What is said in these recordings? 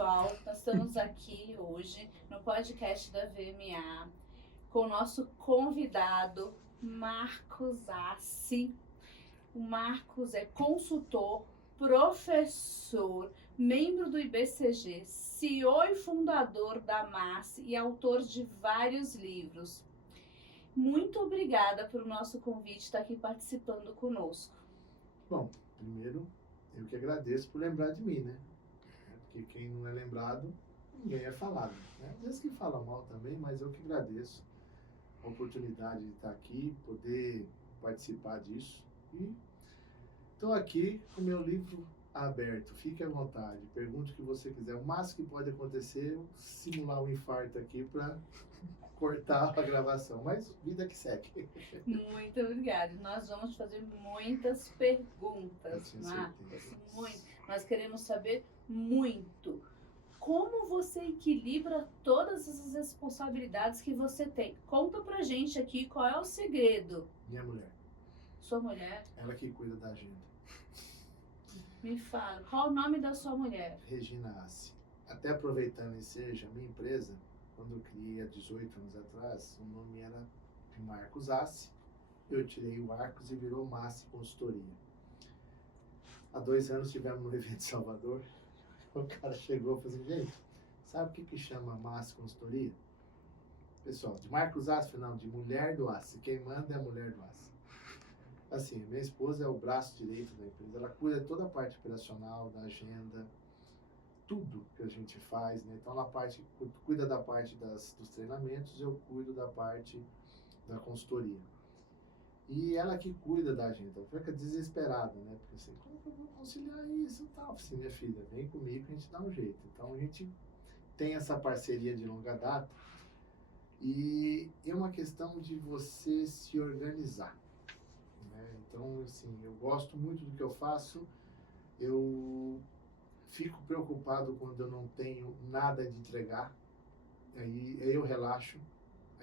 pessoal, nós estamos aqui hoje no podcast da VMA com o nosso convidado Marcos Assi. O Marcos é consultor, professor, membro do IBCG, CEO e fundador da MASSE e autor de vários livros. Muito obrigada por o nosso convite estar aqui participando conosco. Bom, primeiro, eu que agradeço por lembrar de mim, né? Porque quem não é lembrado, ninguém é falado. Né? Às vezes que fala mal também, mas eu que agradeço a oportunidade de estar aqui, poder participar disso. E estou aqui com o meu livro aberto. Fique à vontade, pergunte o que você quiser. O máximo que pode acontecer é simular um infarto aqui para cortar a gravação, mas vida que segue. Muito obrigada. Nós vamos fazer muitas perguntas, Marcos. Nós queremos saber muito. Como você equilibra todas essas responsabilidades que você tem? Conta pra gente aqui qual é o segredo. Minha mulher. Sua mulher? Ela que cuida da agenda. Me fala, qual o nome da sua mulher? Regina Assi. Até aproveitando e seja, a minha empresa, quando eu criei há 18 anos atrás, o nome era Marcos Assi. Eu tirei o Arcos e virou MASSE Consultoria. Há 2 anos tivemos no evento em Salvador. O cara chegou e falou assim, gente, sabe o que chama MASSE Consultoria? Pessoal, de Marcos Assi, não, de mulher do Assi. Quem manda é a mulher do Assi. Assim, minha esposa é o braço direito da empresa. Ela cuida de toda a parte operacional, da agenda, tudo que a gente faz, né? Então, ela cuida da parte dos treinamentos, eu cuido da parte da consultoria. E ela que cuida da agenda. Ela fica desesperada, né? Porque assim, como que eu vou conciliar isso e tal? Assim, minha filha, vem comigo que a gente dá um jeito. Então, a gente tem essa parceria de longa data e é uma questão de você se organizar, né? Então, assim, eu gosto muito do que eu faço. Eu fico preocupado quando eu não tenho nada de entregar. Aí eu relaxo.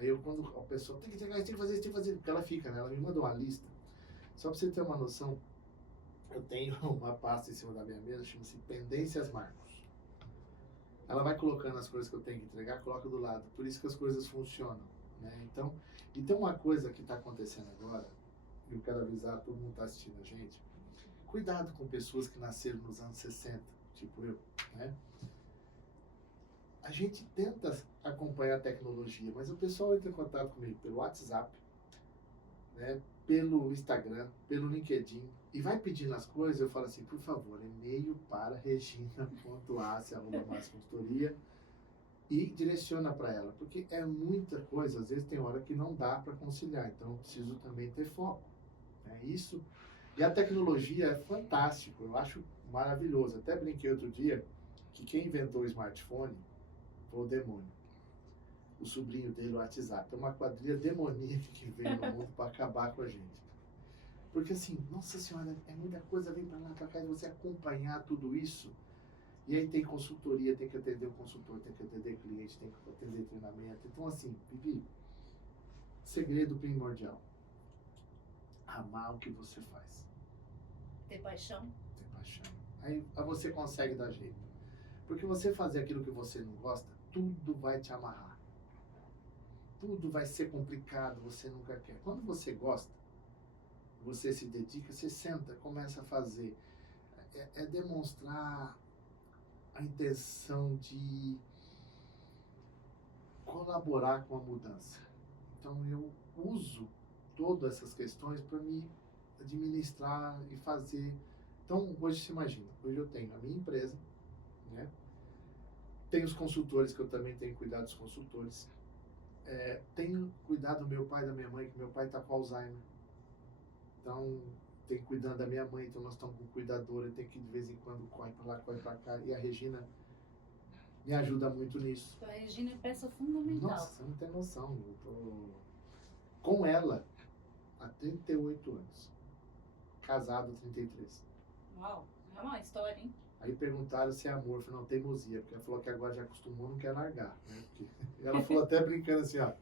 Aí quando a pessoa tem que entregar isso, tem que fazer isso, tem que fazer isso, porque ela fica, né? Ela me manda uma lista. Só para você ter uma noção, eu tenho uma pasta em cima da minha mesa, chama-se Pendências Marcos. Ela vai colocando as coisas que eu tenho que entregar, coloca do lado. Por isso que as coisas funcionam, né? Então, e tem uma coisa que está acontecendo agora, eu quero avisar todo mundo que está assistindo a gente. Cuidado com pessoas que nasceram nos anos 60, tipo eu, né? A gente tenta acompanhar a tecnologia, mas o pessoal entra em contato comigo pelo WhatsApp, né, pelo Instagram, pelo LinkedIn, e vai pedindo as coisas, eu falo assim, por favor, e-mail para regina.assi@masseconsultoria e direciona para ela, porque é muita coisa, às vezes tem hora que não dá para conciliar, então eu preciso também ter foco. Né? Isso, e a tecnologia é fantástico, eu acho maravilhoso. Até brinquei outro dia que quem inventou o smartphone foi o demônio. O sobrinho dele, o WhatsApp. É uma quadrilha demoníaca que veio no mundo para acabar com a gente. Porque assim, nossa senhora, é muita coisa, vem para lá, para cá, e você acompanhar tudo isso. E aí tem consultoria, tem que atender o consultor, tem que atender cliente, tem que atender treinamento. Então assim, Vivi, segredo primordial. Amar o que você faz. Ter paixão? Ter paixão. Aí você consegue dar jeito. Porque você fazer aquilo que você não gosta, tudo vai te amarrar. Tudo vai ser complicado, você nunca quer. Quando você gosta, você se dedica, você senta, começa a fazer. É demonstrar a intenção de colaborar com a mudança. Então eu uso todas essas questões para me administrar e fazer. Então hoje você imagina, hoje eu tenho a minha empresa, né? Tem os consultores, que eu também tenho cuidado dos consultores. Tenho cuidado do meu pai e da minha mãe, que meu pai está com Alzheimer. Então, tenho cuidado da minha mãe, então nós estamos com cuidadora, tem que de vez em quando corre para lá, corre para cá. E a Regina me ajuda muito nisso. Então, a Regina é peça fundamental. Nossa, você não tem noção. Eu tô com ela há 38 anos. Casado há 33. Uau, é uma história, hein? Aí perguntaram se é amor, eu falei, não, teimosia, porque ela falou que agora já acostumou, não quer largar, né? Porque ela falou até brincando assim, ó,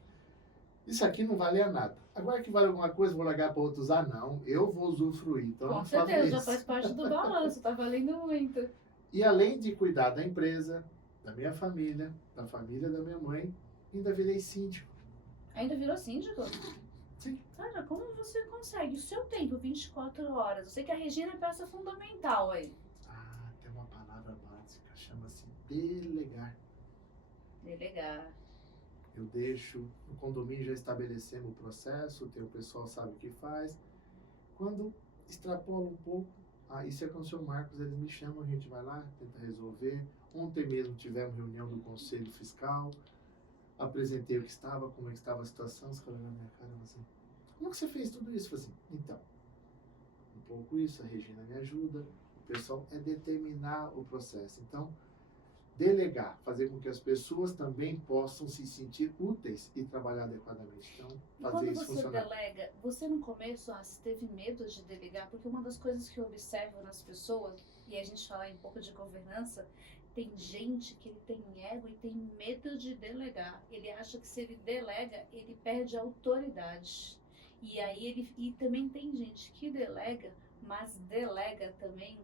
isso aqui não vale a nada. Agora que vale alguma coisa, vou largar para outro usar? Não, eu vou usufruir. Então, com certeza, já faz parte do balanço, tá valendo muito. E além de cuidar da empresa, da minha família, da família da minha mãe, ainda virei síndico. Ainda virou síndico? Sim. Cara, como você consegue o seu tempo, 24 horas? Eu sei que a Regina é peça fundamental aí. Ah, tem uma palavra básica, chama-se delegar. Delegar. Eu deixo, no condomínio já estabelecemos o processo, o pessoal sabe o que faz. Quando extrapola um pouco, isso é com o seu Marcos, eles me chamam, a gente vai lá, tenta resolver. Ontem mesmo tivemos reunião do Conselho Fiscal, apresentei o que estava, como é que estava a situação, os caras na minha cara, assim, como que você fez tudo isso? Eu falei assim, então, um pouco isso, a Regina me ajuda, o pessoal é determinar o processo. Então, delegar, fazer com que as pessoas também possam se sentir úteis e trabalhar adequadamente. Então, E fazer quando isso você funcionar. delega, você no começo teve medo de delegar? Porque uma das coisas que eu observo nas pessoas, e a gente fala um pouco de governança, tem gente que ele tem ego e tem medo de delegar. Ele acha que se ele delega, ele perde a autoridade. E aí e também tem gente que delega, mas delega também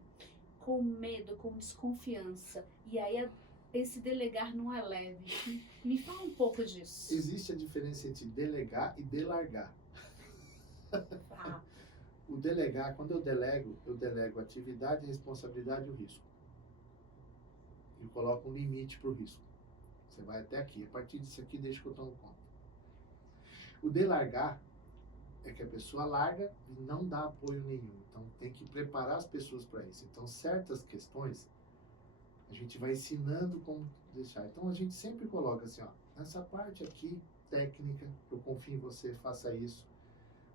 com medo, com desconfiança. E aí esse delegar não é leve. Me fala um pouco disso. Existe a diferença entre delegar e delargar. Ah, O delegar, quando eu delego atividade, responsabilidade e o risco. E coloco um limite para o risco. Você vai até aqui, a partir disso aqui deixa que eu tomo conta. O delargar é que a pessoa larga e não dá apoio nenhum. Então tem que preparar as pessoas para isso. Então certas questões a gente vai ensinando como deixar. Então a gente sempre coloca assim, ó, nessa parte aqui técnica, eu confio em você, faça isso,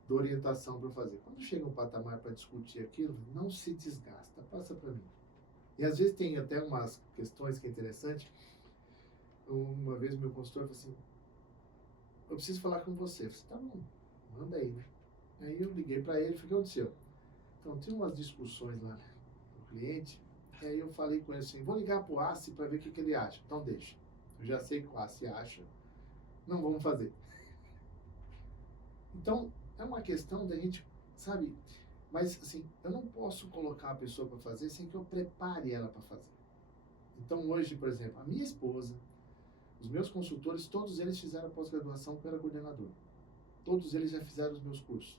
dou orientação para fazer. Quando chega um patamar para discutir aquilo, não se desgasta, passa para mim. E às vezes tem até umas questões que é interessante. Uma vez meu consultor falou assim, eu preciso falar com você. Eu falei, tá bom, manda aí, né? Aí eu liguei para ele e falei, o que aconteceu? Então, tinha umas discussões lá com o cliente, e aí eu falei com ele assim, vou ligar pro ACE para ver o que ele acha. Então, deixa. Eu já sei que o ACE acha, não vamos fazer. Então, é uma questão da gente, sabe, mas assim, eu não posso colocar a pessoa para fazer sem que eu prepare ela para fazer. Então, hoje, por exemplo, a minha esposa, os meus consultores, todos eles fizeram a pós-graduação que eu era coordenador. Todos eles já fizeram os meus cursos.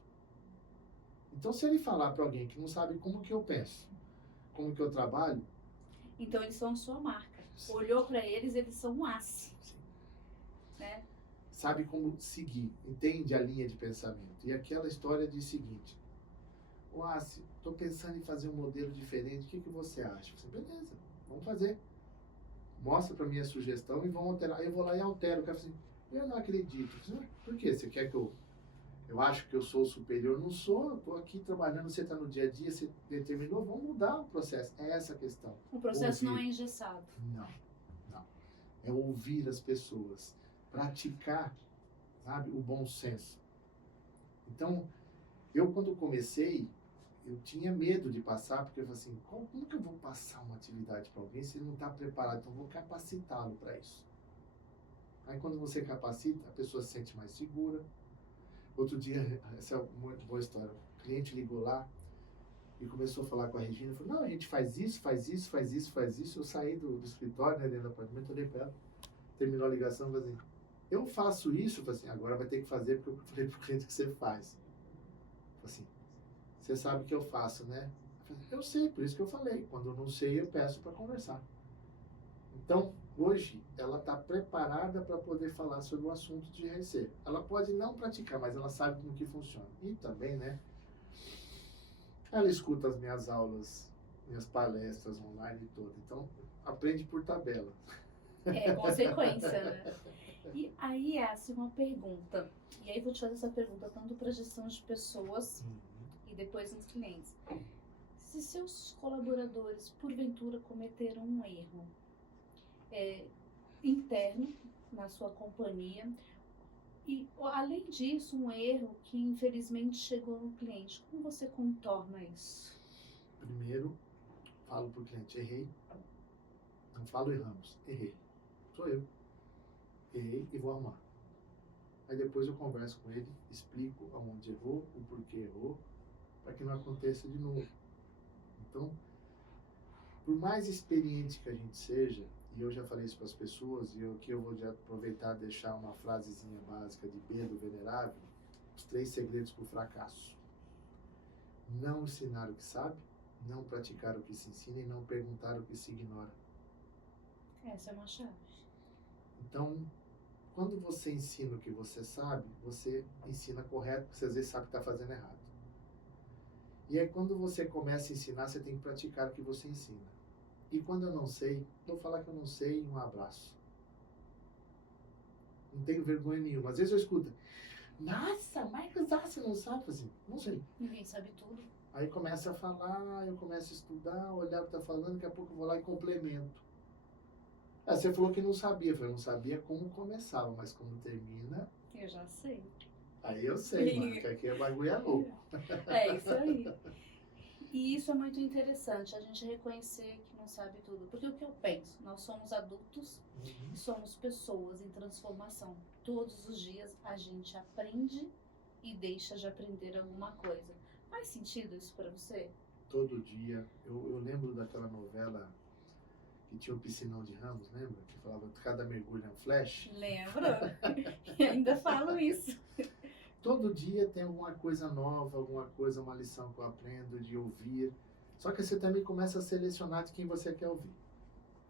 Então, se ele falar para alguém que não sabe como que eu penso, como que eu trabalho... Então, eles são a sua marca. Sim. Olhou para eles, eles são um ACE. Né? Sabe como seguir, entende a linha de pensamento. E aquela história de seguinte, o ACE, estou pensando em fazer um modelo diferente, o que você acha? Eu falei, beleza, vamos fazer. Mostra para mim a sugestão e vamos alterar. Aí eu vou lá e altero. O cara fala assim, eu não acredito. Eu falei, por quê? Você quer que eu acho que eu sou superior? Não sou, eu estou aqui trabalhando, você está no dia a dia, você determinou, vamos mudar o processo. É essa a questão. O processo ouvir. Não é engessado. Não. É ouvir as pessoas, praticar, sabe, o bom senso. Então, eu quando comecei, eu tinha medo de passar, porque eu falei assim, como que eu vou passar uma atividade para alguém se ele não está preparado? Então, eu vou capacitá-lo para isso. Aí, quando você capacita, a pessoa se sente mais segura. Outro dia, essa é uma boa história, o cliente ligou lá e começou a falar com a Regina, falou, não, a gente faz isso, faz isso, faz isso, faz isso. Eu saí do escritório, né, dentro do apartamento, olhei para ela, terminou a ligação e falei assim, eu faço isso, eu falei assim, agora vai ter que fazer porque eu falei pro cliente que você faz. Eu falei assim, você sabe que eu faço, né? Eu falei, eu sei, por isso que eu falei, quando eu não sei eu peço para conversar. Então, hoje, ela está preparada para poder falar sobre o assunto de RC. Ela pode não praticar, mas ela sabe como que funciona. E também, né, ela escuta as minhas aulas, minhas palestras online todas. Então, aprende por tabela. É consequência, né? E aí, Assi, uma pergunta. E aí, vou te fazer essa pergunta tanto para gestão de pessoas e depois nos clientes. Se seus colaboradores, porventura, cometeram um erro interno na sua companhia, e além disso, um erro que infelizmente chegou no cliente, como você contorna isso? Primeiro, falo para o cliente, errei. Não falo erramos, errei. Sou eu. Errei e vou arrumar. Aí depois eu converso com ele, explico aonde errou, o porquê errou, para que não aconteça de novo. Então, por mais experiente que a gente seja, e eu já falei isso para as pessoas, e aqui eu vou aproveitar e deixar uma frasezinha básica de Belo Venerável, os 3 segredos para o fracasso. Não ensinar o que sabe, não praticar o que se ensina e não perguntar o que se ignora. Essa é uma chave. Então, quando você ensina o que você sabe, você ensina correto, porque você às vezes sabe que está fazendo errado. E aí, quando você começa a ensinar, você tem que praticar o que você ensina. E quando eu não sei, vou falar que eu não sei e um abraço. Não tenho vergonha nenhuma. Às vezes eu escuto, nossa, Marcos, você não sabe? Assim, não sei. Ninguém sabe tudo. Aí começa a falar, eu começo a estudar, olhar o que está falando, daqui a pouco eu vou lá e complemento. Ah, você falou que não sabia. Eu falei, não sabia como começava, mas como termina... Eu já sei. Aí eu sei, mano, que aqui é bagulho é louco. É isso aí. E isso é muito interessante, a gente reconhecer que não sabe tudo. Porque o que eu penso, nós somos adultos, somos pessoas em transformação. Todos os dias a gente aprende e deixa de aprender alguma coisa. Faz sentido isso pra você? Todo dia. Eu lembro daquela novela que tinha o Piscinão de Ramos, lembra? Que falava que cada mergulho é um flash. Lembro. E ainda falo isso. Todo dia tem alguma coisa nova, alguma coisa, uma lição que eu aprendo de ouvir. Só que você também começa a selecionar de quem você quer ouvir,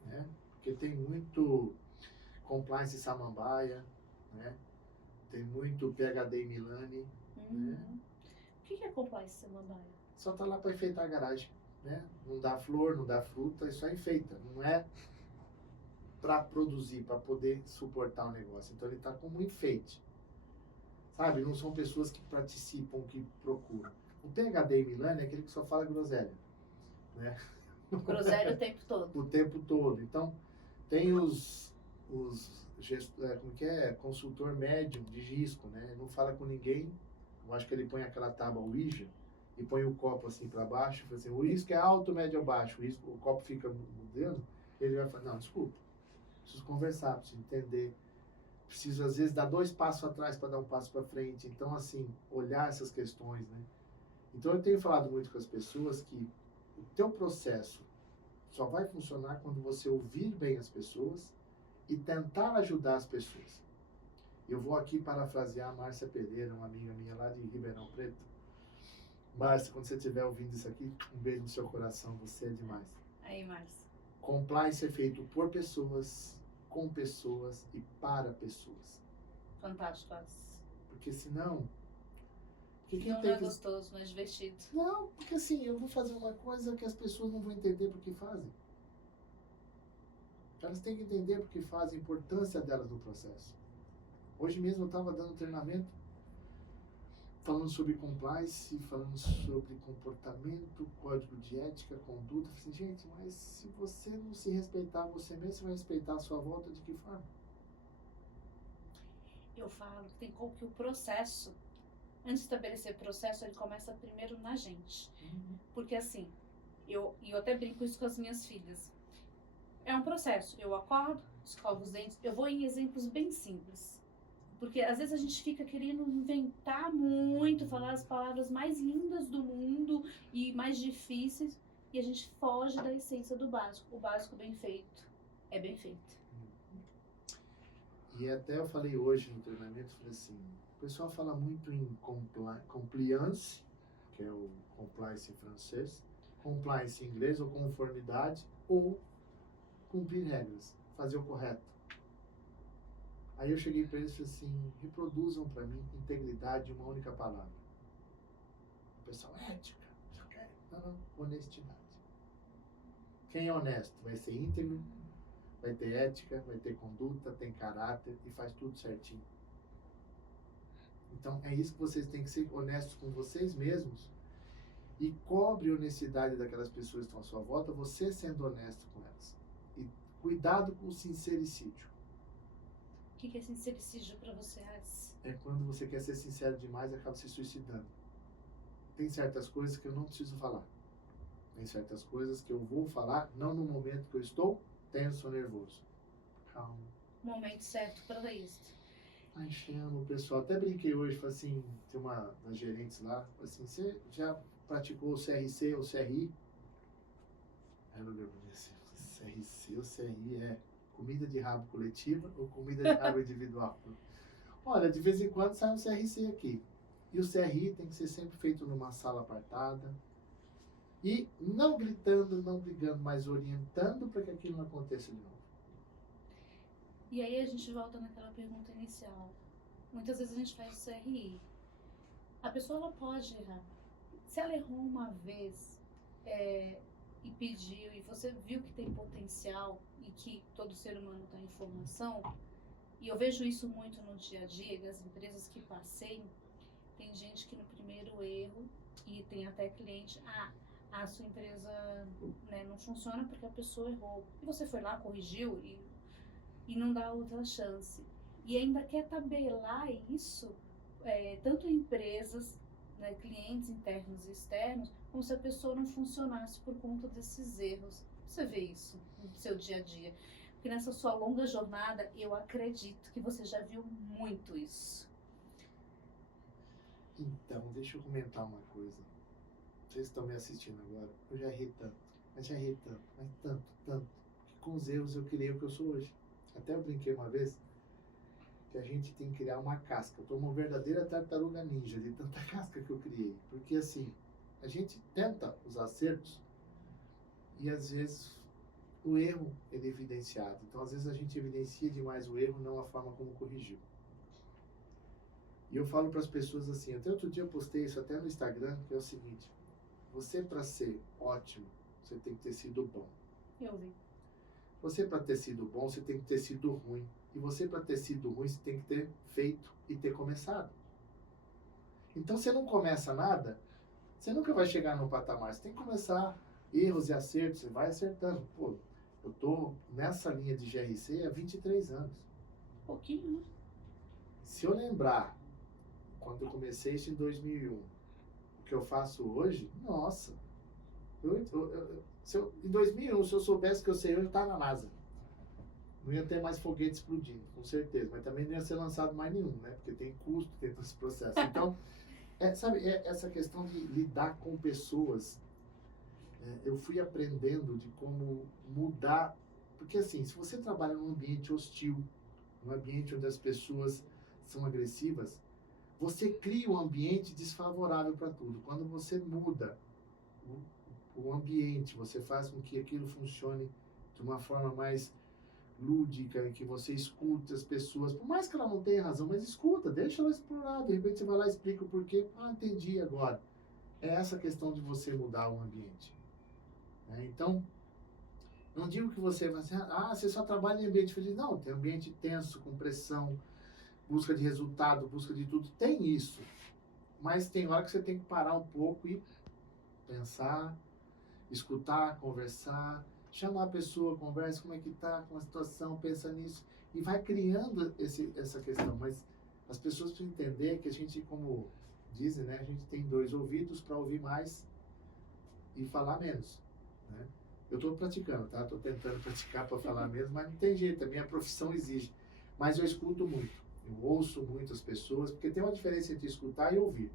né? Porque tem muito compliance samambaia, né? Tem muito PhD Milani, né? O que é compliance samambaia? Só tá lá para enfeitar a garagem, né? Não dá flor, não dá fruta, isso só enfeita, não é para produzir, para poder suportar o negócio. Então ele tá como enfeite. Sabe, não são pessoas que participam, que procuram. O PhD Milani é aquele que só fala groselha, né? Groselha o tempo todo. O tempo todo. Então, tem os como que é? Consultor médium de risco, né? Não fala com ninguém. Eu acho que ele põe aquela tábua Ouija e põe o copo assim para baixo. Assim, o risco é alto, médio ou baixo. O copo fica mudando. Ele vai falar, não, desculpa. Preciso conversar, preciso entender. Preciso, às vezes, dar 2 passos atrás para dar um passo para frente. Então, assim, olhar essas questões, né? Então, eu tenho falado muito com as pessoas que o teu processo só vai funcionar quando você ouvir bem as pessoas e tentar ajudar as pessoas. Eu vou aqui parafrasear a Márcia Pereira, uma amiga minha lá de Ribeirão Preto. Márcia, quando você estiver ouvindo isso aqui, um beijo no seu coração, você é demais. Aí, Márcia. Compliance é feito por pessoas, com pessoas e para pessoas. Fantástico. Porque senão... Porque não é gostoso, não é divertido. Não, porque assim, eu vou fazer uma coisa que as pessoas não vão entender porque fazem. Elas têm que entender porque fazem, a importância delas no processo. Hoje mesmo eu estava dando treinamento, falando sobre compliance, falando sobre comportamento, código de ética, conduta. Eu falei assim, gente, mas se você não se respeitar você mesmo, você vai respeitar a sua volta de que forma? Eu falo que tem como que o processo, antes de estabelecer o processo, ele começa primeiro na gente. Porque assim, eu até brinco isso com as minhas filhas. É um processo. Eu acordo, escovo os dentes, eu vou em exemplos bem simples. Porque às vezes a gente fica querendo inventar muito, falar as palavras mais lindas do mundo e mais difíceis, e a gente foge da essência do básico. O básico bem feito é bem feito. E até eu falei hoje no treinamento, falei assim, o pessoal fala muito em compliance, que é o compliance em francês, compliance em inglês, ou conformidade, ou cumprir regras, fazer o correto. Aí eu cheguei para eles e falei assim, reproduzam para mim integridade em uma única palavra. O pessoal, ética. Não, honestidade. Quem é honesto vai ser íntegro, vai ter ética, vai ter conduta, tem caráter e faz tudo certinho. Então é isso que vocês têm que ser honestos com vocês mesmos e cobre a honestidade daquelas pessoas que estão à sua volta, você sendo honesto com elas. E cuidado com o sincericídio. O que é sincericídio para você, Alice? É quando você quer ser sincero demais e acaba se suicidando. Tem certas coisas que eu não preciso falar. Tem certas coisas que eu vou falar, não no momento que eu estou tenso ou nervoso. Calma. Momento certo para isso. Ai, chama o pessoal. Até brinquei hoje, falei assim, tem uma das gerentes lá, falei assim, você já praticou o CRC ou CRI? Ela olhou pra mim assim, CRC ou CRI? É. comida de rabo coletiva ou comida de rabo individual? Olha, de vez em quando sai um CRC aqui. E o CRI tem que ser sempre feito numa sala apartada. E não gritando, não brigando, mas orientando para que aquilo não aconteça de novo. E aí a gente volta naquela pergunta inicial. Muitas vezes a gente faz o CRI. A pessoa ela pode errar. Se ela errou uma vez e pediu, e você viu que tem potencial e que todo ser humano tem informação, e eu vejo isso muito no dia a dia, das empresas que passei, tem gente que no primeiro erro, e tem até cliente, a sua empresa, né, não funciona porque a pessoa errou. E você foi lá, corrigiu e não dá outra chance. E ainda quer tabelar isso, tanto em empresas, né, clientes internos e externos, como se a pessoa não funcionasse por conta desses erros. Você vê isso no seu dia a dia. Porque nessa sua longa jornada, eu acredito que você já viu muito isso. Então, deixa eu comentar uma coisa. Vocês estão me assistindo agora. Eu já errei tanto, mas tanto, que com os erros eu criei o que eu sou hoje. Até eu brinquei uma vez que a gente tem que criar uma casca. Eu tô uma verdadeira tartaruga ninja de tanta casca que eu criei. Porque assim, a gente tenta os acertos e às vezes o erro ele é evidenciado. Então às vezes a gente evidencia demais o erro, não a forma como corrigiu. E eu falo para as pessoas assim, até outro dia eu postei isso até no Instagram, que é o seguinte: você para ser ótimo, você tem que ter sido bom. Eu vi. Você para ter sido bom, você tem que ter sido ruim. E você para ter sido ruim, você tem que ter feito e ter começado. Então você não começa nada, você nunca vai chegar no patamar. Você tem que começar erros e acertos, você vai acertando. Pô, eu tô nessa linha de GRC há 23 anos. Pouquinho, né? Se eu lembrar, quando eu comecei isso em 2001, o que eu faço hoje, nossa. Em 2001, se eu soubesse que eu sei hoje, eu estava na NASA. Não ia ter mais foguete explodindo, com certeza. Mas também não ia ser lançado mais nenhum, né? Porque tem custo dentro desse processo. Então, essa questão de lidar com pessoas, eu fui aprendendo de como mudar. Porque assim, se você trabalha num ambiente hostil, num ambiente onde as pessoas são agressivas, você cria um ambiente desfavorável para tudo. Quando você muda o ambiente, você faz com que aquilo funcione de uma forma mais lúdica, em que você escuta as pessoas, por mais que ela não tenha razão, mas escuta, deixa ela explorar, de repente você vai lá e explica o porquê, entendi agora. É essa questão de você mudar o ambiente. Então, não digo que você vai dizer, você só trabalha em ambiente feliz. Não, tem ambiente tenso, com pressão, busca de resultado, busca de tudo, tem isso. Mas tem hora que você tem que parar um pouco e pensar, escutar, conversar, chamar a pessoa, conversa, como é que tá com a situação, pensa nisso, e vai criando essa questão. Mas as pessoas precisam entender que a gente, como dizem, né, a gente tem 2 ouvidos para ouvir mais e falar menos, né? Eu estou praticando, tá? Estou tentando praticar para falar menos, mas não tem jeito, a minha profissão exige. Mas eu escuto muito, eu ouço muito as pessoas, porque tem uma diferença entre escutar e ouvir.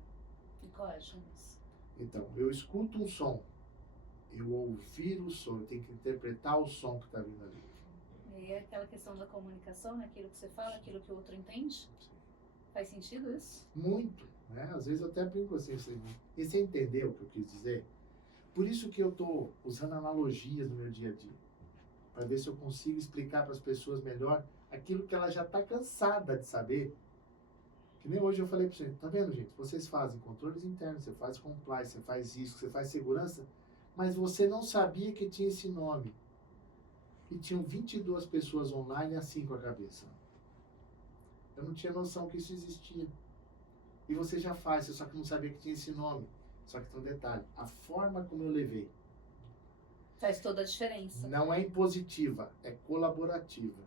E qual é a chance? Então, eu escuto um som, eu ouvir o som, eu tenho que interpretar o som que está vindo ali. E é aquela questão da comunicação, né? Aquilo que você fala, aquilo que o outro entende? Sim. Faz sentido isso? Muito, né? Às vezes eu até brinco assim, e você entendeu o que eu quis dizer? Por isso que eu estou usando analogias no meu dia a dia, para ver se eu consigo explicar para as pessoas melhor aquilo que ela já está cansada de saber. Que nem hoje eu falei para você, tá vendo, gente? Vocês fazem controles internos, você faz compliance, você faz isso, você faz segurança, mas você não sabia que tinha esse nome. E tinham 22 pessoas online assim com a cabeça. Eu não tinha noção que isso existia. E você já faz, você só que não sabia que tinha esse nome. Só que tem um detalhe, a forma como eu levei. Faz toda a diferença. Não é impositiva, é colaborativa.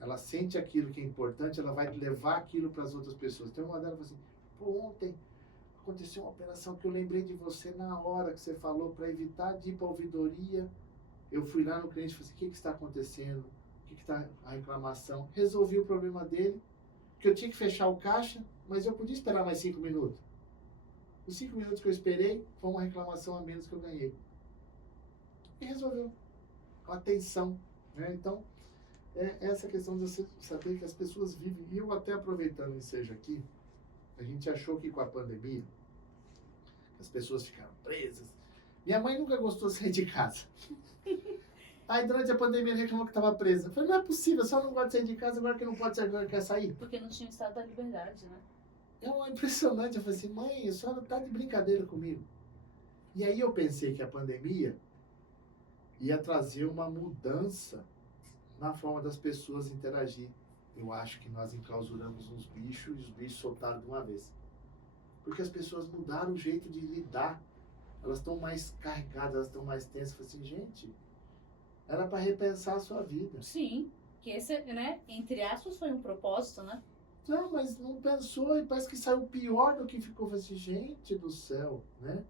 Ela sente aquilo que é importante, ela vai levar aquilo para as outras pessoas. Tem uma delas que fala assim, pô, ontem aconteceu uma operação que eu lembrei de você na hora que você falou para evitar de ir para a ouvidoria. Eu fui lá no cliente e falei assim, o que está acontecendo? O que está a reclamação? Resolvi o problema dele, que eu tinha que fechar o caixa, mas eu podia esperar mais 5 minutos. Os 5 minutos que eu esperei, foi uma reclamação a menos que eu ganhei. E resolveu. Com atenção, né? Então, é essa questão de você saber que as pessoas vivem. E eu até aproveitando o ensejo aqui, a gente achou que com a pandemia, as pessoas ficaram presas. Minha mãe nunca gostou de sair de casa. Aí durante a pandemia ele reclamou que estava presa. Eu falei, não é possível, só não gosta de sair de casa, agora que não pode sair, agora quer sair. Porque não tinha o estado da liberdade, né? É impressionante. Eu falei assim, mãe, a senhora tá de brincadeira comigo. E aí eu pensei que a pandemia ia trazer uma mudança na forma das pessoas interagir. Eu acho que nós enclausuramos uns bichos e os bichos soltaram de uma vez. Porque as pessoas mudaram o jeito de lidar. Elas estão mais carregadas, elas estão mais tensas. Eu falei assim, gente, era para repensar a sua vida. Sim, que esse, né, entre aspas, foi um propósito, né? Não, mas não pensou e parece que saiu pior do que ficou. Eu falei assim, gente do céu, né?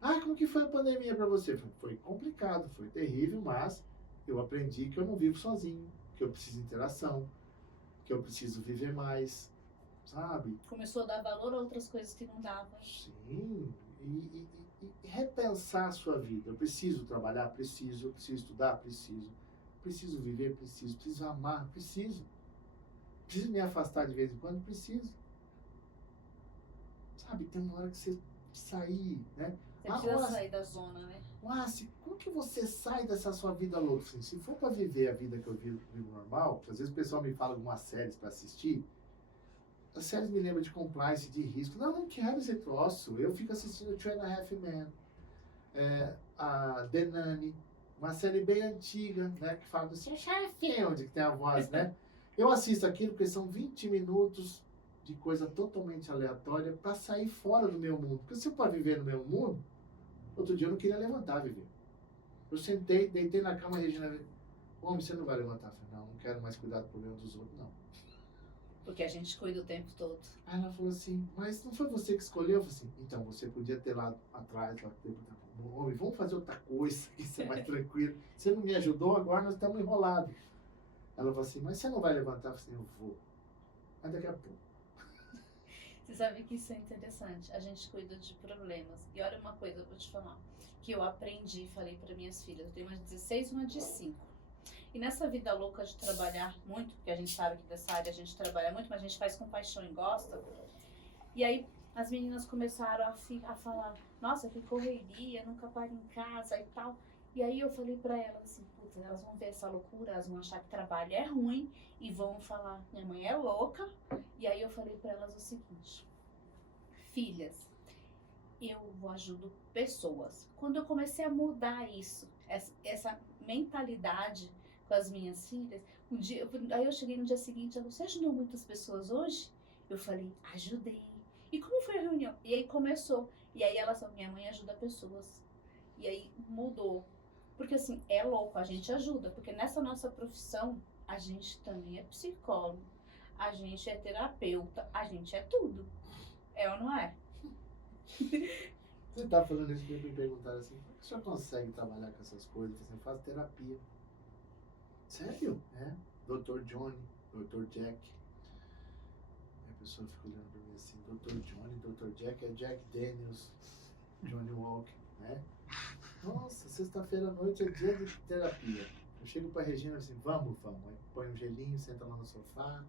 Ah, como que foi a pandemia para você? Foi complicado, foi terrível, mas eu aprendi que eu não vivo sozinho, que eu preciso de interação, que eu preciso viver mais, sabe? Começou a dar valor a outras coisas que não dava. Sim, e repensar a sua vida. Eu preciso trabalhar? Preciso. Eu preciso estudar? Preciso. Preciso viver? Preciso. Preciso amar? Preciso. Preciso me afastar de vez em quando? Preciso. Sabe, tem uma hora que você sair, né? Você precisa sair da zona, né? Como que você sai dessa sua vida louca? Assim, se for para viver a vida que eu vivo normal, que às vezes o pessoal me fala algumas séries para assistir, as séries me lembram de compliance, de risco. Não, não quero esse troço. Eu fico assistindo Two and a Half Men, a The Nanny, uma série bem antiga, né? Que fala do seu chefe, onde que tem a voz, né? Eu assisto aquilo porque são 20 minutos de coisa totalmente aleatória para sair fora do meu mundo. Porque se eu para viver no meu mundo, outro dia eu não queria levantar, viver. Eu sentei, deitei na cama, a Regina, homem, você não vai levantar? Eu falei, não quero mais cuidar do problema dos outros, não. Porque a gente cuida o tempo todo. Aí ela falou assim, mas não foi você que escolheu? Eu falei assim, então você podia ter lá atrás, homem, vamos fazer outra coisa, isso é mais tranquilo. Você não me ajudou, agora nós estamos enrolados. Ela falou assim, mas você não vai levantar? Eu falei assim, eu vou. Mas daqui a pouco. Você sabe que isso é interessante. A gente cuida de problemas. E olha uma coisa, eu vou te falar. Que eu aprendi, falei para minhas filhas. Eu tenho uma de 16 e uma de 5. E nessa vida louca de trabalhar muito, porque a gente sabe que dessa área a gente trabalha muito, mas a gente faz com paixão e gosta. E aí as meninas começaram a falar, nossa, que correria, nunca paro em casa e tal. E aí eu falei pra elas assim, puta, elas vão ver essa loucura, elas vão achar que trabalho é ruim e vão falar, minha mãe é louca. E aí eu falei pra elas o seguinte, filhas, eu ajudo pessoas. Quando eu comecei a mudar isso, essa mentalidade com as minhas filhas, aí eu cheguei no dia seguinte, você ajudou muitas pessoas hoje? Eu falei, ajudei. E como foi a reunião? E aí começou. E aí elas falaram, minha mãe ajuda pessoas. E aí mudou. Porque assim, é louco, a gente ajuda. Porque nessa nossa profissão, a gente também é psicólogo. A gente é terapeuta. A gente é tudo. É ou não é? Você tá falando isso porque me perguntaram assim, como é que o senhor consegue trabalhar com essas coisas? Eu faço terapia. Sério? É. Dr. Johnny, Dr. Jack. A pessoa fica olhando pra mim assim, Dr. Johnny, Dr. Jack é Jack Daniels, Johnny Walker, né? Nossa, sexta-feira à noite é dia de terapia. Eu chego pra Regina assim, vamos. Aí põe um gelinho, senta lá no sofá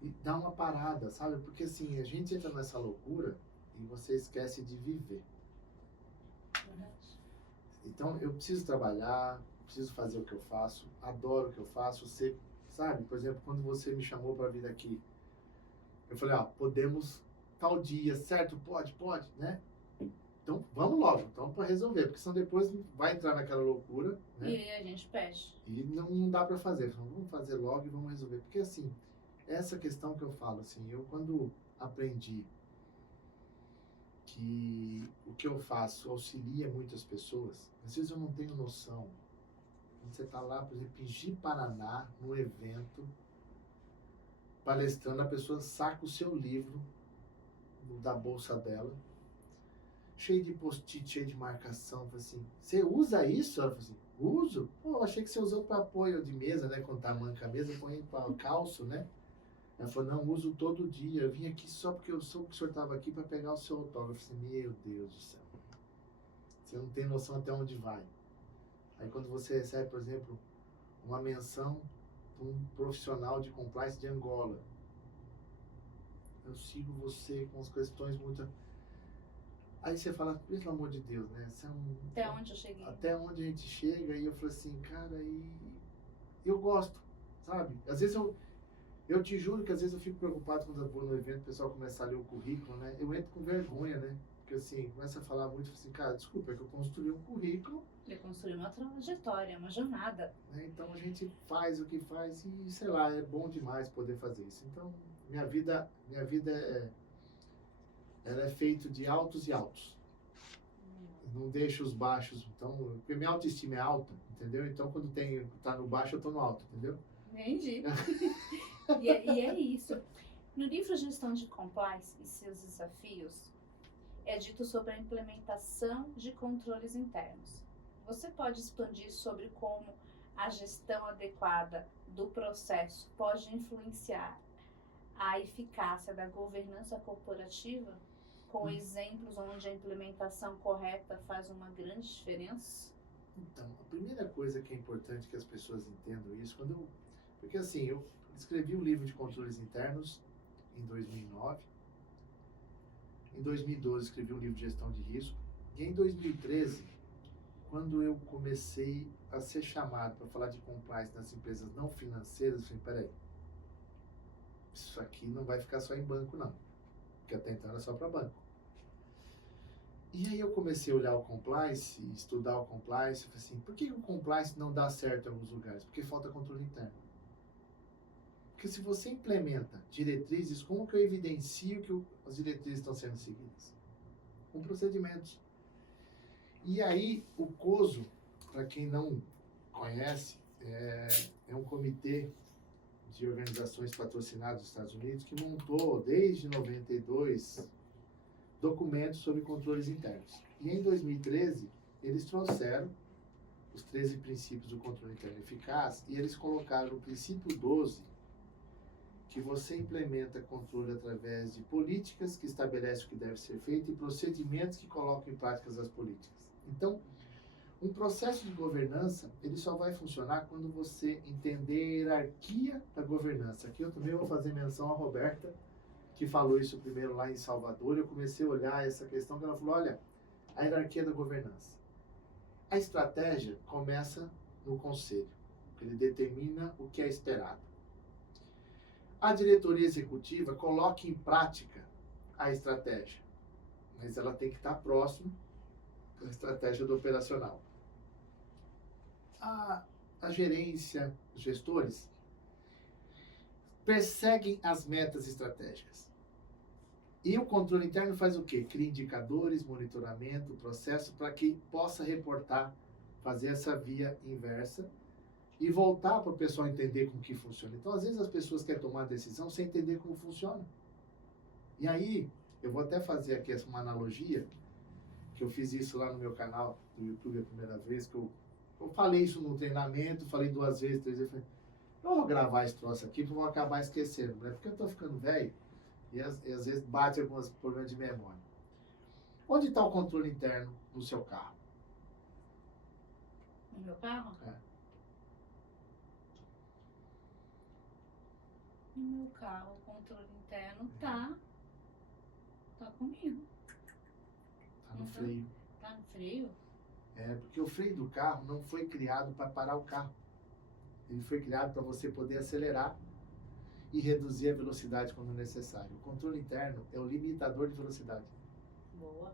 e dá uma parada, sabe? Porque assim, a gente entra nessa loucura e você esquece de viver. Então, eu preciso trabalhar, preciso fazer o que eu faço, adoro o que eu faço. Você, sabe, por exemplo, quando você me chamou para vir aqui, eu falei, podemos tal dia, certo? Pode, né? Então, vamos logo, então, para resolver, porque senão depois vai entrar naquela loucura, né? E a gente pede. E não dá para fazer. Então, vamos fazer logo e vamos resolver. Porque, assim, essa questão que eu falo, assim, eu quando aprendi que o que eu faço auxilia muitas pessoas, às vezes eu não tenho noção. Quando você está lá, por exemplo, em Ji-Paraná, num evento, palestrando, a pessoa saca o seu livro da bolsa dela, cheio de post-it, cheio de marcação, fala assim, você usa isso? Ela falou assim, uso? Pô, eu achei que você usou para apoio de mesa, né, quando tá manca a mesa, põe para calço, né? Ela falou, não, uso todo dia, eu vim aqui só porque eu soube que o senhor estava aqui para pegar o seu autógrafo. Eu falei, meu Deus do céu, você não tem noção até onde vai. Aí quando você recebe, por exemplo, uma menção de um profissional de compliance de Angola. Eu sigo você com as questões muito... Aí você fala, pelo amor de Deus, né? Até onde eu cheguei. Até onde a gente chega, e eu falo assim, cara, e eu gosto, sabe? Às vezes eu te juro que às vezes eu fico preocupado quando eu vou no evento, o pessoal começa a ler o currículo, né? Eu entro com vergonha, né? Porque assim, começa a falar muito, assim, cara, desculpa, é que eu construí um currículo. Ele construiu uma trajetória, uma jornada. Né? Então a gente faz o que faz e, sei lá, é bom demais poder fazer isso. Então, minha vida ela é feita de altos e altos. Não deixo os baixos, então, porque minha autoestima é alta, entendeu? Então, quando tá no baixo, eu tô no alto, entendeu? Entendi. E é isso. No livro Gestão de Compliance e seus desafios, é dito sobre a implementação de controles internos. Você pode expandir sobre como a gestão adequada do processo pode influenciar a eficácia da governança corporativa, com exemplos onde a implementação correta faz uma grande diferença? Então, a primeira coisa que é importante que as pessoas entendam isso, porque assim, eu escrevi o livro de controles internos em 2009, em 2012 escrevi um livro de gestão de risco, e em 2013, quando eu comecei a ser chamado para falar de compliance nas empresas não financeiras, eu falei, peraí, isso aqui não vai ficar só em banco não, porque até então era só para banco. E aí eu comecei a olhar o compliance, estudar o compliance, eu falei assim, por que o compliance não dá certo em alguns lugares? Porque falta controle interno. Porque se você implementa diretrizes, como que eu evidencio que as diretrizes estão sendo seguidas? Com procedimentos. E aí o COSO, para quem não conhece, é um comitê de organizações patrocinadas dos Estados Unidos que montou, desde 92, documentos sobre controles internos. E em 2013, eles trouxeram os 13 princípios do controle interno eficaz e eles colocaram o princípio 12, que você implementa controle através de políticas que estabelecem o que deve ser feito e procedimentos que colocam em prática as políticas. Então, um processo de governança, ele só vai funcionar quando você entender a hierarquia da governança. Aqui eu também vou fazer menção à Roberta, que falou isso primeiro lá em Salvador. Eu comecei a olhar essa questão que ela falou, olha, a hierarquia da governança. A estratégia começa no conselho, ele determina o que é esperado. A diretoria executiva coloca em prática a estratégia, mas ela tem que estar próximo da estratégia do operacional. A gerência, os gestores, perseguem as metas estratégicas. E o controle interno faz o quê? Cria indicadores, monitoramento, processo, para que possa reportar, fazer essa via inversa e voltar para o pessoal entender como que funciona. Então, às vezes, as pessoas querem tomar decisão sem entender como funciona. E aí, eu vou até fazer aqui uma analogia, que eu fiz isso lá no meu canal do YouTube a primeira vez, que eu falei isso no treinamento, falei 2 vezes, 3 vezes, falei, eu vou gravar esse troço aqui, porque eu vou acabar esquecendo, né? Porque eu tô ficando velho, e às vezes bate alguns problemas de memória. Onde está o controle interno no seu carro? No meu carro? É. No meu carro, o controle interno tá comigo. Tá no freio. Tá no freio? Porque o freio do carro não foi criado para parar o carro. Ele foi criado para você poder acelerar e reduzir a velocidade quando necessário. O controle interno é o limitador de velocidade. Boa.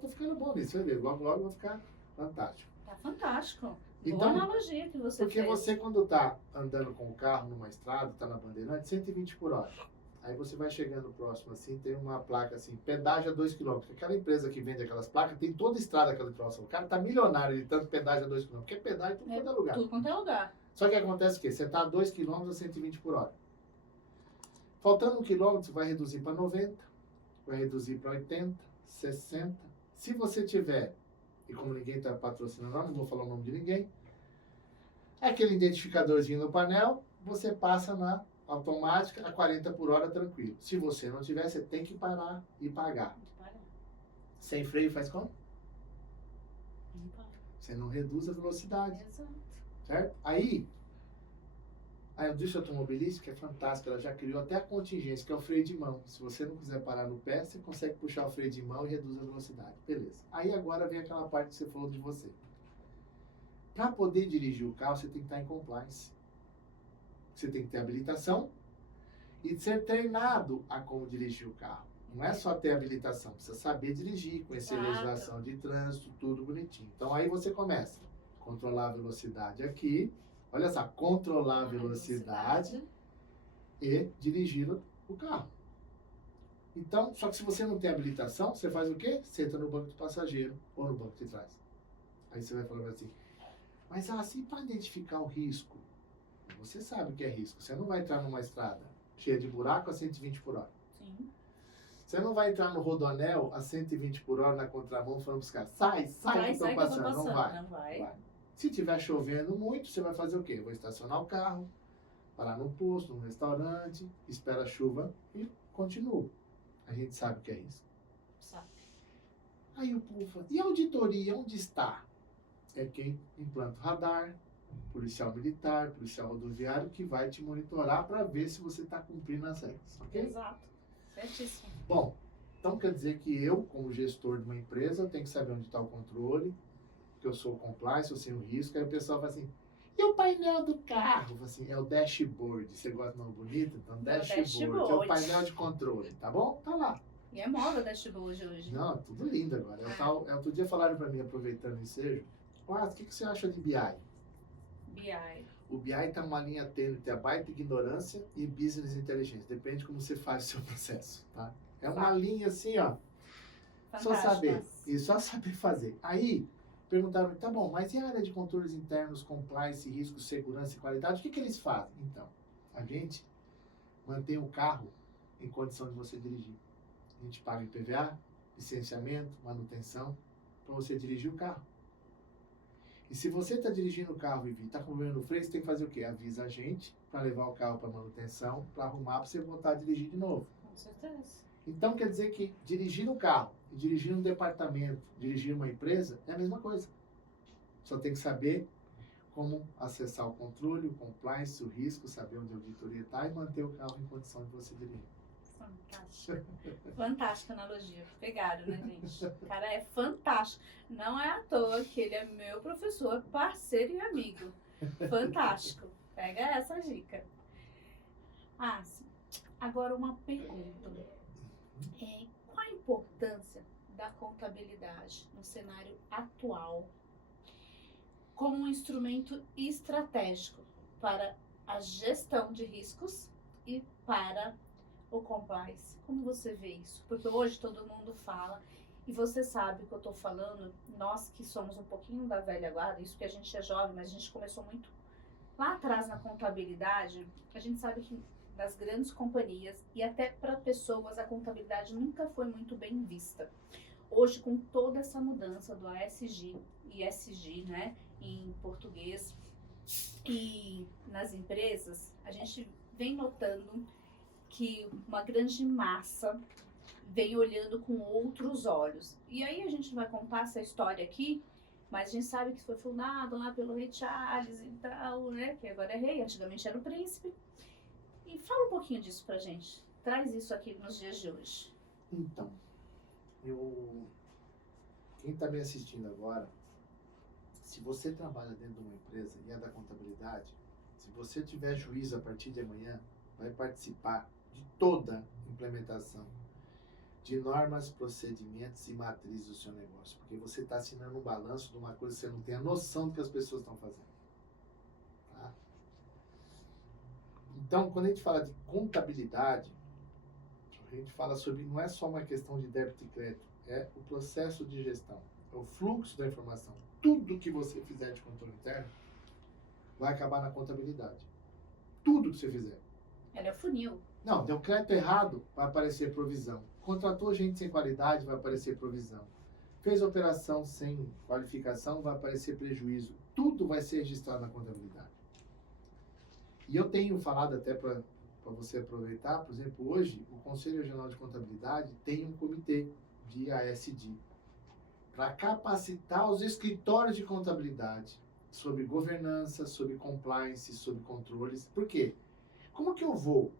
Tô ficando bom nisso, vai ver. Logo, logo vai ficar fantástico. Tá fantástico. Então, boa analogia que você porque fez. você, quando tá andando com o carro numa estrada, tá na bandeirante, 120 por hora. Aí você vai chegando próximo assim, tem uma placa assim, pedágio a 2 km. Aquela empresa que vende aquelas placas, tem toda a estrada aquela troça. O cara tá milionário de tanto pedágio a 2 km. Porque pedágio em tudo quanto é lugar. Tudo quanto é lugar. Só que acontece o quê? Você tá a 2 km a 120 por hora. Faltando 1 km, você vai reduzir para 90, vai reduzir para 80, 60. Se você tiver, e como ninguém está patrocinando, não vou falar o nome de ninguém, aquele identificadorzinho no painel, você passa na automática a 40 por hora tranquilo. Se você não tiver, você tem que parar e pagar. Sem freio faz como? Não para. Você não reduz a velocidade. Exato. certo? Aí, a indústria automobilística é fantástica, ela já criou até a contingência, que é o freio de mão. Se você não quiser parar no pé, você consegue puxar o freio de mão e reduz a velocidade. Beleza. Aí agora vem aquela parte que você falou de você. Para poder dirigir o carro, você tem que estar em compliance. Você tem que ter habilitação e ser treinado a como dirigir o carro. Não é só ter habilitação, precisa saber dirigir, conhecer a legislação de trânsito, tudo bonitinho. Então aí você começa a controlar a velocidade aqui, olha só, controlar a velocidade e dirigir o carro. Então, só que se você não tem habilitação, você faz o quê? Senta no banco do passageiro ou no banco de trás. Aí você vai falando assim, mas assim, para identificar o risco, você sabe o que é risco. Você não vai entrar numa estrada cheia de buraco a 120 por hora. Sim. Você não vai entrar no rodoanel a 120 por hora na contramão falando para os caras, sai, que estão passando. Não vai. Se tiver chovendo muito, você vai fazer o quê? Vou estacionar o carro, parar num posto, num restaurante, espera a chuva e continua. A gente sabe o que é isso. Sabe. Aí o povo fala, e a auditoria, onde está? É quem implanta o radar, policial militar, policial rodoviário, que vai te monitorar para ver se você está cumprindo as regras, ok? Exato. Certíssimo. Bom, então quer dizer que eu, como gestor de uma empresa, eu tenho que saber onde está o controle, que eu sou compliance, eu sei o risco. Aí o pessoal fala assim, e o painel do carro? Eu falo assim, é o dashboard. Você gosta de nome bonito? Então, dashboard. É o painel de controle, tá bom? Tá lá. E é moda o dashboard hoje. Não, tudo lindo agora. Outro dia falaram para mim, aproveitando o ensejo, o que você acha de BI? BI. O BI está numa linha tênue entre a baita ignorância e business intelligence. Depende de como você faz o seu processo, tá? É uma linha assim, ó. Só saber. E só saber fazer. Aí, perguntaram, tá bom, mas e a área de controles internos, compliance, risco, segurança e qualidade? O que eles fazem? Então, a gente mantém o carro em condição de você dirigir. A gente paga IPVA, licenciamento, manutenção, para você dirigir o carro. E se você está dirigindo o carro e está com problema no freio, você tem que fazer o quê? Avisa a gente para levar o carro para manutenção, para arrumar, para você voltar a dirigir de novo. Com certeza. Então quer dizer que dirigir um carro, e dirigir um departamento, dirigir uma empresa, é a mesma coisa. Só tem que saber como acessar o controle, o compliance, o risco, saber onde a auditoria está e manter o carro em condição de você dirigir. Fantástico. Fantástica analogia. Pegaram, né, gente? O cara é fantástico. Não é à toa que ele é meu professor, parceiro e amigo. Fantástico. Pega essa dica. Sim. Agora uma pergunta. Qual a importância da contabilidade no cenário atual como um instrumento estratégico para a gestão de riscos e para o compliance? Como você vê isso? Porque hoje todo mundo fala, e você sabe o que eu estou falando, nós que somos um pouquinho da velha guarda, isso que a gente é jovem, mas a gente começou muito lá atrás na contabilidade, a gente sabe que das grandes companhias e até para pessoas a contabilidade nunca foi muito bem vista. Hoje, com toda essa mudança do ASG e SG, né, em português, e nas empresas, a gente vem notando que uma grande massa vem olhando com outros olhos. E aí a gente vai contar essa história aqui, mas a gente sabe que foi fundado lá pelo rei Charles e tal, né, que agora é rei, antigamente era o príncipe. E fala um pouquinho disso pra gente. Traz isso aqui nos dias de hoje. Então, quem está me assistindo agora, se você trabalha dentro de uma empresa e é da contabilidade, se você tiver juízo a partir de amanhã, vai participar de toda a implementação de normas, procedimentos e matrizes do seu negócio. Porque você está assinando um balanço de uma coisa que você não tem a noção do que as pessoas estão fazendo. Tá? Então, quando a gente fala de contabilidade, a gente fala sobre, não é só uma questão de débito e crédito, é o processo de gestão, é o fluxo da informação. Tudo que você fizer de controle interno vai acabar na contabilidade. Tudo que você fizer. Ela é o funil. Não, deu crédito errado, vai aparecer provisão. Contratou gente sem qualidade, vai aparecer provisão. Fez operação sem qualificação, vai aparecer prejuízo. Tudo vai ser registrado na contabilidade. E eu tenho falado até para você aproveitar, por exemplo, hoje o Conselho Regional de Contabilidade tem um comitê de ASD para capacitar os escritórios de contabilidade sobre governança, sobre compliance, sobre controles. Por quê? Como que eu vou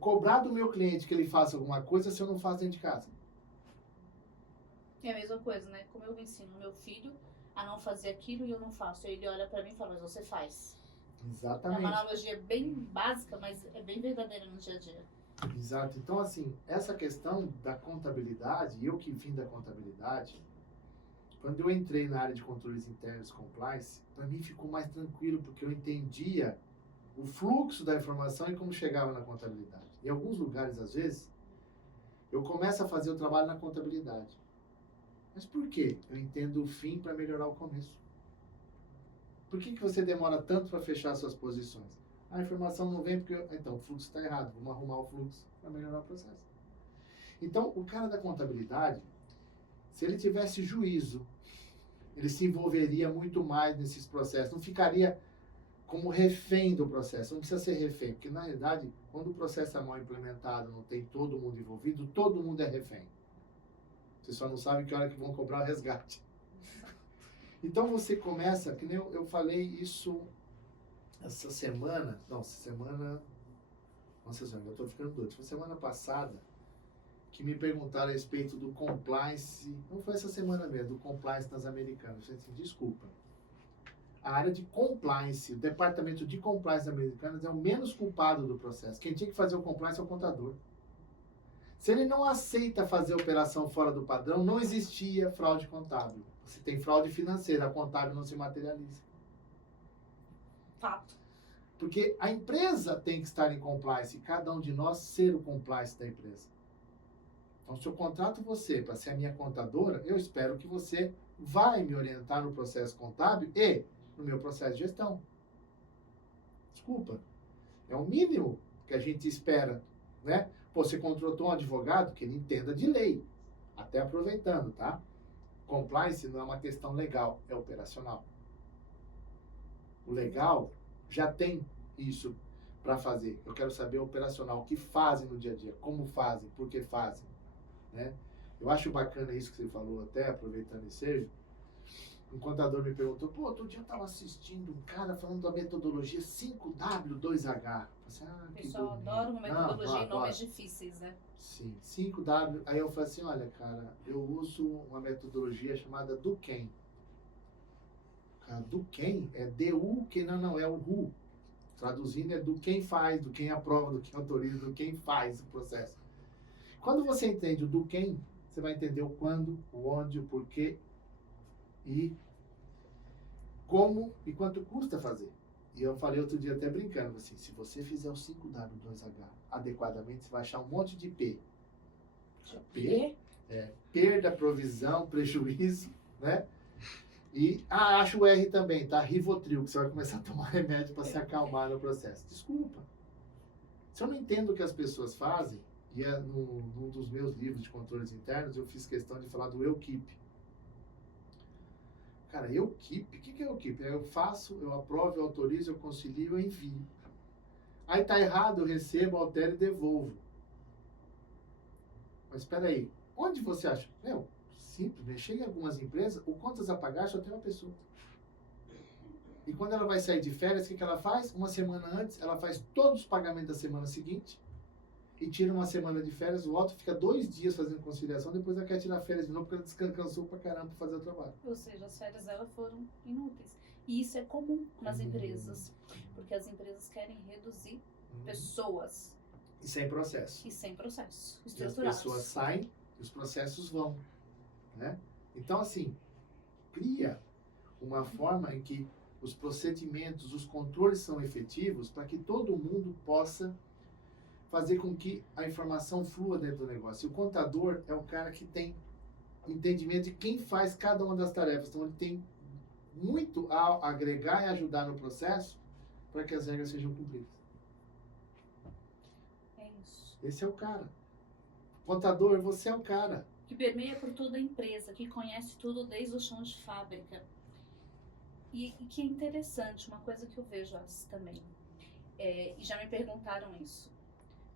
cobrar do meu cliente que ele faça alguma coisa se eu não faço dentro de casa? É a mesma coisa, né? Como eu ensino meu filho a não fazer aquilo e eu não faço. Aí ele olha pra mim e fala, mas você faz. É Exatamente. uma analogia bem básica, mas é bem verdadeira no dia a dia. Exato. Então, assim, essa questão da contabilidade, eu que vim da contabilidade, quando eu entrei na área de controles internos compliance, para mim ficou mais tranquilo, porque eu entendia o fluxo da informação e como chegava na contabilidade. Em alguns lugares, às vezes, eu começo a fazer o trabalho na contabilidade. Mas por quê? Eu entendo o fim para melhorar o começo. Por que você demora tanto para fechar suas posições? A informação não vem porque... Então, o fluxo está errado. Vamos arrumar o fluxo para melhorar o processo. Então, o cara da contabilidade, se ele tivesse juízo, ele se envolveria muito mais nesses processos. Não ficaria como refém do processo. Não precisa ser refém, porque, na realidade, quando o processo é mal implementado, não tem todo mundo envolvido, todo mundo é refém. Você só não sabe que hora que vão cobrar o resgate. Então, você começa, que nem eu falei isso essa semana... Não, essa semana... Nossa senhora, eu estou ficando doido. Foi semana passada que me perguntaram a respeito do compliance, não foi essa semana mesmo, do compliance nas americanas. Eu falei assim, desculpa. A área de compliance, o departamento de compliance americanas é o menos culpado do processo. Quem tinha que fazer o compliance é o contador. Se ele não aceita fazer operação fora do padrão, não existia fraude contábil. Você tem fraude financeira, a contábil não se materializa. Fato. Porque a empresa tem que estar em compliance, e cada um de nós ser o compliance da empresa. Então, se eu contrato você para ser a minha contadora, eu espero que você vai me orientar no processo contábil e no meu processo de gestão. Desculpa. É o mínimo que a gente espera, né? Pô, você contratou um advogado que ele entenda de lei. Até aproveitando, tá? Compliance não é uma questão legal, é operacional. O legal já tem isso para fazer. Eu quero saber o operacional, o que fazem no dia a dia, como fazem, por que fazem, né? Eu acho bacana isso que você falou, até aproveitando esse seja. Um contador me perguntou, pô, outro dia eu estava assistindo um cara falando da metodologia 5W2H. Eu falei assim, O pessoal adora uma metodologia em nomes difíceis, né? Sim, 5W. Aí eu falei assim, olha, cara, eu uso uma metodologia chamada Duquesne. Cara, Duquesne é D-U, que não é o RU. Traduzindo é do quem faz, do quem aprova, do quem autoriza, do quem faz o processo. Quando você entende o do quem, você vai entender o quando, o onde, o porquê e como e quanto custa fazer. E eu falei outro dia até brincando, assim, se você fizer o 5W2H adequadamente, você vai achar um monte de P. P? É, perda, provisão, prejuízo, né? E acho o R também, tá? Rivotril, que você vai começar a tomar remédio para se acalmar no processo. Desculpa. Se eu não entendo o que as pessoas fazem, e num dos meus livros de controles internos, eu fiz questão de falar do eu keep. Cara, eu keep, o que é eu keep? Eu faço, eu aprovo, eu autorizo, eu concilio, eu envio. Aí tá errado, eu recebo, altero e devolvo. Mas espera aí, onde você acha? Simples, né? Chega em algumas empresas, o contas a pagar só tem uma pessoa. E quando ela vai sair de férias, o que ela faz? Uma semana antes, ela faz todos os pagamentos da semana seguinte e tira uma semana de férias, volta, fica 2 dias fazendo conciliação, depois ela quer tirar férias de novo porque ela descansou pra caramba pra fazer o trabalho. Ou seja, as férias dela foram inúteis. E isso é comum nas empresas, porque as empresas querem reduzir pessoas. E sem processo. E sem processo. E as pessoas saem e os processos vão. Né? Então, assim, cria uma forma em que os procedimentos, os controles são efetivos para que todo mundo possa fazer com que a informação flua dentro do negócio. E o contador é o cara que tem entendimento de quem faz cada uma das tarefas. Então, ele tem muito a agregar e ajudar no processo para que as regras sejam cumpridas. É isso. Esse é o cara. Contador, você é o cara. Que permeia por toda a empresa, que conhece tudo desde o chão de fábrica. E que é interessante, uma coisa que eu vejo também, e já me perguntaram isso.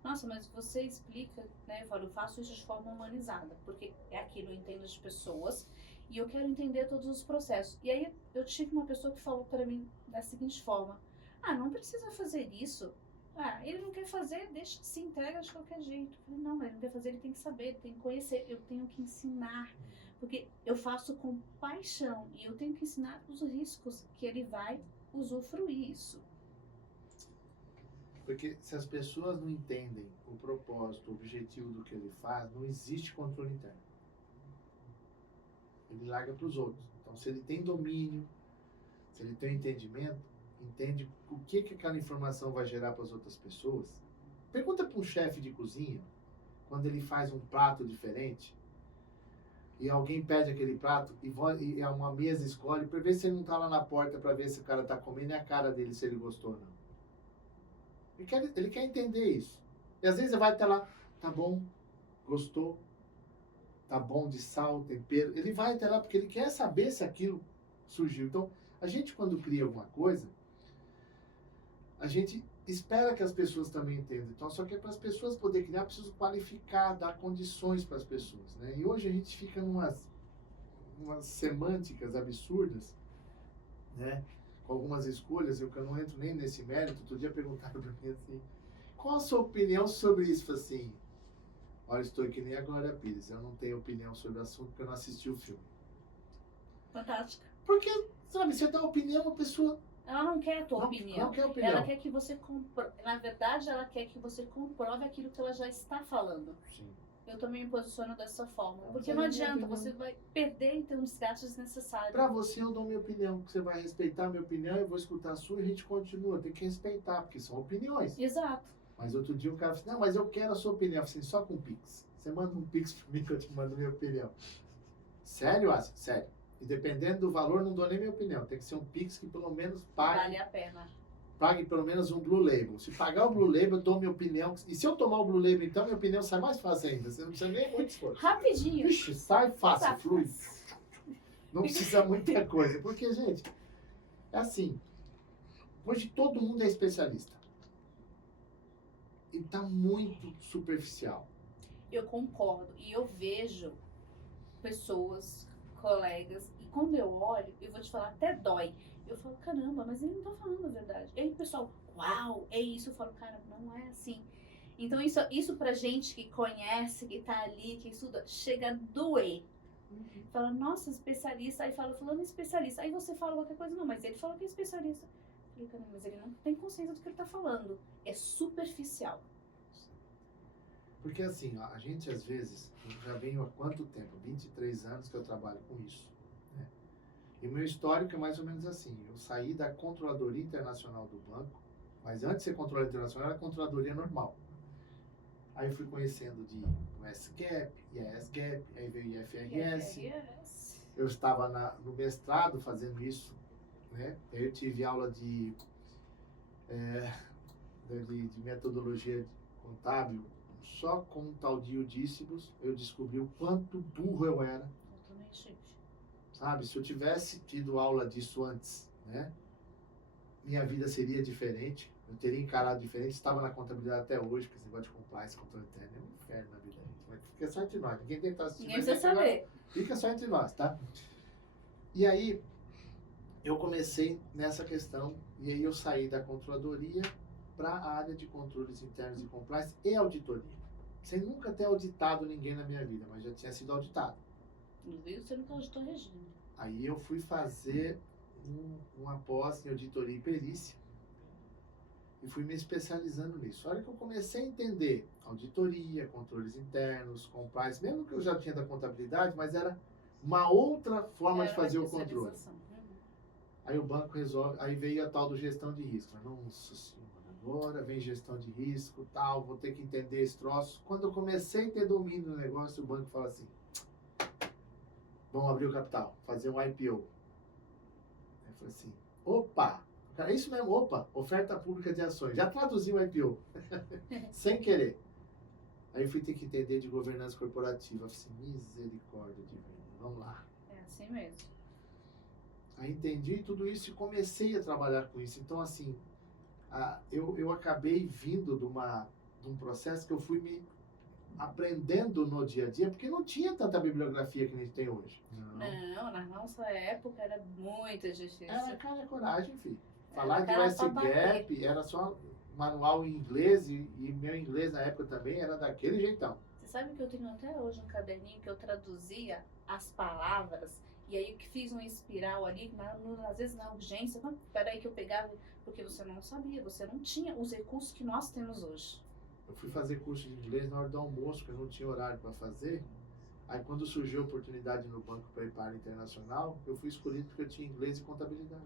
Nossa, mas você explica, né? Eu falo, eu faço isso de forma humanizada, porque é aquilo, eu entendo de pessoas, E eu quero entender todos os processos. E aí eu tive uma pessoa que falou para mim da seguinte forma: ah, não precisa fazer isso. Ah, ele não quer fazer, deixa, se entrega de qualquer jeito. Eu falei, não, ele não quer fazer, ele tem que saber, ele tem que conhecer, eu tenho que ensinar. Porque eu faço com paixão e eu tenho que ensinar os riscos que ele vai usufruir isso. Porque se as pessoas não entendem o propósito, o objetivo do que ele faz, não existe controle interno. Ele larga para os outros. Então, se ele tem domínio, se ele tem entendimento, entende o que aquela informação vai gerar para as outras pessoas. Pergunta para um chefe de cozinha, quando ele faz um prato diferente, e alguém pede aquele prato, e uma mesa escolhe, para ver se ele não está lá na porta, para ver se o cara está comendo, e a cara dele, se ele gostou ou não. Ele quer entender isso. E às vezes você vai até lá, tá bom, gostou, tá bom de sal, tempero. Ele vai até lá porque ele quer saber se aquilo surgiu. Então, a gente quando cria alguma coisa, a gente espera que as pessoas também entendam. Então, só que para as pessoas poderem criar, preciso qualificar, dar condições para as pessoas, né? E hoje a gente fica umas semânticas absurdas, né? Com algumas escolhas, eu não entro nem nesse mérito. Outro dia perguntaram para mim assim, qual a sua opinião sobre isso? Eu falei assim, olha, estou que nem a Glória Pires, eu não tenho opinião sobre o assunto porque eu não assisti o filme. Fantástica. Porque, sabe, você dá opinião, a pessoa... Ela não quer a tua opinião. Não quer opinião. Ela quer que você na verdade, ela quer que você comprove aquilo que ela já está falando. Sim. Eu também me posiciono dessa forma. Porque não adianta, você vai perder e ter um desgaste desnecessário. Pra você, eu dou minha opinião, que você vai respeitar a minha opinião, eu vou escutar a sua e a gente continua. Tem que respeitar, porque são opiniões. Exato. Mas outro dia o cara falou, não, mas eu quero a sua opinião. Eu falei, assim, só com Pix. Você manda um Pix pra mim que eu te mando a minha opinião. Sério, Asa? Sério. E dependendo do valor, não dou nem minha opinião. Tem que ser um Pix que pelo menos pague. Vale a pena. Pague pelo menos um Blue Label. Se pagar o Blue Label, eu dou minha opinião. E se eu tomar o Blue Label, então, minha opinião sai mais fácil ainda. Você não precisa nem muito esforço. Rapidinho. Ixi, sai fácil, flui. Não precisa muita coisa. Porque, gente, é assim. Hoje todo mundo é especialista. E tá muito superficial. Eu concordo. E eu vejo pessoas, colegas, e quando eu olho, eu vou te falar, até dói. Eu falo, caramba, mas ele não tá falando a verdade. E aí o pessoal, uau, é isso. Eu falo, cara, não é assim. Então isso pra gente que conhece, que tá ali, que estuda, chega a doer. Fala, nossa, especialista. Aí fala, fulano é especialista. Aí você fala qualquer coisa, não, mas ele falou que é especialista. Eu falei, caramba, mas ele não tem consciência do que ele tá falando. É superficial. Porque assim, a gente às vezes, eu já venho há quanto tempo? 23 anos que eu trabalho com isso. Né? E o meu histórico é mais ou menos assim. Eu saí da controladoria internacional do banco, mas antes de ser controladoria internacional, era controladoria normal. Aí eu fui conhecendo de USGAP, IASGAP, aí veio o IFRS. Eu estava no mestrado fazendo isso, né? Aí eu tive aula de metodologia contábil. Só com um tal de Eudícibus, eu descobri o quanto burro eu era. Sabe, se eu tivesse tido aula disso antes, né? Minha vida seria diferente. Eu teria encarado diferente. Estava na contabilidade até hoje, porque esse negócio de compliance, controle interno é um inferno na vida. Mas fica só entre nós. Ninguém tem que estar assistindo. Ninguém precisa saber. Fica só entre nós, tá? E aí, eu comecei nessa questão. E aí eu saí da controladoria para a área de controles internos e compliance e auditoria. Sem nunca ter auditado ninguém na minha vida, mas já tinha sido auditado. No Rio você nunca auditou a Regina. Aí eu fui fazer uma pós em auditoria e perícia e fui me especializando nisso. A hora que eu comecei a entender auditoria, controles internos, compliance, mesmo que eu já tinha da contabilidade, mas era uma outra forma de fazer o controle. Aí o banco resolve, aí veio a tal do gestão de risco. Nossa senhora, agora vem gestão de risco, tal, vou ter que entender esse troço. Quando eu comecei a ter domínio no negócio, o banco fala assim, vamos abrir o capital, fazer um IPO. Aí eu falei assim, opa, cara, é isso mesmo, opa, oferta pública de ações. Já traduzi o IPO, sem querer. Aí eu fui ter que entender de governança corporativa. Eu falei assim, misericórdia divina, vamos lá. É assim mesmo. Aí entendi tudo isso e comecei a trabalhar com isso. Então, assim, eu acabei vindo de um processo que eu fui me aprendendo no dia a dia, porque não tinha tanta bibliografia que a gente tem hoje. Não, na nossa época era muito difícil. Era cara coragem, filho. Era Falar de cara US pra bater. Gap era só manual em inglês e meu inglês na época também era daquele jeitão. Você sabe que eu tenho até hoje um caderninho que eu traduzia as palavras e aí eu que fiz uma espiral ali, às vezes na urgência, peraí que eu pegava, porque você não sabia, você não tinha os recursos que nós temos hoje. Eu fui fazer curso de inglês na hora do almoço, porque eu não tinha horário para fazer. Aí quando surgiu a oportunidade no banco para ir para a área internacional, eu fui escolhido porque eu tinha inglês e contabilidade.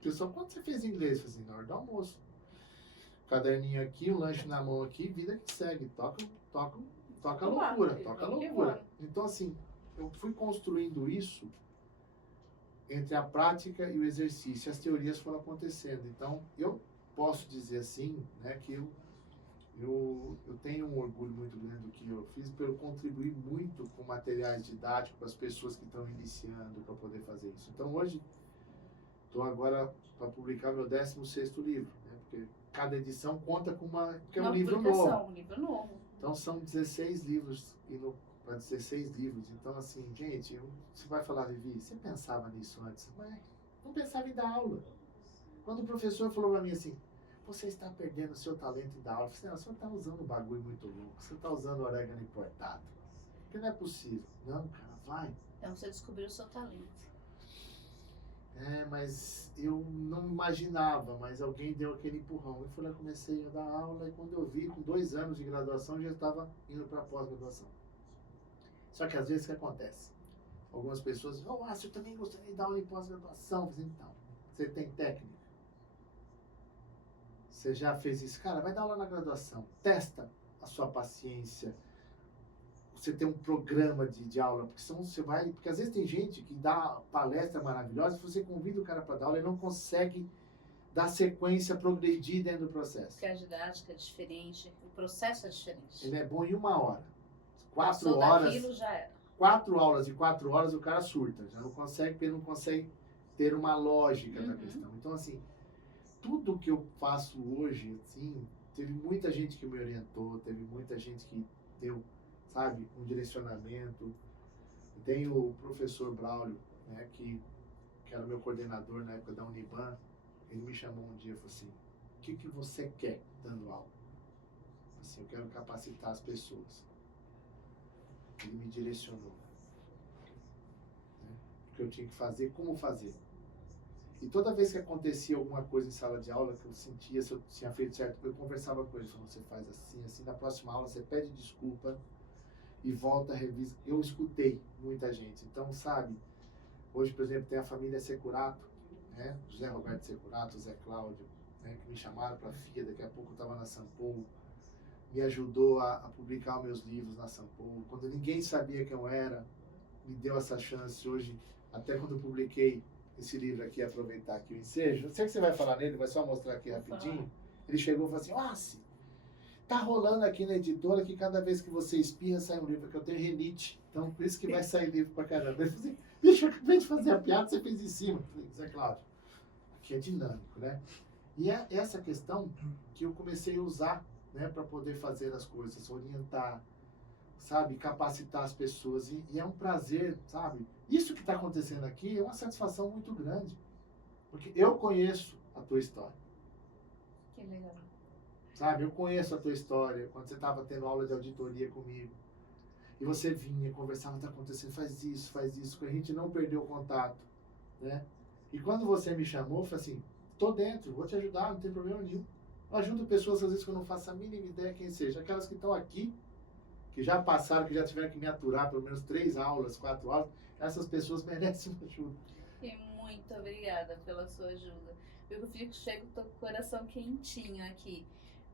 Pessoal, quando você fez inglês? Eu falei assim, na hora do almoço. Caderninho aqui, o lanche na mão aqui, vida que segue. Toca a loucura, toca a loucura. Então assim, eu fui construindo isso entre a prática e o exercício. As teorias foram acontecendo. Então, eu posso dizer assim, né, que eu tenho um orgulho muito grande do que eu fiz, porque eu contribuí muito com materiais didáticos para as pessoas que estão iniciando para poder fazer isso. Então, hoje, estou agora para publicar meu 16º livro, né, porque cada edição conta com porque é um livro novo. Um livro novo. Então, são 16 livros, indo para 16 livros. Então, assim, gente, você vai falar, Vivi, você pensava nisso antes? Mas não pensava em dar aula. Quando o professor falou para mim assim, você está perdendo o seu talento em dar aula. Eu falei, não, você está usando um bagulho muito louco. Você está usando orégano importado. Porque não é possível. Não, cara, vai. Então você descobriu o seu talento. Mas eu não imaginava, mas alguém deu aquele empurrão. Eu fui lá, comecei a dar aula e quando eu vi, com 2 anos de graduação, eu já estava indo para pós-graduação. Só que às vezes o que acontece? Algumas pessoas dizem, eu também gostaria de dar aula em pós-graduação. Eu falei, então, você tem técnica? Você já fez isso? Cara, vai dar aula na graduação. Testa a sua paciência. Você tem um programa de aula, porque senão você vai... Porque às vezes tem gente que dá palestra maravilhosa, você convida o cara para dar aula e não consegue dar sequência, progredir dentro do processo. Porque a didática é diferente, o processo é diferente. Ele é bom em 1 hora. 4 Passou horas... daquilo, já era. 4 aulas de 4 horas, o cara surta. Já não consegue, porque ele não consegue ter uma lógica da questão. Então, assim... Tudo que eu faço hoje, assim, teve muita gente que me orientou, teve muita gente que deu, sabe, um direcionamento. Tem o professor Braulio, né, que era o meu coordenador na época da Uniban. Ele me chamou um dia e falou assim, o que você quer dando aula? Assim, eu quero capacitar as pessoas. Ele me direcionou. Né, o que eu tinha que fazer, como fazer. E toda vez que acontecia alguma coisa em sala de aula, que eu sentia se eu tinha feito certo, eu conversava com ele, falando, você faz assim, assim, na próxima aula você pede desculpa e volta, revisa. Eu escutei muita gente. Então, sabe, hoje, por exemplo, tem a família Securato, né? José Roberto Securato, Zé Cláudio, né? Que me chamaram para a FIA, daqui a pouco eu estava na Sampo, me ajudou a publicar meus livros na Sampo. Quando ninguém sabia quem eu era, me deu essa chance. Hoje, até quando eu publiquei esse livro aqui, aproveitar aqui o ensejo, eu sei que você vai falar nele, vai só mostrar aqui rapidinho. Ele chegou e falou assim, tá rolando aqui na editora que cada vez que você espirra sai um livro, porque eu tenho renite, então por isso que vai sair livro pra caramba. Ele falou assim, bicho, eu acabei de fazer a piada, você fez em cima. Eu falei, Zé Cláudio, aqui é dinâmico, né? E é essa questão que eu comecei a usar, né, para poder fazer as coisas, orientar, sabe, capacitar as pessoas, e é um prazer, sabe? Isso que está acontecendo aqui é uma satisfação muito grande, porque eu conheço a tua história. Que legal. Sabe, eu conheço a tua história, quando você estava tendo aula de auditoria comigo, e você vinha, conversava, está acontecendo, faz isso, que a gente não perdeu o contato, né? E quando você me chamou, eu falei assim, tô dentro, vou te ajudar, não tem problema nenhum. Eu ajudo pessoas, às vezes, que eu não faço a mínima ideia quem seja, aquelas que estão aqui, que já passaram, que já tiveram que me aturar pelo menos 3 aulas, 4 aulas, essas pessoas merecem uma ajuda. E muito obrigada pela sua ajuda. Eu chego com o coração quentinho aqui,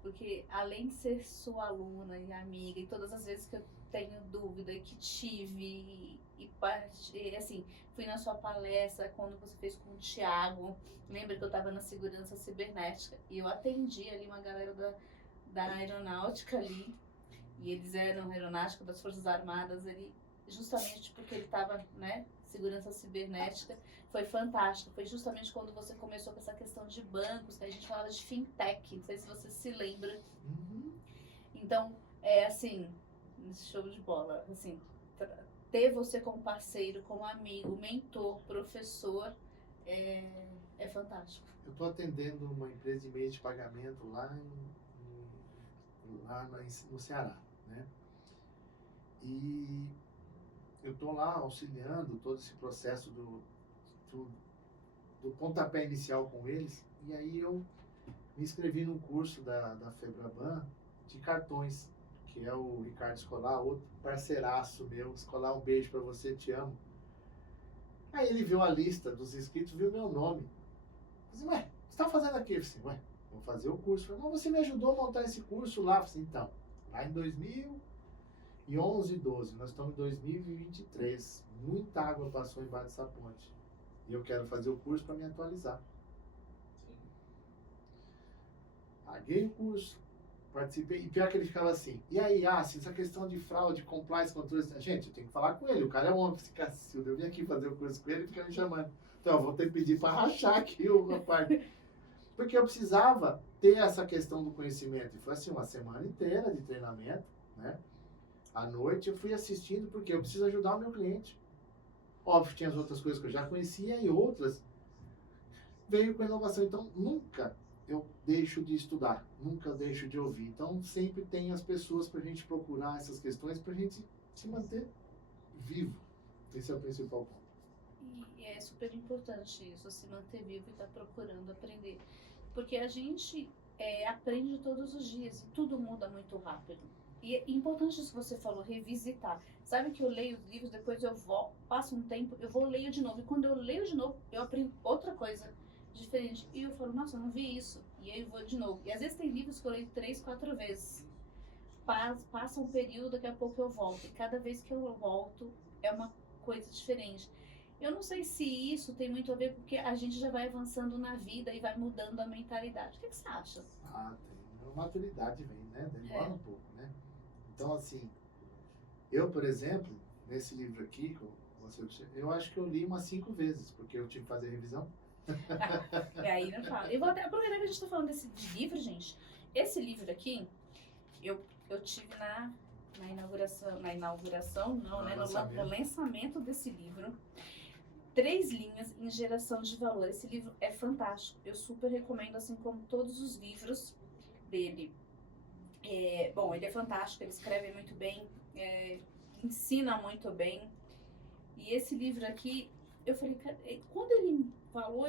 porque além de ser sua aluna e amiga, e todas as vezes que eu tenho dúvida, que tive, e assim, fui na sua palestra quando você fez com o Thiago, lembra que eu estava na segurança cibernética, e eu atendi ali uma galera da aeronáutica ali, e eles eram aeronáutica das Forças Armadas, justamente porque ele estava, né, segurança cibernética, foi fantástico. Foi justamente quando você começou com essa questão de bancos, que a gente falava de fintech, não sei se você se lembra. Então, é assim, show de bola, assim, ter você como parceiro, como amigo, mentor, professor, é fantástico. Eu estou atendendo uma empresa de meio de pagamento no Ceará, né? E eu estou lá auxiliando todo esse processo do pontapé inicial com eles. E aí eu me inscrevi num curso da Febraban de cartões, que é o Ricardo Escolar, outro parceiraço meu. Escolar, um beijo para você, te amo. Aí ele viu a lista dos inscritos, viu meu nome. Eu falei, ué, o que você está fazendo aqui? Eu falei, ué, vou fazer o curso. Eu falei, não, você me ajudou a montar esse curso lá. Eu falei, então, lá em 2011, 12, nós estamos em 2023. Muita água passou embaixo dessa ponte. E eu quero fazer o curso para me atualizar. Paguei o curso, participei, e pior que ele ficava assim, e aí, essa questão de fraude, compliance, controle, gente, eu tenho que falar com ele, o cara é um homem, Cacilda, eu vim aqui fazer o curso com ele e fica me chamando. Então, eu vou ter que pedir para rachar aqui a parte. Porque eu precisava ter essa questão do conhecimento, e foi assim, uma semana inteira de treinamento, né? À noite eu fui assistindo, porque eu preciso ajudar o meu cliente. Óbvio, tinha as outras coisas que eu já conhecia, e outras veio com inovação, então nunca eu deixo de estudar, nunca deixo de ouvir. Então, sempre tem as pessoas para a gente procurar essas questões, para a gente se manter vivo. Esse é o principal ponto. E é super importante isso, se manter vivo e estar procurando aprender. Porque a gente aprende todos os dias e tudo muda muito rápido. E é importante isso que você falou, revisitar. Sabe que eu leio os livros, depois eu vou, passo um tempo, eu vou leio de novo. E quando eu leio de novo, eu aprendo outra coisa diferente. E eu falo, nossa, eu não vi isso. E aí eu vou de novo. E às vezes tem livros que eu leio 3, 4 vezes. Passa um período, daqui a pouco eu volto. E cada vez que eu volto, é uma coisa diferente. Eu não sei se isso tem muito a ver porque a gente já vai avançando na vida e vai mudando a mentalidade. O que você acha? Tem. A maturidade vem, né? Demora um pouco, né? Então, assim, eu, por exemplo, nesse livro aqui, eu acho que eu li umas 5 vezes, porque eu tive que fazer revisão. E aí não fala. Eu vou até aproveitar que a gente tá falando de livro, gente. Esse livro aqui, eu tive na inauguração, não, né? No lançamento desse livro. 3 linhas em geração de valor. Esse livro é fantástico. Eu super recomendo, assim como todos os livros dele. Bom, ele é fantástico, ele escreve muito bem, ensina muito bem. E esse livro aqui, eu falei, quando ele falou,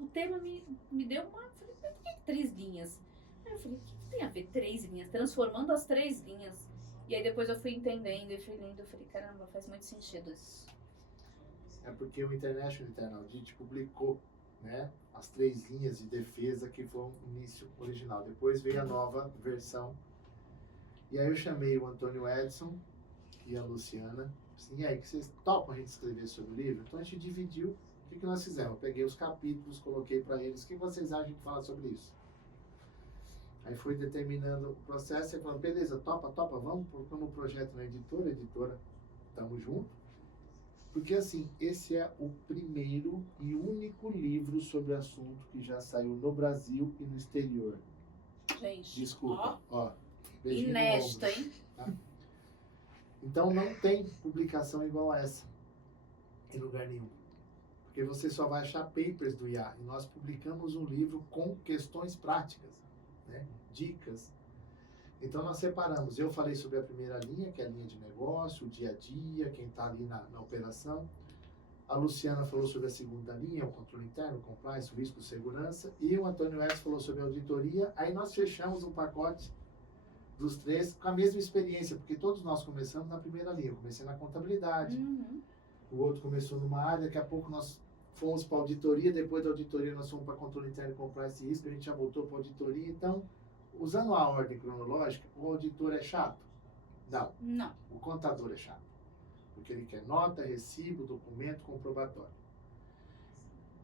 o tema me deu uma... Eu falei, por que 3 linhas? Aí eu falei, o que tem a ver 3 linhas? Transformando as 3 linhas. E aí depois eu fui entendendo e fui lendo, eu falei, caramba, faz muito sentido isso. É porque o International Audit publicou, né, as 3 linhas de defesa que foi o início original. Depois veio a nova versão. E aí eu chamei o Antônio Edson e a Luciana. Assim, e aí, que vocês topam a gente escrever sobre o livro? Então a gente dividiu. O que nós fizemos? Eu peguei os capítulos, coloquei para eles. O que vocês acham de falar sobre isso? Aí fui determinando o processo e falando, beleza, topa, vamos colocamos o projeto na editora, tamo junto. Porque assim, esse é o primeiro e único livro sobre o assunto que já saiu no Brasil e no exterior. Gente, desculpa, ó inédito, hein? Tá? Então não tem publicação igual a essa em lugar nenhum. Porque você só vai achar papers do IA. E nós publicamos um livro com questões práticas, né? Dicas. Então nós separamos. Eu falei sobre a primeira linha, que é a linha de negócio, o dia a dia, quem está ali na operação. A Luciana falou sobre a segunda linha, o controle interno, compliance, risco, segurança. E o Antônio Edson falou sobre a auditoria. Aí nós fechamos um pacote dos 3 com a mesma experiência, porque todos nós começamos na primeira linha. Eu comecei na contabilidade, o outro começou numa área, daqui a pouco nós fomos para a auditoria, depois da auditoria nós fomos para controle interno, compliance e risco, a gente já voltou para a auditoria. Então, usando a ordem cronológica, o auditor é chato? Não. O contador é chato. Porque ele quer nota, recibo, documento, comprobatório.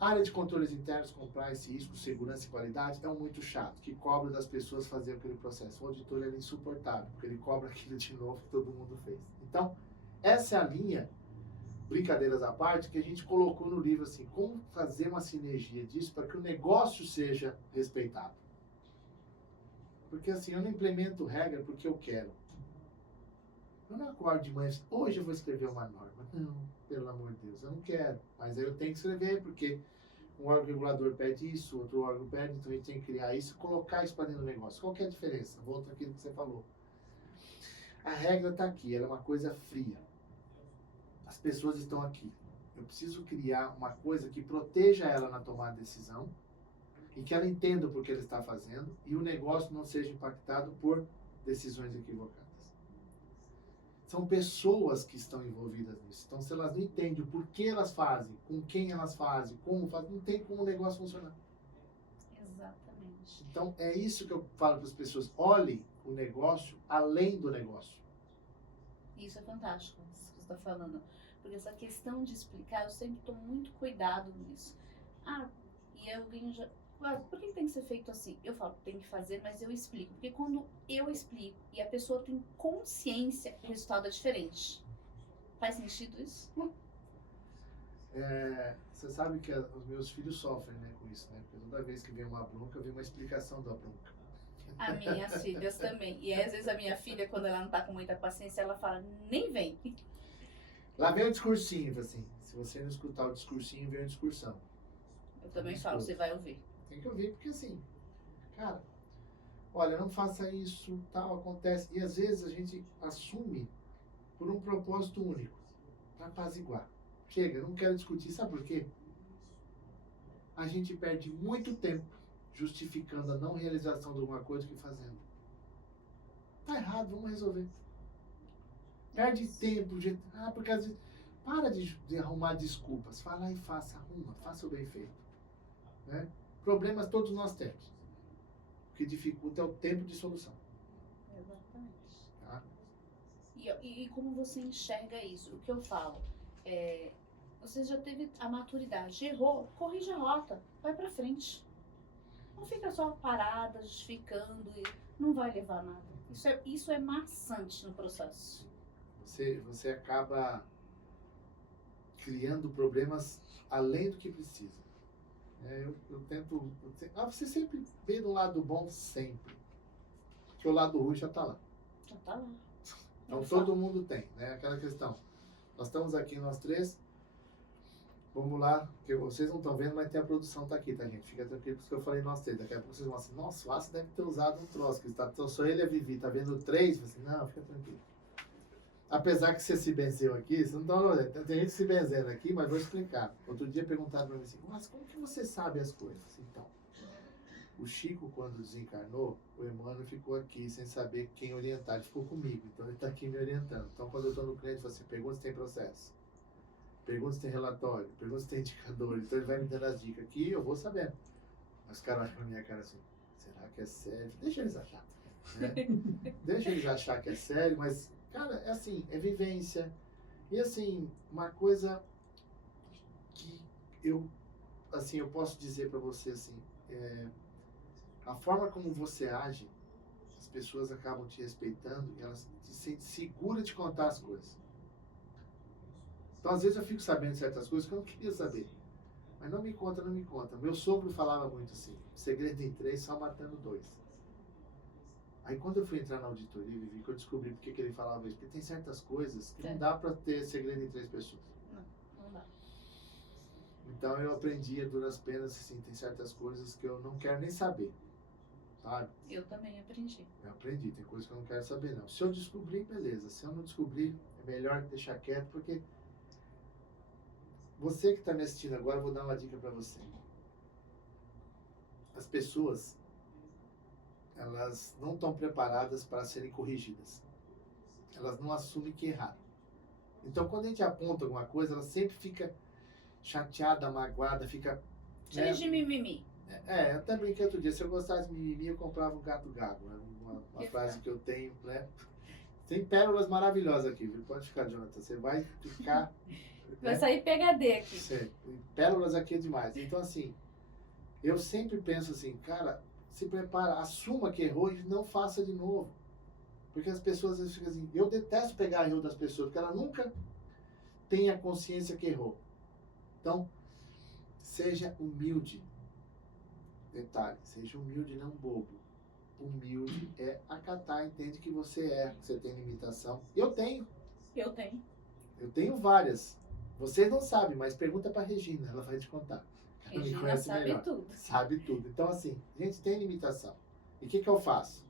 A área de controles internos, compliance, risco, segurança e qualidade é muito chato, que cobra das pessoas fazer aquele processo. O auditor é insuportável, porque ele cobra aquilo de novo que todo mundo fez. Então, essa é a linha, brincadeiras à parte, que a gente colocou no livro assim, como fazer uma sinergia disso para que o negócio seja respeitado. Porque assim, eu não implemento regra porque eu quero. Eu não acordo de manhã, hoje eu vou escrever uma norma. Não, pelo amor de Deus, eu não quero. Mas aí eu tenho que escrever, porque um órgão regulador pede isso, outro órgão pede, então a gente tem que criar isso, colocar isso para dentro do negócio. Qual que é a diferença? Volto àquilo que você falou. A regra está aqui, ela é uma coisa fria. As pessoas estão aqui. Eu preciso criar uma coisa que proteja ela na tomada de decisão e que ela entenda o porquê ela está fazendo e o negócio não seja impactado por decisões equivocadas. São pessoas que estão envolvidas nisso. Então, se elas não entendem o porquê elas fazem, com quem elas fazem, como fazem, não tem como o negócio funcionar. Exatamente. Então, é isso que eu falo para as pessoas. Olhem o negócio além do negócio. Isso é fantástico, isso que você está falando. Porque essa questão de explicar, eu sempre tomo muito cuidado nisso. E alguém já... por que tem que ser feito assim? Eu falo, tem que fazer, mas eu explico. Porque quando eu explico e a pessoa tem consciência, o resultado é diferente. Faz sentido isso? Você sabe que os meus filhos sofrem, né, com isso, né? Porque toda vez que vem uma bronca, vem uma explicação da bronca. As minhas filhas também. E às vezes a minha filha, quando ela não tá com muita paciência, ela fala, nem vem. Lá vem o discursinho, assim. Se você não escutar o discursinho, vem a discursão. Eu também falo, você vai ouvir. Tem que ouvir, porque assim, cara, olha, não faça isso, tal, acontece. E às vezes a gente assume por um propósito único, para apaziguar. Chega, eu não quero discutir, sabe por quê? A gente perde muito tempo justificando a não realização de alguma coisa que fazendo. Tá errado, vamos resolver. Perde tempo, porque às vezes, para de arrumar desculpas, fala e faça, arruma, faça o bem feito. Né? Problemas todos nós temos. O que dificulta é o tempo de solução. Exatamente. Tá? E como você enxerga isso? O que eu falo você já teve a maturidade, errou, corrige a rota, vai pra frente. Não fica só parada, justificando e não vai levar nada. Isso é maçante no processo. Você acaba criando problemas além do que precisa. Eu tento... você sempre vê do lado bom, sempre. Porque o lado ruim já está lá. Já tá lá. Então todo mundo tem, né? Aquela questão. Nós estamos aqui, nós três. Vamos lá, porque vocês não estão vendo, mas tem a produção tá aqui, tá, gente? Fica tranquilo, porque eu falei nós três. Daqui a pouco vocês vão assim, nossa, o Aço deve ter usado um troço, que está, então só ele e a Vivi, tá vendo três? Assim, não, fica tranquilo. Apesar que você se benzeu aqui, você não tá olhando, tem gente se benzendo aqui, mas vou explicar. Outro dia perguntaram para mim assim, mas como que você sabe as coisas? Então, o Chico, quando desencarnou, o Emmanuel ficou aqui sem saber quem orientar, ele ficou comigo, então ele está aqui me orientando. Então, quando eu estou no cliente, eu falo assim, pergunta se tem processo. Pergunta se tem relatório, pergunta se tem indicador, então ele vai me dando as dicas aqui e eu vou sabendo. Mas os caras olham pra minha cara assim, será que é sério? Deixa eles achar. Né? Deixa eles achar que é sério, mas, cara, é assim, é vivência. E assim, uma coisa que eu posso dizer pra você assim, a forma como você age, as pessoas acabam te respeitando e elas se sentem seguras de contar as coisas. Então, às vezes eu fico sabendo certas coisas que eu não queria saber. Mas não me conta, não me conta. Meu sogro falava muito assim, segredo em 3, só matando 2. Aí quando eu fui entrar na auditoria, Vivi, que eu descobri por que ele falava isso. Porque tem certas coisas que não dá para ter segredo em 3 pessoas. Não dá. Então eu aprendi a duras penas, assim, tem certas coisas que eu não quero nem saber. Sabe? Eu também aprendi. Eu aprendi, tem coisas que eu não quero saber não. Se eu descobrir, beleza. Se eu não descobrir, é melhor deixar quieto, porque... Você que está me assistindo agora, eu vou dar uma dica para você. As pessoas, elas não estão preparadas para serem corrigidas. Elas não assumem que erraram. Então, quando a gente aponta alguma coisa, ela sempre fica chateada, magoada, fica... Cheio de mimimi. Eu até brinquei outro dia. Se eu gostasse de mimimi, eu comprava um gato gago. É uma frase que eu tenho, né? Tem pérolas maravilhosas aqui, viu? Pode ficar, Jonathan. Você vai ficar... Vai sair PhD aqui. Sim. Pérolas aqui é demais. Então, assim, eu sempre penso assim, cara, se prepara, assuma que errou e não faça de novo. Porque as pessoas às vezes ficam assim, eu detesto pegar erro das pessoas, porque ela nunca tem a consciência que errou. Então, seja humilde. Detalhe, seja humilde, não bobo. humilde é acatar, entende que você erra, que você tem limitação. Eu tenho várias. Você não sabe, mas pergunta pra Regina, ela vai te contar. Ela me Regina conhece sabe melhor. tudo. Sabe tudo. Então, assim, a gente tem limitação. E o que eu faço?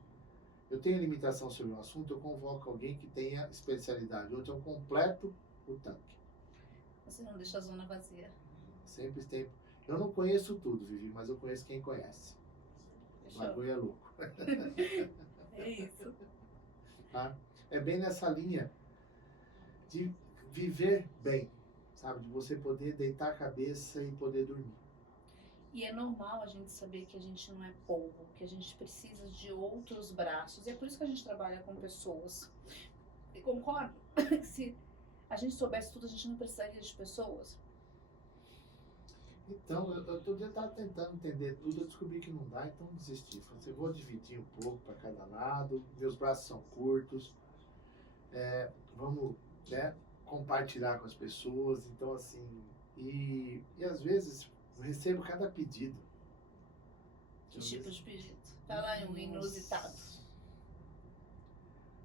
Eu tenho limitação sobre um assunto, eu convoco alguém que tenha especialidade. Outro eu completo o tanque. Você não deixa a zona vazia. Sempre tem. Eu não conheço tudo, Vivi, mas eu conheço quem conhece. O bagulho é louco. É isso. Tá? É bem nessa linha de viver bem, sabe? De você poder deitar a cabeça e poder dormir. E é normal a gente saber que a gente não é polvo, que a gente precisa de outros braços. E é por isso que a gente trabalha com pessoas. E concordo que se a gente soubesse tudo, a gente não precisaria de pessoas. Então, eu estava tentando entender tudo, eu descobri que não dá, então desisti. Falei assim, eu vou dividir um pouco para cada lado, meus braços são curtos, vamos, né, compartilhar com as pessoas. Então, assim, e às vezes eu recebo cada pedido. Que tipo de pedido? Fala aí um inusitado.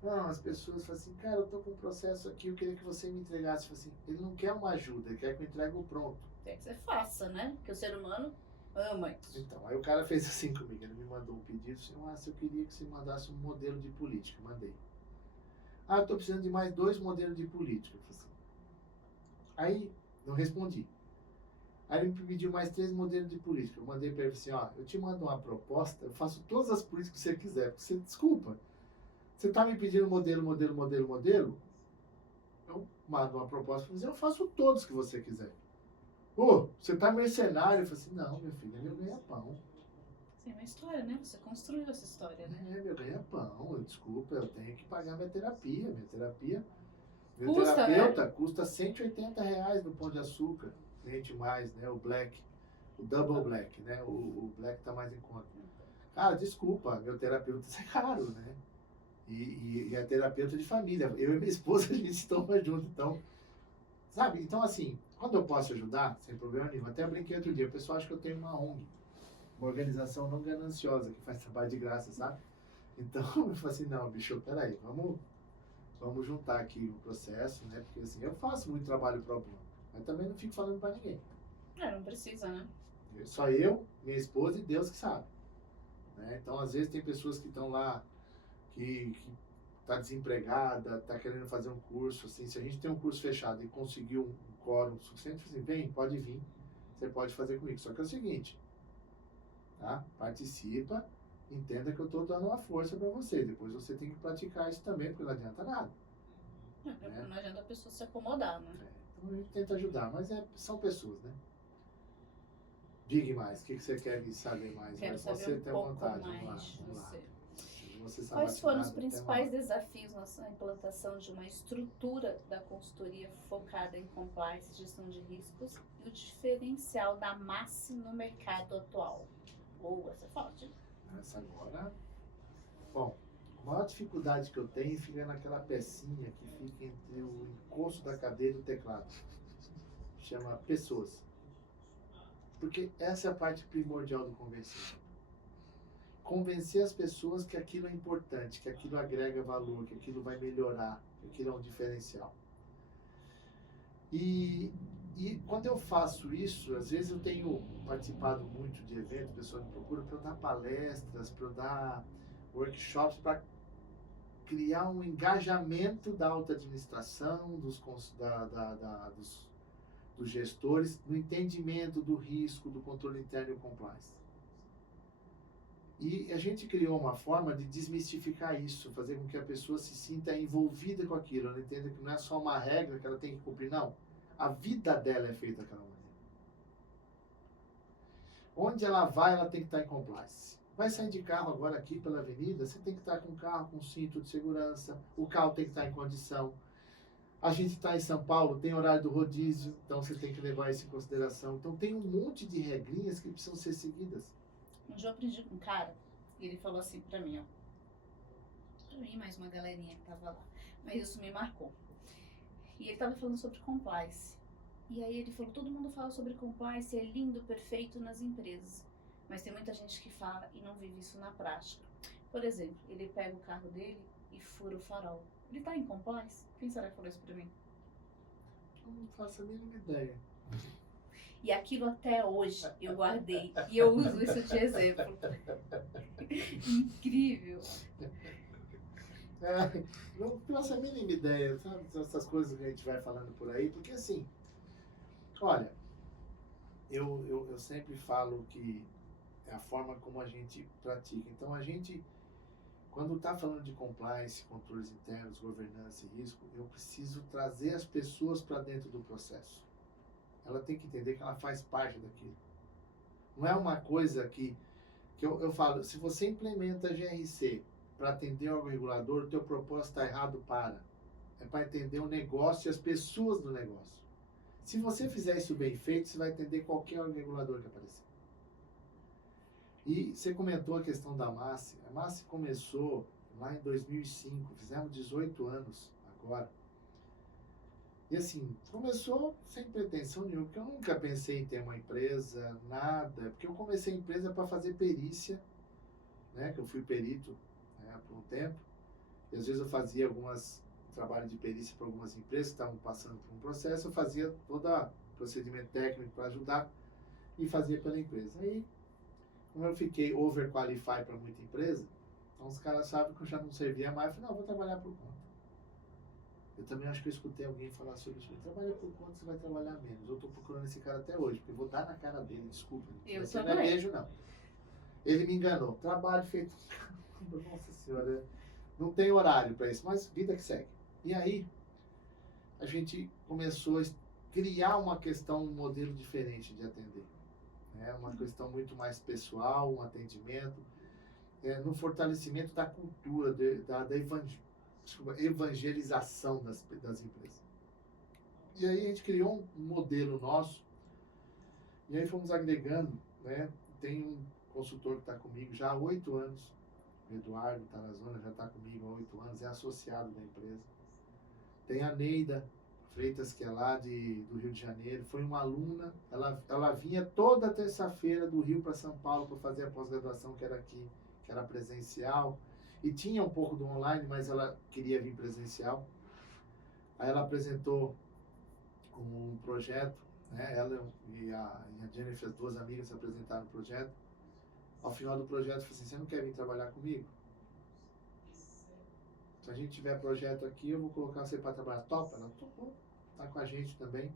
Não, as pessoas falam assim, cara, eu tô com um processo aqui, eu queria que você me entregasse. Eu falo assim, ele não quer uma ajuda, ele quer que eu entregue o pronto. Quer que você faça, né? Porque o ser humano ama isso. Então, aí o cara fez assim comigo, ele me mandou um pedido, assim, eu queria que você mandasse um modelo de política, mandei. Eu tô precisando de mais 2 modelos de política. Eu falei assim. Aí, não respondi. Aí ele me pediu mais 3 modelos de política. Eu mandei para ele assim, eu te mando uma proposta, eu faço todas as políticas que você quiser, porque você, desculpa, você tá me pedindo modelo, eu mando uma proposta para você, eu faço todos que você quiser. Você tá mercenário? Eu falei assim, não, meu filho, é meu ganha-pão. Tem uma história, né? Você construiu essa história, né? É meu ganha-pão, desculpa, eu tenho que pagar minha terapia. Meu Custa, terapeuta custa R$180 no Pão de Açúcar. Cliente mais, né? O Black, o Double Black, né? O Black tá mais em conta. Cara, desculpa, meu terapeuta é caro, né? E é terapeuta de família. Eu e minha esposa, a gente estamos juntos, então... Sabe? Então, assim, quando eu posso ajudar, sem problema nenhum. Até eu brinquei outro dia, o pessoal acha que eu tenho uma ONG, uma organização não gananciosa, que faz trabalho de graça, sabe? Então, eu falei assim, não, bicho, peraí, vamos juntar aqui o processo, né? Porque, assim, eu faço muito trabalho pro bono, mas também não fico falando pra ninguém. Não precisa, né? Só eu, minha esposa e Deus que sabe. Né? Então, às vezes, tem pessoas que estão lá, que tá desempregada, tá querendo fazer um curso, assim, se a gente tem um curso fechado e conseguiu um quórum suficiente, assim, vem, pode vir, você pode fazer comigo. Só que é o seguinte, tá? Participa, entenda que eu tô dando uma força para você, depois você tem que praticar isso também, porque não adianta nada. Não adianta a pessoa se acomodar, né? Então a gente tenta ajudar, mas são pessoas, né? Diga mais, o que você quer saber mais? Quero Mas saber você um tem pouco vontade, mais vamos lá. Quais foram os principais desafios na implantação de uma estrutura da consultoria focada em compliance e gestão de riscos e o diferencial da Massi no mercado atual? Essa é forte. Essa agora... Bom, a maior dificuldade que eu tenho fica naquela pecinha que fica entre o encosto da cadeira e o teclado. Chama pessoas. Porque essa é a parte primordial do convencimento. Convencer as pessoas que aquilo é importante, que aquilo agrega valor, que aquilo vai melhorar, que aquilo é um diferencial. E quando eu faço isso, às vezes eu tenho participado muito de eventos, pessoas me procuram para eu dar palestras, para eu dar workshops, para criar um engajamento da alta administração, dos gestores, no entendimento do risco, do controle interno e compliance. E a gente criou uma forma de desmistificar isso, fazer com que a pessoa se sinta envolvida com aquilo, ela entenda que não é só uma regra que ela tem que cumprir, não. A vida dela é feita daquela maneira. Onde ela vai, ela tem que estar em compliance. Vai sair de carro agora aqui pela avenida, você tem que estar com o carro com cinto de segurança, o carro tem que estar em condição. A gente está em São Paulo, tem horário do rodízio, então você tem que levar isso em consideração. Então tem um monte de regrinhas que precisam ser seguidas. Um dia eu aprendi com um cara e ele falou assim pra mim, pra mim mais uma galerinha que tava lá, mas isso me marcou. E ele tava falando sobre compliance. E aí ele falou, todo mundo fala sobre compliance, é lindo, perfeito nas empresas. Mas tem muita gente que fala e não vive isso na prática. Por exemplo, ele pega o carro dele e fura o farol. Ele tá em compliance? Quem será que falou isso pra mim? Eu não faço a mínima ideia. E aquilo até hoje eu guardei. E eu uso isso de exemplo. Incrível. Não faço a mínima ideia, sabe? Essas coisas que a gente vai falando por aí. Porque assim, olha, eu sempre falo que é a forma como a gente pratica. Então a gente, quando está falando de compliance, controles internos, governança e risco, eu preciso trazer as pessoas para dentro do processo. Ela tem que entender que ela faz parte daquilo. Não é uma coisa que eu falo, se você implementa GRC para atender o regulador, o teu propósito está errado É para entender o negócio e as pessoas do negócio. Se você fizer isso bem feito, você vai entender qualquer regulador que aparecer. E você comentou a questão da MASSE. A MASSE começou lá em 2005, fizemos 18 anos agora. E assim, começou sem pretensão nenhuma, porque eu nunca pensei em ter uma empresa, nada. Porque eu comecei a empresa para fazer perícia, né? Que eu fui perito, né, por um tempo. E às vezes eu fazia algumas trabalho de perícia para algumas empresas que estavam passando por um processo. Eu fazia todo o procedimento técnico para ajudar e fazia pela empresa. Aí, como eu fiquei overqualified para muita empresa, então os caras sabem que eu já não servia mais. Eu falei, não, eu vou trabalhar por conta. Eu também acho que eu escutei alguém falar sobre isso. Trabalha por conta, você vai trabalhar menos. Eu estou procurando esse cara até hoje, porque eu vou dar na cara dele, desculpa. Eu não é beijo, não. Ele me enganou. Trabalho feito... Nossa Senhora, não tem horário para isso, mas vida que segue. E aí, a gente começou a criar uma questão, um modelo diferente de atender. Né? Uma questão muito mais pessoal, um atendimento, no fortalecimento da cultura, da evangelização das empresas. E aí a gente criou um modelo nosso, e aí fomos agregando, né? Tem um consultor que está comigo já há 8 anos, o Eduardo está na zona, já está comigo há 8 anos, é associado da empresa. Tem a Neida Freitas, que é lá do Rio de Janeiro, foi uma aluna, ela vinha toda terça-feira do Rio para São Paulo para fazer a pós-graduação, que era aqui, que era presencial, e tinha um pouco do online, mas ela queria vir presencial. Aí ela apresentou um projeto, né? Ela e a Jennifer, as duas amigas, apresentaram o projeto. Ao final do projeto, eu falei assim, você não quer vir trabalhar comigo? Se a gente tiver projeto aqui, eu vou colocar você para trabalhar. Topa? Ela topou. Tá com a gente também.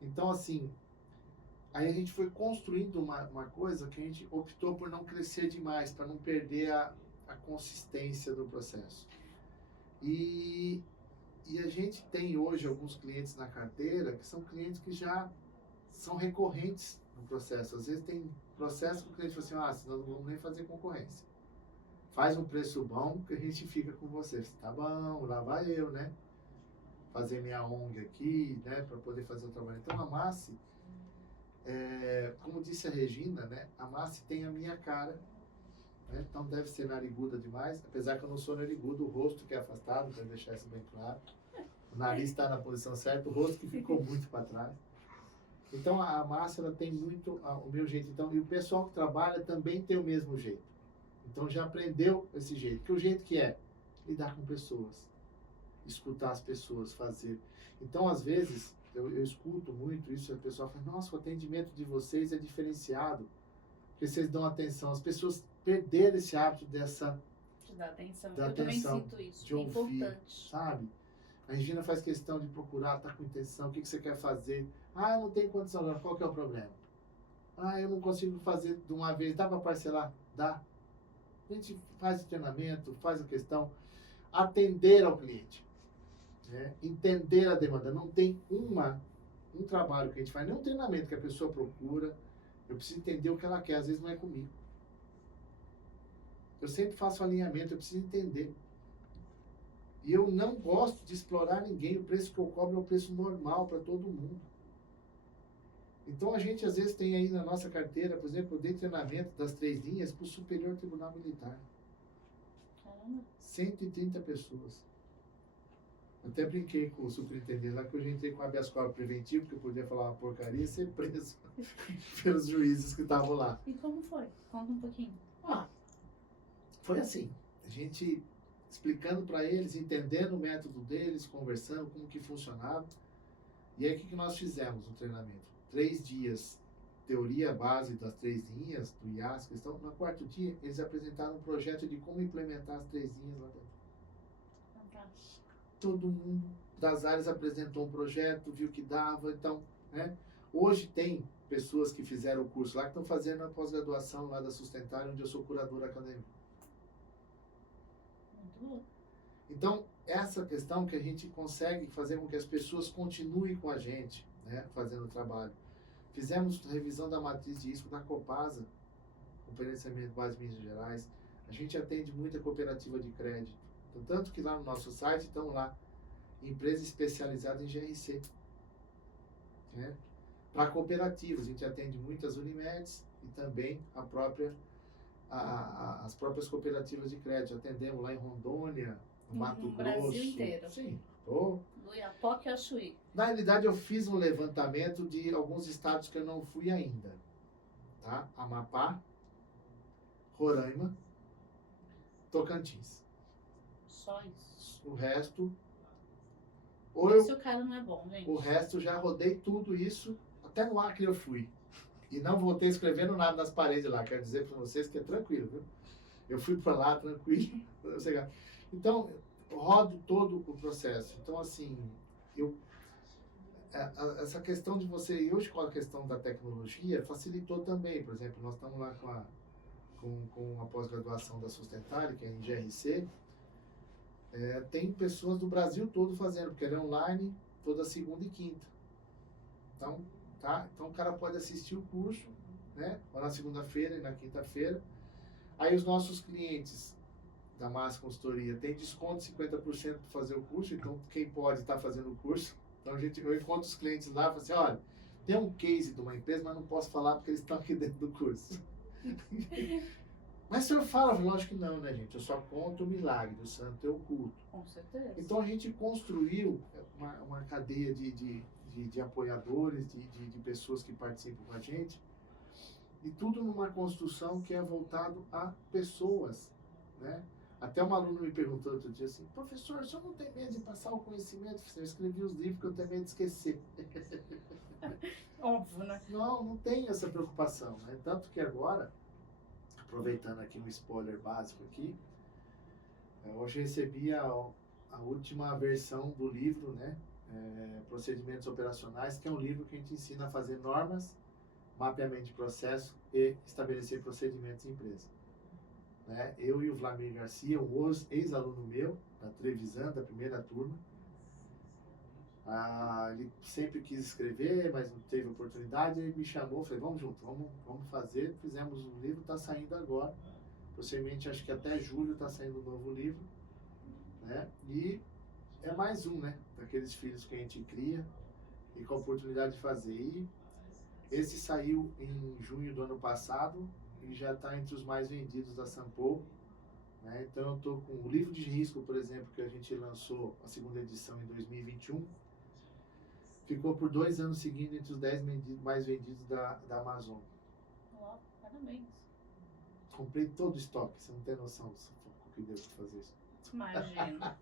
Então, assim, aí a gente foi construindo uma coisa que a gente optou por não crescer demais, para não perder a consistência do processo. E a gente tem hoje alguns clientes na carteira que são clientes que já são recorrentes no processo. Às vezes tem processo que o cliente fala assim, senão não vamos nem fazer concorrência. Faz um preço bom que a gente fica com você. Tá bom, lá vai eu, né? Fazer minha ONG aqui, né? Para poder fazer o trabalho. Então a MASSE, como disse a Regina, né? A MASSE tem a minha cara. Né? Então deve ser nariguda demais, apesar que eu não sou narigudo, o rosto que é afastado, para deixar isso bem claro. O nariz está na posição certa, o rosto que ficou muito para trás. Então a MASSE, ela tem muito o meu jeito. Então, e o pessoal que trabalha também tem o mesmo jeito. Então já aprendeu esse jeito. Que o jeito que é lidar com pessoas, escutar as pessoas, fazer. Então, às vezes, eu escuto muito isso, e o pessoal fala, nossa, o atendimento de vocês é diferenciado, porque vocês dão atenção. As pessoas perderam esse hábito dessa... De dar atenção. Da eu atenção, também sinto isso. de É ouvir, importante. sabe? A Regina faz questão de procurar, tá com intenção, o que você quer fazer? Ah, eu não tenho condição agora, qual que é o problema? Ah, eu não consigo fazer de uma vez, dá para parcelar? Dá. A gente faz o treinamento, faz a questão, atender ao cliente, né? Entender a demanda. Não tem um trabalho que a gente faz, nem um treinamento que a pessoa procura. Eu preciso entender o que ela quer, às vezes não é comigo. Eu sempre faço alinhamento, eu preciso entender. E eu não gosto de explorar ninguém, o preço que eu cobro é o preço normal para todo mundo. Então a gente às vezes tem aí na nossa carteira, por exemplo, eu dei treinamento das 3 linhas para o Superior Tribunal Militar. Caramba. 130 pessoas. Eu até brinquei com o superintendente lá que eu já entrei com habeas corpus preventivo, porque eu podia falar uma porcaria e ser preso pelos juízes que estavam lá. E como foi? Conta um pouquinho. foi assim, a gente explicando para eles, entendendo o método deles, conversando como que funcionava. E aí o que nós fizemos no treinamento? 3 dias, teoria base das 3 linhas, do IAS, questão. No quarto dia, eles apresentaram um projeto de como implementar as 3 linhas lá dentro. Fantástico. Todo mundo das áreas apresentou um projeto, viu que dava, então, né? Hoje tem pessoas que fizeram o curso lá que estão fazendo a pós-graduação lá da Sustentar, onde eu sou curador acadêmico. Muito bom. Então, essa questão que a gente consegue fazer com que as pessoas continuem com a gente, né, fazendo o trabalho. Fizemos revisão da matriz de risco da Copasa, Companhia de Saneamento Básico de Minas Gerais. A gente atende muita cooperativa de crédito. Então, tanto que lá no nosso site estão lá empresas especializadas em GRC. Né? Para cooperativas, a gente atende muitas Unimedes e também as próprias cooperativas de crédito. Atendemos lá em Rondônia, no Mato Grosso. Brasil inteiro. Sim. Do Iapoque ao Chuí. Na realidade, eu fiz um levantamento de alguns estados que eu não fui ainda. Tá? Amapá, Roraima, Tocantins. Só isso. O resto... Esse o cara não é bom, gente. O resto já rodei tudo isso. Até no Acre eu fui. E não voltei escrevendo nada nas paredes lá. Quero dizer para vocês que é tranquilo, viu? Eu fui para lá tranquilo. Então, eu rodo todo o processo. Então, assim, essa questão de você... E hoje, com a questão da tecnologia, facilitou também. Por exemplo, nós estamos lá com a pós-graduação da Sustentar, que é em GRC. Tem pessoas do Brasil todo fazendo, porque ele é online toda segunda e quinta. Então, tá? Então o cara pode assistir o curso, né? Ou na segunda-feira e na quinta-feira. Aí os nossos clientes da Massa Consultoria têm desconto de 50% para fazer o curso, então quem pode está fazendo o curso. Então eu encontro os clientes lá e falo assim, olha, tem um case de uma empresa, mas não posso falar porque eles estão aqui dentro do curso. Mas o senhor fala, lógico que não, né, gente? Eu só conto o milagre do santo e oculto. Com certeza. Então a gente construiu uma cadeia de apoiadores, de pessoas que participam com a gente, e tudo numa construção que é voltado a pessoas, né? Até um aluno me perguntou outro dia assim, professor, o senhor não tem medo de passar o conhecimento? Eu escrevi os livros que eu tenho medo de esquecer. Óbvio, né? Não tem essa preocupação, né? Tanto que agora, aproveitando aqui um spoiler básico aqui, hoje recebi a última versão do livro, né? Procedimentos Operacionais, que é um livro que a gente ensina a fazer normas, mapeamento de processo e estabelecer procedimentos em empresa. Né? Eu e o Vladimir Garcia, um ex-aluno meu, da Trevisan, da primeira turma, ele sempre quis escrever, mas não teve oportunidade, ele me chamou, falei, vamos junto, vamos fazer, fizemos um livro, está saindo agora, possivelmente acho que até julho está saindo um novo livro, né? E é mais um, né, daqueles filhos que a gente cria e com a oportunidade de fazer. E esse saiu em junho do ano passado e já está entre os mais vendidos da Sampo, né? Então eu estou com o livro de risco, por exemplo, que a gente lançou a segunda edição em 2021, ficou por 2 anos seguidos entre os 10 mais vendidos da Amazon. Ó, parabéns. Comprei todo o estoque, você não tem noção do que deu para fazer isso. Imagina.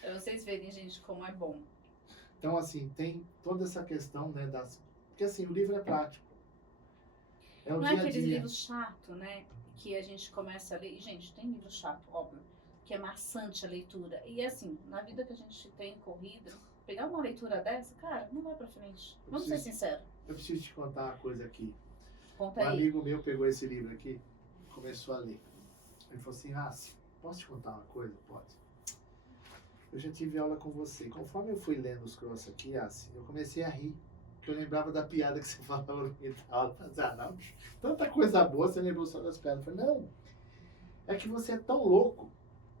Pra vocês verem, gente, como é bom. Então, assim, tem toda essa questão, né, porque, assim, o livro é prático. É o não dia é a aqueles dia. livros chato, né? Que a gente começa a ler. E, gente, tem livro chato, óbvio. Que é maçante a leitura. E, assim, na vida que a gente tem corrida, pegar uma leitura dessa, cara, não vai pra frente. Vamos ser sinceros. Eu preciso te contar uma coisa aqui. Conta Um aí. amigo meu pegou esse livro aqui, começou a ler. Ele falou assim, posso te contar uma coisa? Pode. Eu já tive aula com você. Conforme eu fui lendo os crossos aqui, eu comecei a rir. Porque eu lembrava da piada que você falava no meio da aula. Eu falei, não, tanta coisa boa, você lembrou só das piadas. Eu falei, não, é que você é tão louco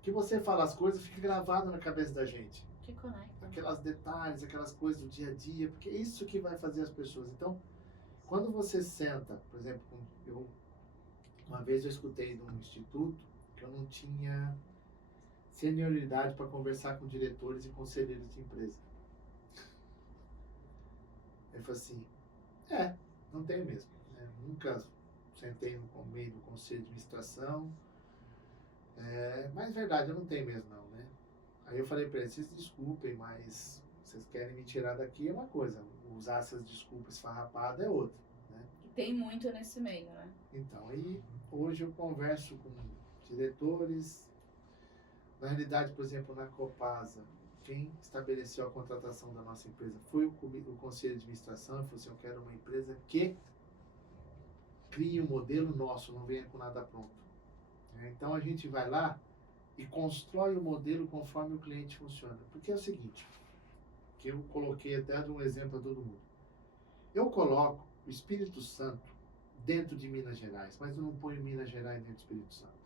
que você fala as coisas e fica gravado na cabeça da gente. Que conecta. Aquelas detalhes, aquelas coisas do dia a dia, porque é isso que vai fazer as pessoas. Então, quando você senta, por exemplo, uma vez eu escutei num instituto que eu não tinha senioridade para conversar com diretores e conselheiros de empresa. Ele falou assim, não tenho mesmo. Né? Nunca sentei no meio do conselho de administração, Mas verdade, eu não tenho mesmo não, né? Aí eu falei pra eles, vocês desculpem, mas vocês querem me tirar daqui é uma coisa, usar essas desculpas esfarrapadas é outra, né? E tem muito nesse meio, né? Então, aí hoje eu converso com diretores. Na realidade, por exemplo, na Copasa, quem estabeleceu a contratação da nossa empresa foi o conselho de administração. E falou assim, eu quero uma empresa que crie um modelo nosso, não venha com nada pronto. Então a gente vai lá e constrói o modelo conforme o cliente funciona. Porque é o seguinte, que eu coloquei até de um exemplo a todo mundo. Eu coloco o Espírito Santo dentro de Minas Gerais, mas eu não ponho Minas Gerais dentro do Espírito Santo.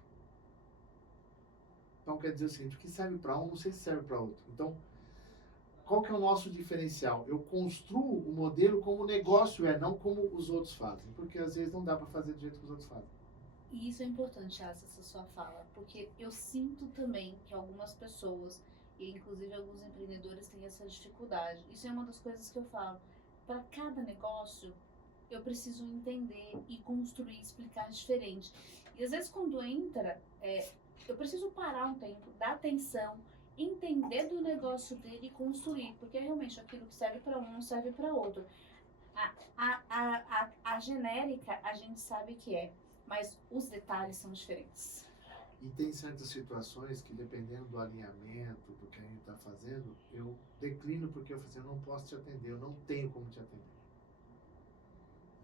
Então quer dizer o seguinte, o que serve para um, não sei se serve para outro. Então, qual que é o nosso diferencial? Eu construo o modelo como o negócio é, não como os outros fazem. Porque às vezes não dá para fazer do jeito que os outros fazem. E isso é importante, essa sua fala, porque eu sinto também que algumas pessoas, e inclusive alguns empreendedores, têm essa dificuldade. Isso é uma das coisas que eu falo. Para cada negócio, eu preciso entender e construir, explicar diferente. E às vezes quando entra, eu preciso parar um tempo, dar atenção, entender do negócio dele e construir, porque realmente aquilo que serve para um não serve para outro. A genérica a gente sabe que é, mas os detalhes são diferentes. E tem certas situações que, dependendo do alinhamento, do que a gente está fazendo, eu declino porque eu falo assim, eu não posso te atender, eu não tenho como te atender.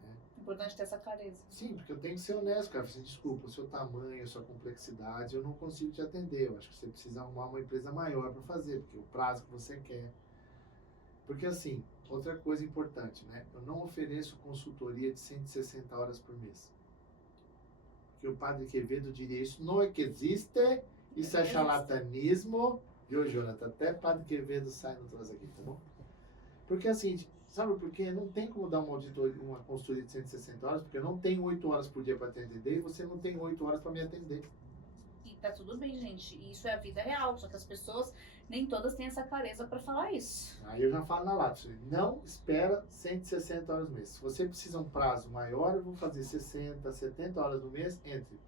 É importante ter essa clareza. Sim, porque eu tenho que ser honesto, cara. Assim, desculpa, o seu tamanho, a sua complexidade, eu não consigo te atender. Eu acho que você precisa arrumar uma empresa maior para fazer, porque o prazo que você quer. Porque assim, outra coisa importante, né? Eu não ofereço consultoria de 160 horas por mês. Porque o Padre Quevedo diria, isso não é que existe, isso é charlatanismo. Viu, Jonathan? Até Padre Quevedo sai no troço aqui, tá bom? Porque assim, sabe por quê? Não tem como dar uma consultoria de 160 horas, porque eu não tenho 8 horas por dia para te atender e você não tem 8 horas para me atender. E tá tudo bem, gente. E isso é a vida real, só que as pessoas, nem todas têm essa clareza para falar isso. Aí eu já falo na lata, não espera 160 horas no mês. Se você precisa um prazo maior, eu vou fazer 60, 70 horas no mês entre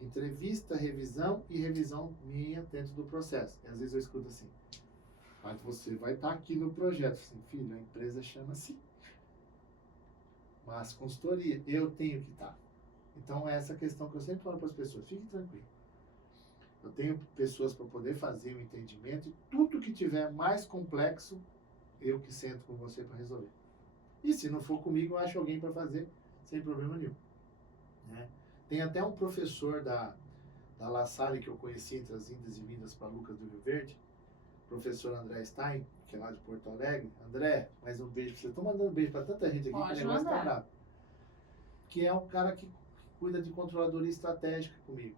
entrevista, revisão e revisão minha dentro do processo. E às vezes eu escuto assim, mas você vai estar aqui no projeto. Assim, filho, a empresa chama assim. Mas consultoria, eu tenho que estar. Então é essa questão que eu sempre falo para as pessoas, fique tranquilo. Eu tenho pessoas para poder fazer o entendimento e tudo que tiver mais complexo, eu que sento com você para resolver. E se não for comigo, eu acho alguém para fazer sem problema nenhum. Né? Tem até um professor da La Salle que eu conheci entre as indas e vindas para Lucas do Rio Verde, professor André Stein, que é lá de Porto Alegre. André, mais um beijo para você. Estou mandando beijo para tanta gente aqui que o negócio tá bravo. Que é o cara que cuida de controladoria estratégica comigo.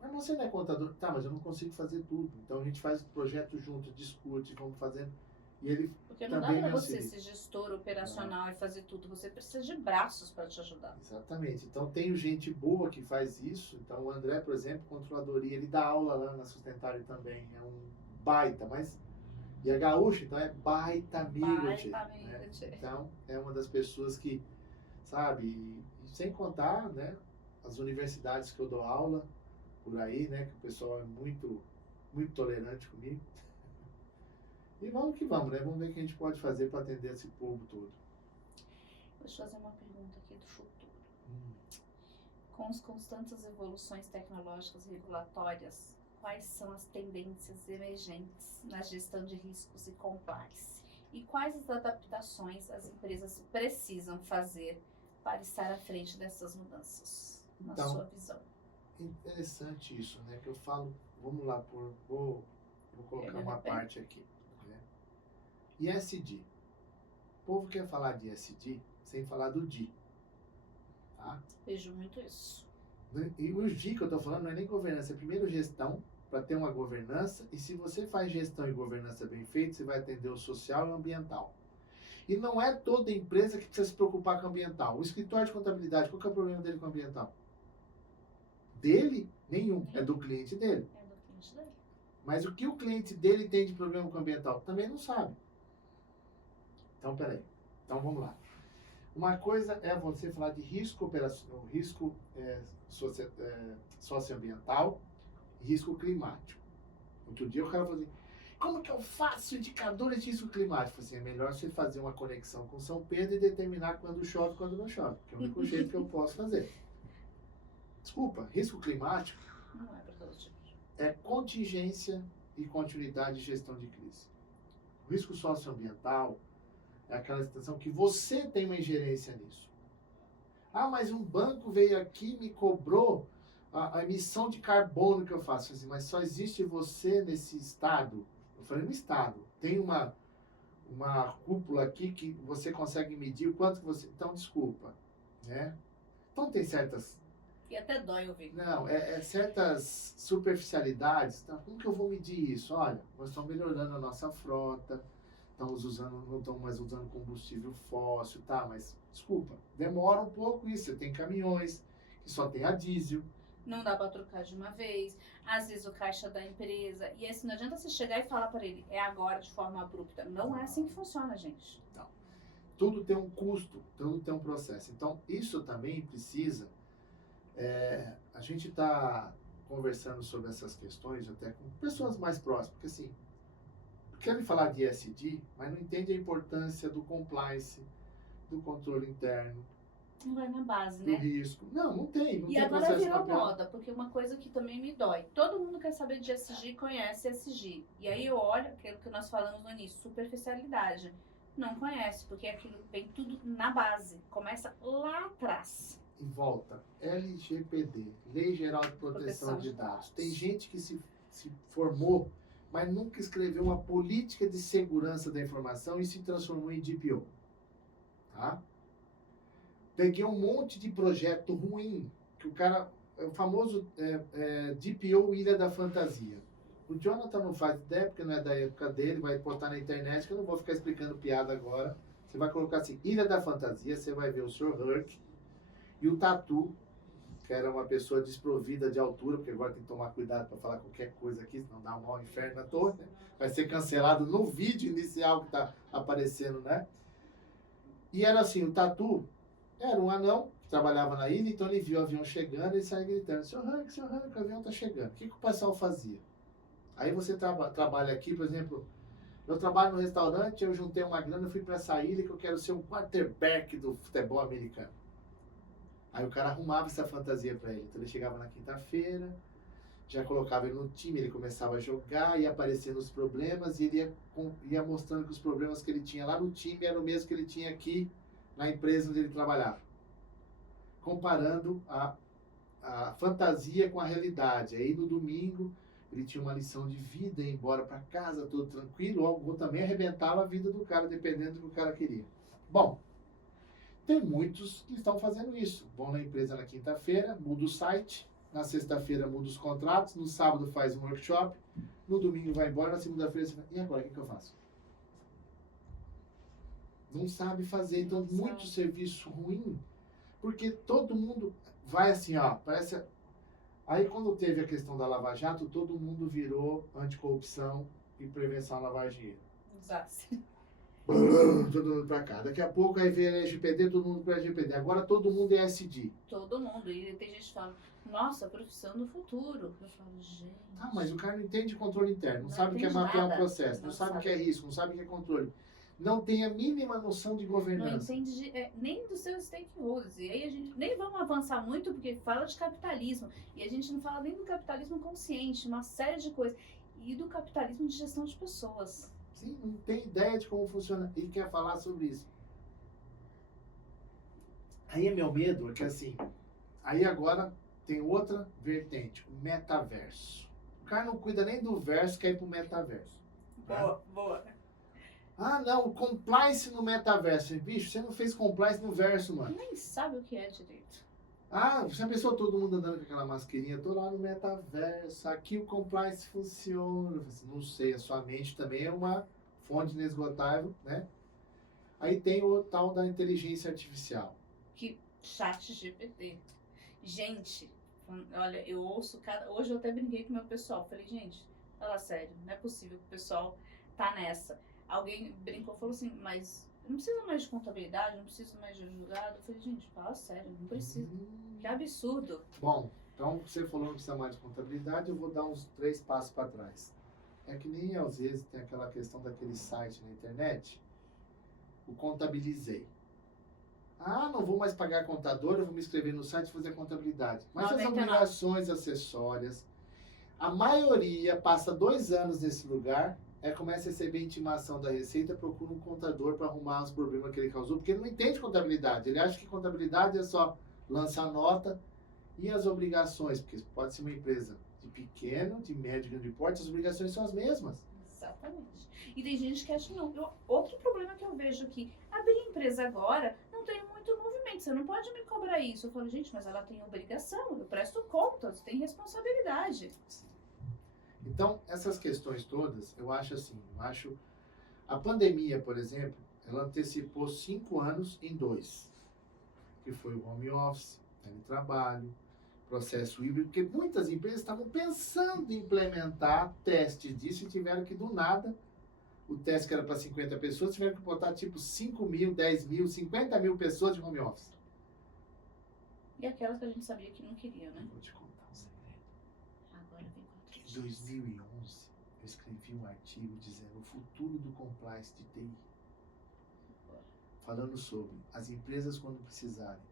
Mas você não é contador? Tá, mas eu não consigo fazer tudo. Então a gente faz o projeto junto, discute, vamos fazendo. E ele porque não dá para você ser gestor operacional e fazer tudo. Você precisa de braços para te ajudar. Exatamente. Então tem gente boa que faz isso. Então o André, por exemplo, controladoria, ele dá aula lá na Sustentável também. É um baita, mas... E é gaúcho, então é baita amigo. Né? Então é uma das pessoas que, sabe, e sem contar, né, as universidades que eu dou aula por aí, né, que o pessoal é muito, muito tolerante comigo. E vamos que vamos, né? Vamos ver o que a gente pode fazer para atender esse povo todo. Deixa eu fazer uma pergunta aqui do futuro. Com as constantes evoluções tecnológicas e regulatórias, quais são as tendências emergentes na gestão de riscos e compliance? E quais as adaptações as empresas precisam fazer para estar à frente dessas mudanças, na sua visão? Interessante isso, né? Que eu falo, vamos lá, vou colocar uma parte aqui. Né? ISD. O povo quer falar de ISD sem falar do D. Tá? Vejo muito isso. E o G que eu estou falando não é nem governança, é primeiro gestão, para ter uma governança, e se você faz gestão e governança bem feita, você vai atender o social e o ambiental. E não é toda empresa que precisa se preocupar com o ambiental. O escritório de contabilidade, qual que é o problema dele com o ambiental? Dele? Nenhum. É do cliente dele. É do cliente dele. Mas o que o cliente dele tem de problema com o ambiental? Também não sabe. Então, peraí. Então, vamos lá. Uma coisa é você falar de risco operacional, risco socioambiental risco climático. Outro dia o cara falou assim, como que eu faço indicadores de risco climático? Eu falei assim, é melhor você fazer uma conexão com São Pedro e determinar quando chove e quando não chove, que é o único jeito que eu posso fazer. Desculpa, risco climático Não é para todos os tipos. é contingência e continuidade de gestão de crise. O risco socioambiental é aquela situação que você tem uma ingerência nisso. Ah, mas um banco veio aqui e me cobrou a emissão de carbono que eu faço. Assim, mas só existe você nesse estado. Eu falei no estado. Tem uma cúpula aqui que você consegue medir o quanto que você... Então, desculpa. Né? Então, tem certas... E até dói ouvir. Não, certas superficialidades. Tá? Como que eu vou medir isso? Olha, nós estamos melhorando a nossa frota, não estamos mais usando combustível fóssil, tá? Mas, desculpa, demora um pouco isso. Você tem caminhões que só tem a diesel. Não dá para trocar de uma vez. Às vezes o caixa da empresa. E assim, não adianta você chegar e falar para ele, é agora de forma abrupta. Não é assim que funciona, gente. Então, tudo tem um custo, tudo tem um processo. Então, isso também precisa... a gente está conversando sobre essas questões até com pessoas mais próximas, porque assim, querem falar de ESG, mas não entende a importância do compliance, do controle interno, Não vai na base, do né? risco. Não tem. Não E tem agora processo virou papel. moda, porque uma coisa que também me dói. Todo mundo quer saber de ESG e conhece ESG. E aí eu olho aquilo que nós falamos no início, superficialidade. Não conhece, porque aquilo vem tudo na base. Começa lá atrás. E volta. LGPD, Lei Geral de Proteção de Dados. Tem gente que se formou, mas nunca escreveu uma política de segurança da informação e se transformou em DPO. Tá? Peguei um monte de projeto ruim, que o cara, o famoso DPO Ilha da Fantasia. O Jonathan não faz ideia, porque não é da época dele, vai botar na internet, que eu não vou ficar explicando piada agora. Você vai colocar assim, Ilha da Fantasia, você vai ver o Sr. Herc e o Tatu, que era uma pessoa desprovida de altura, porque agora tem que tomar cuidado para falar qualquer coisa aqui, senão dá um mau inferno na torre, né? Vai ser cancelado no vídeo inicial que está aparecendo, né? E era assim, o Tatu era um anão, trabalhava na ilha, então ele viu o avião chegando e saiu gritando, Sr. Herc, o avião está chegando. O que o pessoal fazia? Aí você trabalha aqui, por exemplo, eu trabalho no restaurante, eu juntei uma grana, fui para essa ilha que eu quero ser um quarterback do futebol americano. Aí o cara arrumava essa fantasia para ele. Então ele chegava na quinta-feira, já colocava ele no time, ele começava a jogar, ia aparecendo os problemas, e ele ia mostrando que os problemas que ele tinha lá no time eram o mesmo que ele tinha aqui na empresa onde ele trabalhava. Comparando a fantasia com a realidade. Aí no domingo ele tinha uma lição de vida, ia embora para casa todo tranquilo, ou também arrebentava a vida do cara, dependendo do que o cara queria. Bom, tem muitos que estão fazendo isso. Vão na empresa na quinta-feira, muda o site, na sexta-feira muda os contratos, no sábado faz um workshop, no domingo vai embora, na segunda-feira você fala, e agora, o que eu faço? Não sabe fazer, então muito serviço ruim, porque todo mundo vai assim, ó, parece... Aí quando teve a questão da Lava Jato, todo mundo virou anticorrupção e prevenção à lavagem. Exato. Todo mundo pra cá. Daqui a pouco aí vem a LGPD, todo mundo pra LGPD. Agora todo mundo é SD. Todo mundo. E tem gente que fala, nossa, profissão do futuro. Eu falo, gente... Ah, mas o cara não entende controle interno, não Não sabe o que é entende mapear nada. um processo, não sabe o que é risco, não sabe o que é controle. Não tem a mínima noção de Não governança. entende nem dos seus stakeholders. E aí a gente nem vamos avançar muito, porque fala de capitalismo. E a gente não fala nem do capitalismo consciente, uma série de coisas. E do capitalismo de gestão de pessoas. Sim, não tem ideia de como funciona e quer falar sobre isso. Aí é meu medo, é que assim, aí agora tem outra vertente, o metaverso. O cara não cuida nem do verso, quer ir pro metaverso. Boa, boa. Ah, não, o compliance no metaverso. Bicho, você não fez compliance no verso, mano. Nem sabe o que é direito. Ah, você pensou todo mundo andando com aquela mascarinha? Tô lá no metaverso, aqui o compliance funciona. Eu falei assim, não sei, a sua mente também é uma fonte inesgotável, né? Aí tem o tal da inteligência artificial. Que chat GPT. Gente, olha, eu ouço hoje eu até brinquei com o meu pessoal. Falei, gente, fala sério, não é possível que o pessoal tá nessa. Alguém brincou e falou assim, mas não precisa mais de contabilidade, não precisa mais de advogado. Eu falei, gente, fala sério, não precisa. Que absurdo. Bom, então você falou que não precisa mais de contabilidade, eu vou dar uns 3 passos para trás. É que nem às vezes tem aquela questão daquele site na internet, o Contabilizei. Ah, não vou mais pagar contador, eu vou me inscrever no site e fazer contabilidade. Mas as 99. obrigações acessórias, a maioria passa 2 anos nesse lugar, começa a receber intimação da Receita, procura um contador para arrumar os problemas que ele causou, porque ele não entende contabilidade. Ele acha que contabilidade é só lançar nota e as obrigações, porque pode ser uma empresa de pequeno, de médio e grande porte, as obrigações são as mesmas. Exatamente. E tem gente que acha que não. Outro problema que eu vejo aqui, abrir empresa agora não tem muito movimento, você não pode me cobrar isso. Eu falo, gente, mas ela tem obrigação, eu presto contas, tem responsabilidade. Então, essas questões todas, eu acho assim, a pandemia, por exemplo, ela antecipou 5 anos em 2, que foi o home office, teletrabalho, processo híbrido, porque muitas empresas estavam pensando em implementar testes disso e tiveram que, do nada, o teste que era para 50 pessoas, tiveram que botar tipo 5 mil, 10 mil, 50 mil pessoas de home office. E aquelas que a gente sabia que não queria, né? Vou te contar um segredo. Agora vem Em 2011, eu escrevi um artigo dizendo o futuro do compliance de TI. Falando sobre as empresas quando precisarem,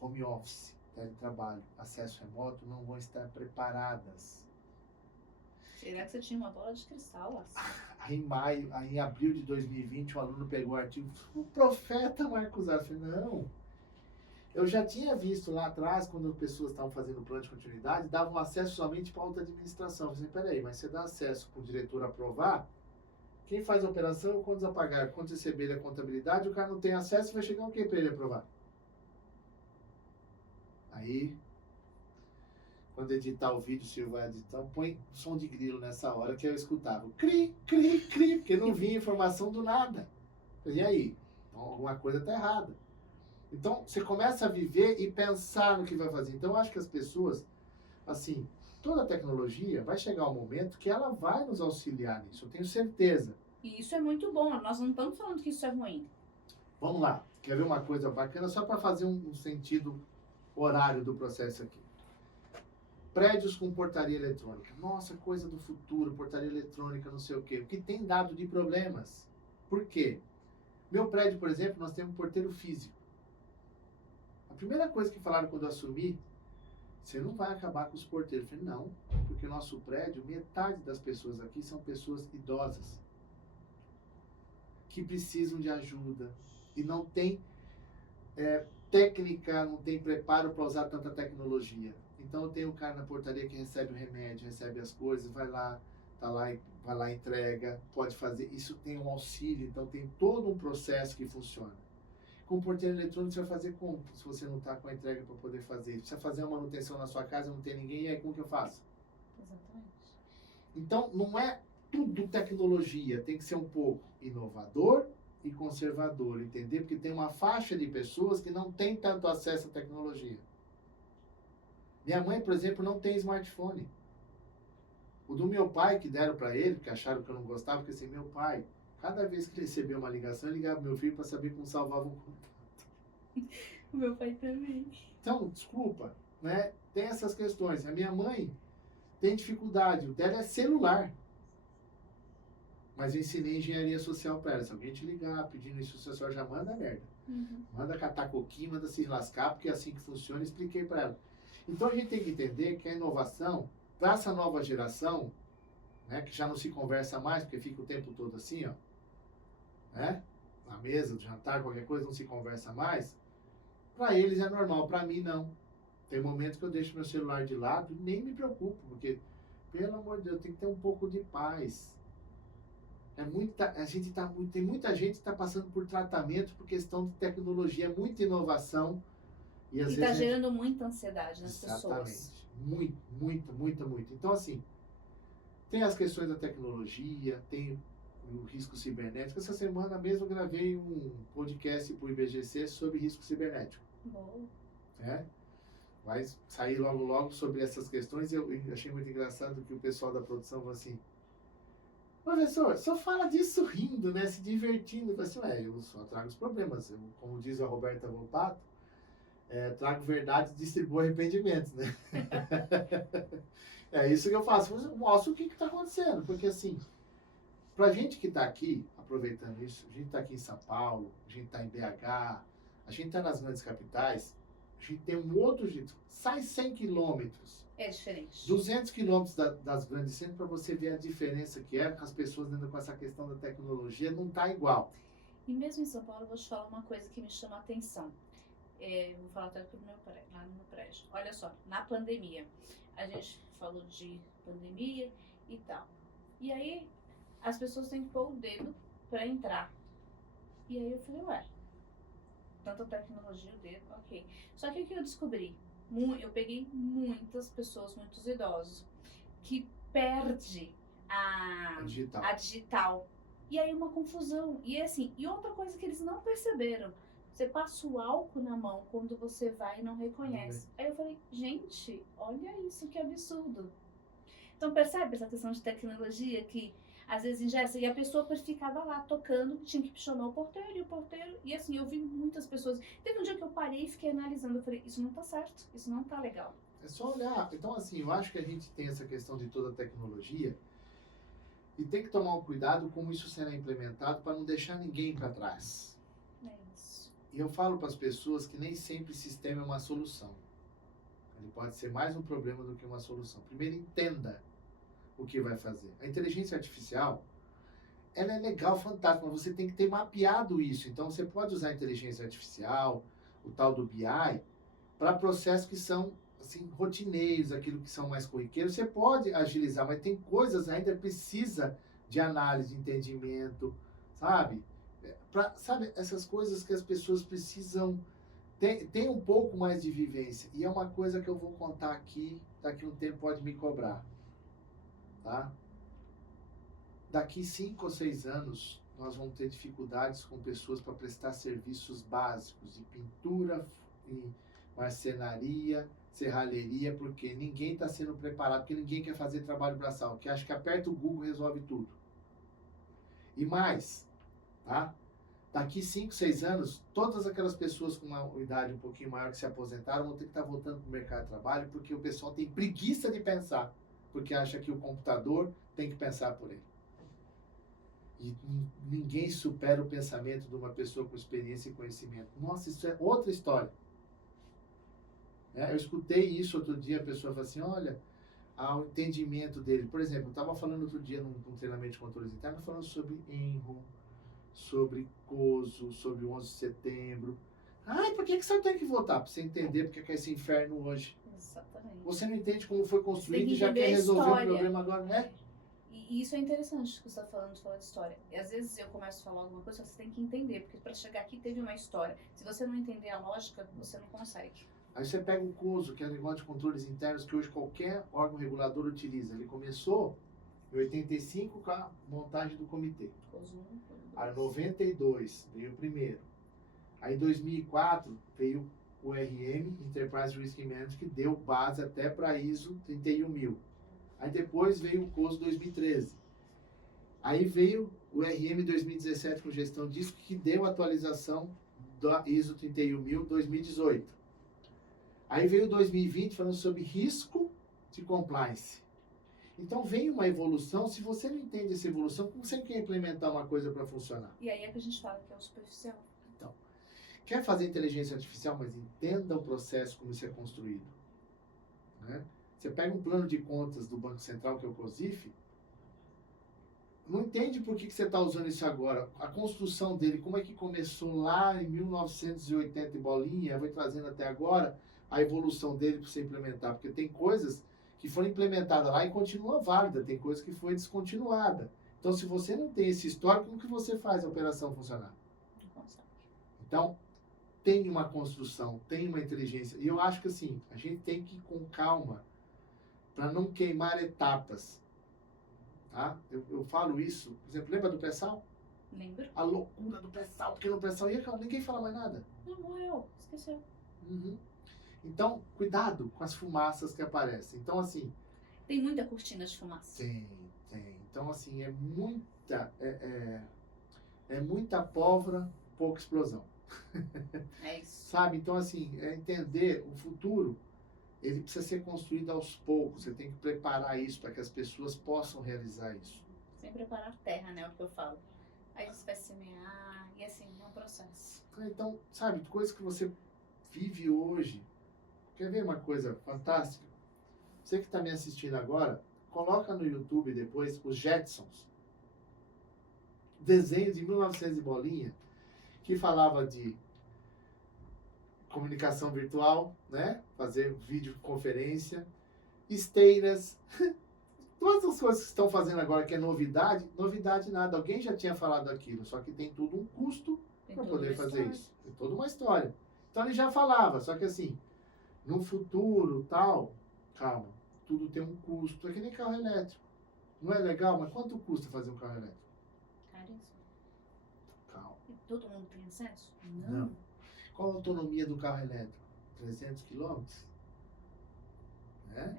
home office, teletrabalho, acesso remoto, não vão estar preparadas. Será que você tinha uma bola de cristal, Lácio? Aí em abril de 2020, o aluno pegou o artigo, o profeta Marcos Assi. Não. Eu já tinha visto lá atrás, quando as pessoas estavam fazendo plano de continuidade, davam acesso somente para a alta administração. Eu falei, peraí, mas você dá acesso para o diretor aprovar, quem faz a operação, quantos apagar, quantos receber a contabilidade, o cara não tem acesso, vai chegar o quê para ele aprovar? Aí, quando editar o vídeo, o senhor vai editar, põe som de grilo nessa hora que eu escutava. Cri, cri, cri, porque não vinha informação do nada. E aí? Então, alguma coisa está errada. Então, você começa a viver e pensar no que vai fazer. Então, eu acho que as pessoas, assim, toda a tecnologia vai chegar um momento que ela vai nos auxiliar nisso, eu tenho certeza. E isso é muito bom, nós não estamos falando que isso é ruim. Vamos lá, quer ver uma coisa bacana, só para fazer um sentido horário do processo aqui. Prédios com portaria eletrônica. Nossa, coisa do futuro, portaria eletrônica, não sei o quê. O que tem dado de problemas. Por quê? Meu prédio, por exemplo, nós temos um porteiro físico. A primeira coisa que falaram quando eu assumi, você não vai acabar com os porteiros. Eu falei, não, porque o nosso prédio, metade das pessoas aqui são pessoas idosas, que precisam de ajuda e não tem técnica, não tem preparo para usar tanta tecnologia. Então eu tenho um cara na portaria que recebe o remédio, recebe as coisas, vai lá, vai lá, entrega, pode fazer. Isso tem um auxílio, então tem todo um processo que funciona. Com o porteiro eletrônico você vai fazer como? Se você não está com a entrega para poder fazer. Precisa fazer uma manutenção na sua casa, não tem ninguém, e aí como que eu faço? Exatamente. Então não é tudo tecnologia, tem que ser um pouco inovador e conservador, entender? Porque tem uma faixa de pessoas que não tem tanto acesso à tecnologia. Minha mãe, por exemplo, não tem smartphone. O do meu pai, que deram para ele, porque acharam que eu não gostava, porque assim, meu pai, cada vez que ele recebeu uma ligação, ele ligava pro meu filho para saber como salvava um contato. O meu pai também. Então, desculpa, né? Tem essas questões. A minha mãe tem dificuldade, o dela é celular. Mas eu ensinei engenharia social para ela. Se alguém te ligar pedindo isso, o senhor já manda merda. Uhum. Manda catar coquinho, manda se lascar, porque é assim que funciona. Expliquei para ela. Então a gente tem que entender que a inovação, para essa nova geração, né, que já não se conversa mais, porque fica o tempo todo assim, ó, né, na mesa, do jantar, qualquer coisa, não se conversa mais, para eles é normal, para mim não. Tem momentos que eu deixo meu celular de lado e nem me preocupo, porque, pelo amor de Deus, tem que ter um pouco de paz. Tem muita gente que está passando por tratamento por questão de tecnologia, muita inovação. E está gerando muita ansiedade nas pessoas. Exatamente. Muito. Então, assim, tem as questões da tecnologia, tem o risco cibernético. Essa semana mesmo eu gravei um podcast para o IBGC sobre risco cibernético. Bom. Vai sair logo sobre essas questões. Eu achei muito engraçado que o pessoal da produção falou assim, professor, só fala disso rindo, né? Se divertindo. Eu falei assim, eu só trago os problemas. Eu, como diz a Roberta Volpato, trago verdades e distribuo arrependimentos, né? É isso que eu faço. Eu mostro o que está acontecendo. Porque assim, pra gente que está aqui, aproveitando isso, a gente está aqui em São Paulo, a gente está em BH, a gente está nas grandes capitais, a gente tem um outro jeito. Sai 100 quilômetros. É diferente. 200 quilômetros das grandes centros para você ver a diferença que é, as pessoas ainda com essa questão da tecnologia, não tá igual. E mesmo em São Paulo, eu vou te falar uma coisa que me chama a atenção. Vou falar até lá no meu prédio. Olha só, na pandemia, a gente falou de pandemia e tal. E aí, as pessoas têm que pôr o dedo para entrar. E aí eu falei, ué, tanta tecnologia, o dedo, ok. Só que o que eu descobri? Eu peguei muitas pessoas, muitos idosos, que perde a digital. E aí uma confusão. E assim, e outra coisa que eles não perceberam. Você passa o álcool na mão quando você vai e não reconhece. Aí eu falei, gente, olha isso, que absurdo. Então percebe essa questão de tecnologia que às vezes engessa, e a pessoa ficava lá tocando, tinha que chamar o porteiro, e assim, eu vi muitas pessoas. Teve um dia que eu parei e fiquei analisando, eu falei, isso não tá certo, isso não tá legal. É só olhar. Então, assim, eu acho que a gente tem essa questão de toda a tecnologia e tem que tomar um cuidado como isso será implementado para não deixar ninguém para trás. É isso. E eu falo para as pessoas que nem sempre sistema é uma solução. Ele pode ser mais um problema do que uma solução. Primeiro, entenda o que vai fazer. A inteligência artificial, ela é legal, fantástica, mas você tem que ter mapeado isso. Então, você pode usar a inteligência artificial, o tal do BI, para processos que são assim, rotineiros, aquilo que são mais corriqueiros. Você pode agilizar, mas tem coisas ainda que precisa de análise, de entendimento, sabe? Sabe, essas coisas que as pessoas precisam ter um pouco mais de vivência. E é uma coisa que eu vou contar aqui, daqui a um tempo pode me cobrar. Tá? Daqui 5 ou 6 anos, nós vamos ter dificuldades com pessoas para prestar serviços básicos de pintura, e marcenaria, serralheria, porque ninguém está sendo preparado, porque ninguém quer fazer trabalho braçal, que acha que aperta o Google resolve tudo. E mais, tá? Daqui 5, 6 anos, todas aquelas pessoas com uma idade um pouquinho maior que se aposentaram vão ter que estar voltando para o mercado de trabalho, porque o pessoal tem preguiça de pensar, porque acha que o computador tem que pensar por ele. E ninguém supera o pensamento de uma pessoa com experiência e conhecimento. Nossa, isso é outra história. Eu escutei isso outro dia, a pessoa falou assim, olha, o entendimento dele. Por exemplo, eu estava falando outro dia num treinamento de controles internos, falando sobre Enron, sobre COSO, sobre o 11 de setembro. Ai, por que você tem que votar? Para você entender porque é esse inferno hoje. Exatamente. Você não entende como foi construído e já quer resolver o problema agora, né? E isso é interessante que você está falando de falar de história. E às vezes eu começo a falar alguma coisa, você tem que entender, porque para chegar aqui teve uma história. Se você não entender a lógica, você não consegue. Aí você pega o COSO, que é o negócio de controles internos que hoje qualquer órgão regulador utiliza. Ele começou em 85 com a montagem do comitê. COSO 1, Aí em 92 veio o primeiro. Aí em 2004 veio o RM, Enterprise Risk Management, que deu base até para ISO 31000. Aí depois veio o COSO 2013. Aí veio o RM 2017 com gestão disso, que deu atualização da ISO 31000 2018. Aí veio o 2020 falando sobre risco de compliance. Então vem uma evolução. Se você não entende essa evolução, como você quer implementar uma coisa para funcionar? E aí é que a gente fala que é o superficial. Então, quer fazer inteligência artificial, mas entenda o processo, como isso é construído. Né? Você pega um plano de contas do Banco Central, que é o COSIF, não entende por que você está usando isso agora. A construção dele, como é que começou lá em 1980 e bolinha, vai trazendo até agora a evolução dele para você implementar. Porque tem coisas que foram implementadas lá e continua válida, tem coisa que foi descontinuada. Então, se você não tem esse histórico, como que você faz a operação funcionar? Não consegue. Então, tem uma construção, tem uma inteligência. E eu acho que assim, a gente tem que ir com calma para não queimar etapas. Tá? Eu falo isso, por exemplo, lembra do pré-sal? Lembro. A loucura do pré-sal, porque no pré-sal ninguém fala mais nada. Não, morreu, esqueceu. Uhum. Então, cuidado com as fumaças que aparecem. Então, assim... Tem muita cortina de fumaça. Tem. Tem. Então, assim, é muita pólvora, pouca explosão. É isso. Sabe? Então, assim, é entender o futuro, ele precisa ser construído aos poucos. Você tem que preparar isso para que as pessoas possam realizar isso. Sem preparar a terra, né? É o que eu falo. Aí você vai semear e assim, é um processo. Então, sabe, coisas que você vive hoje. Quer ver uma coisa fantástica? Você que está me assistindo agora, coloca no YouTube depois os Jetsons. Desenho de 1900 e bolinha, que falava de comunicação virtual, né? Fazer videoconferência, esteiras, todas as coisas que estão fazendo agora que é novidade, novidade nada. Alguém já tinha falado aquilo, só que tem tudo um custo para poder fazer isso. Tem toda uma história. Então ele já falava, só que assim, no futuro, tal, calma, tudo tem um custo. É que nem carro elétrico. Não é legal, mas quanto custa fazer um carro elétrico? Caríssimo. Calma. E todo mundo tem acesso? Não. Qual a autonomia do carro elétrico? 300 quilômetros? Né?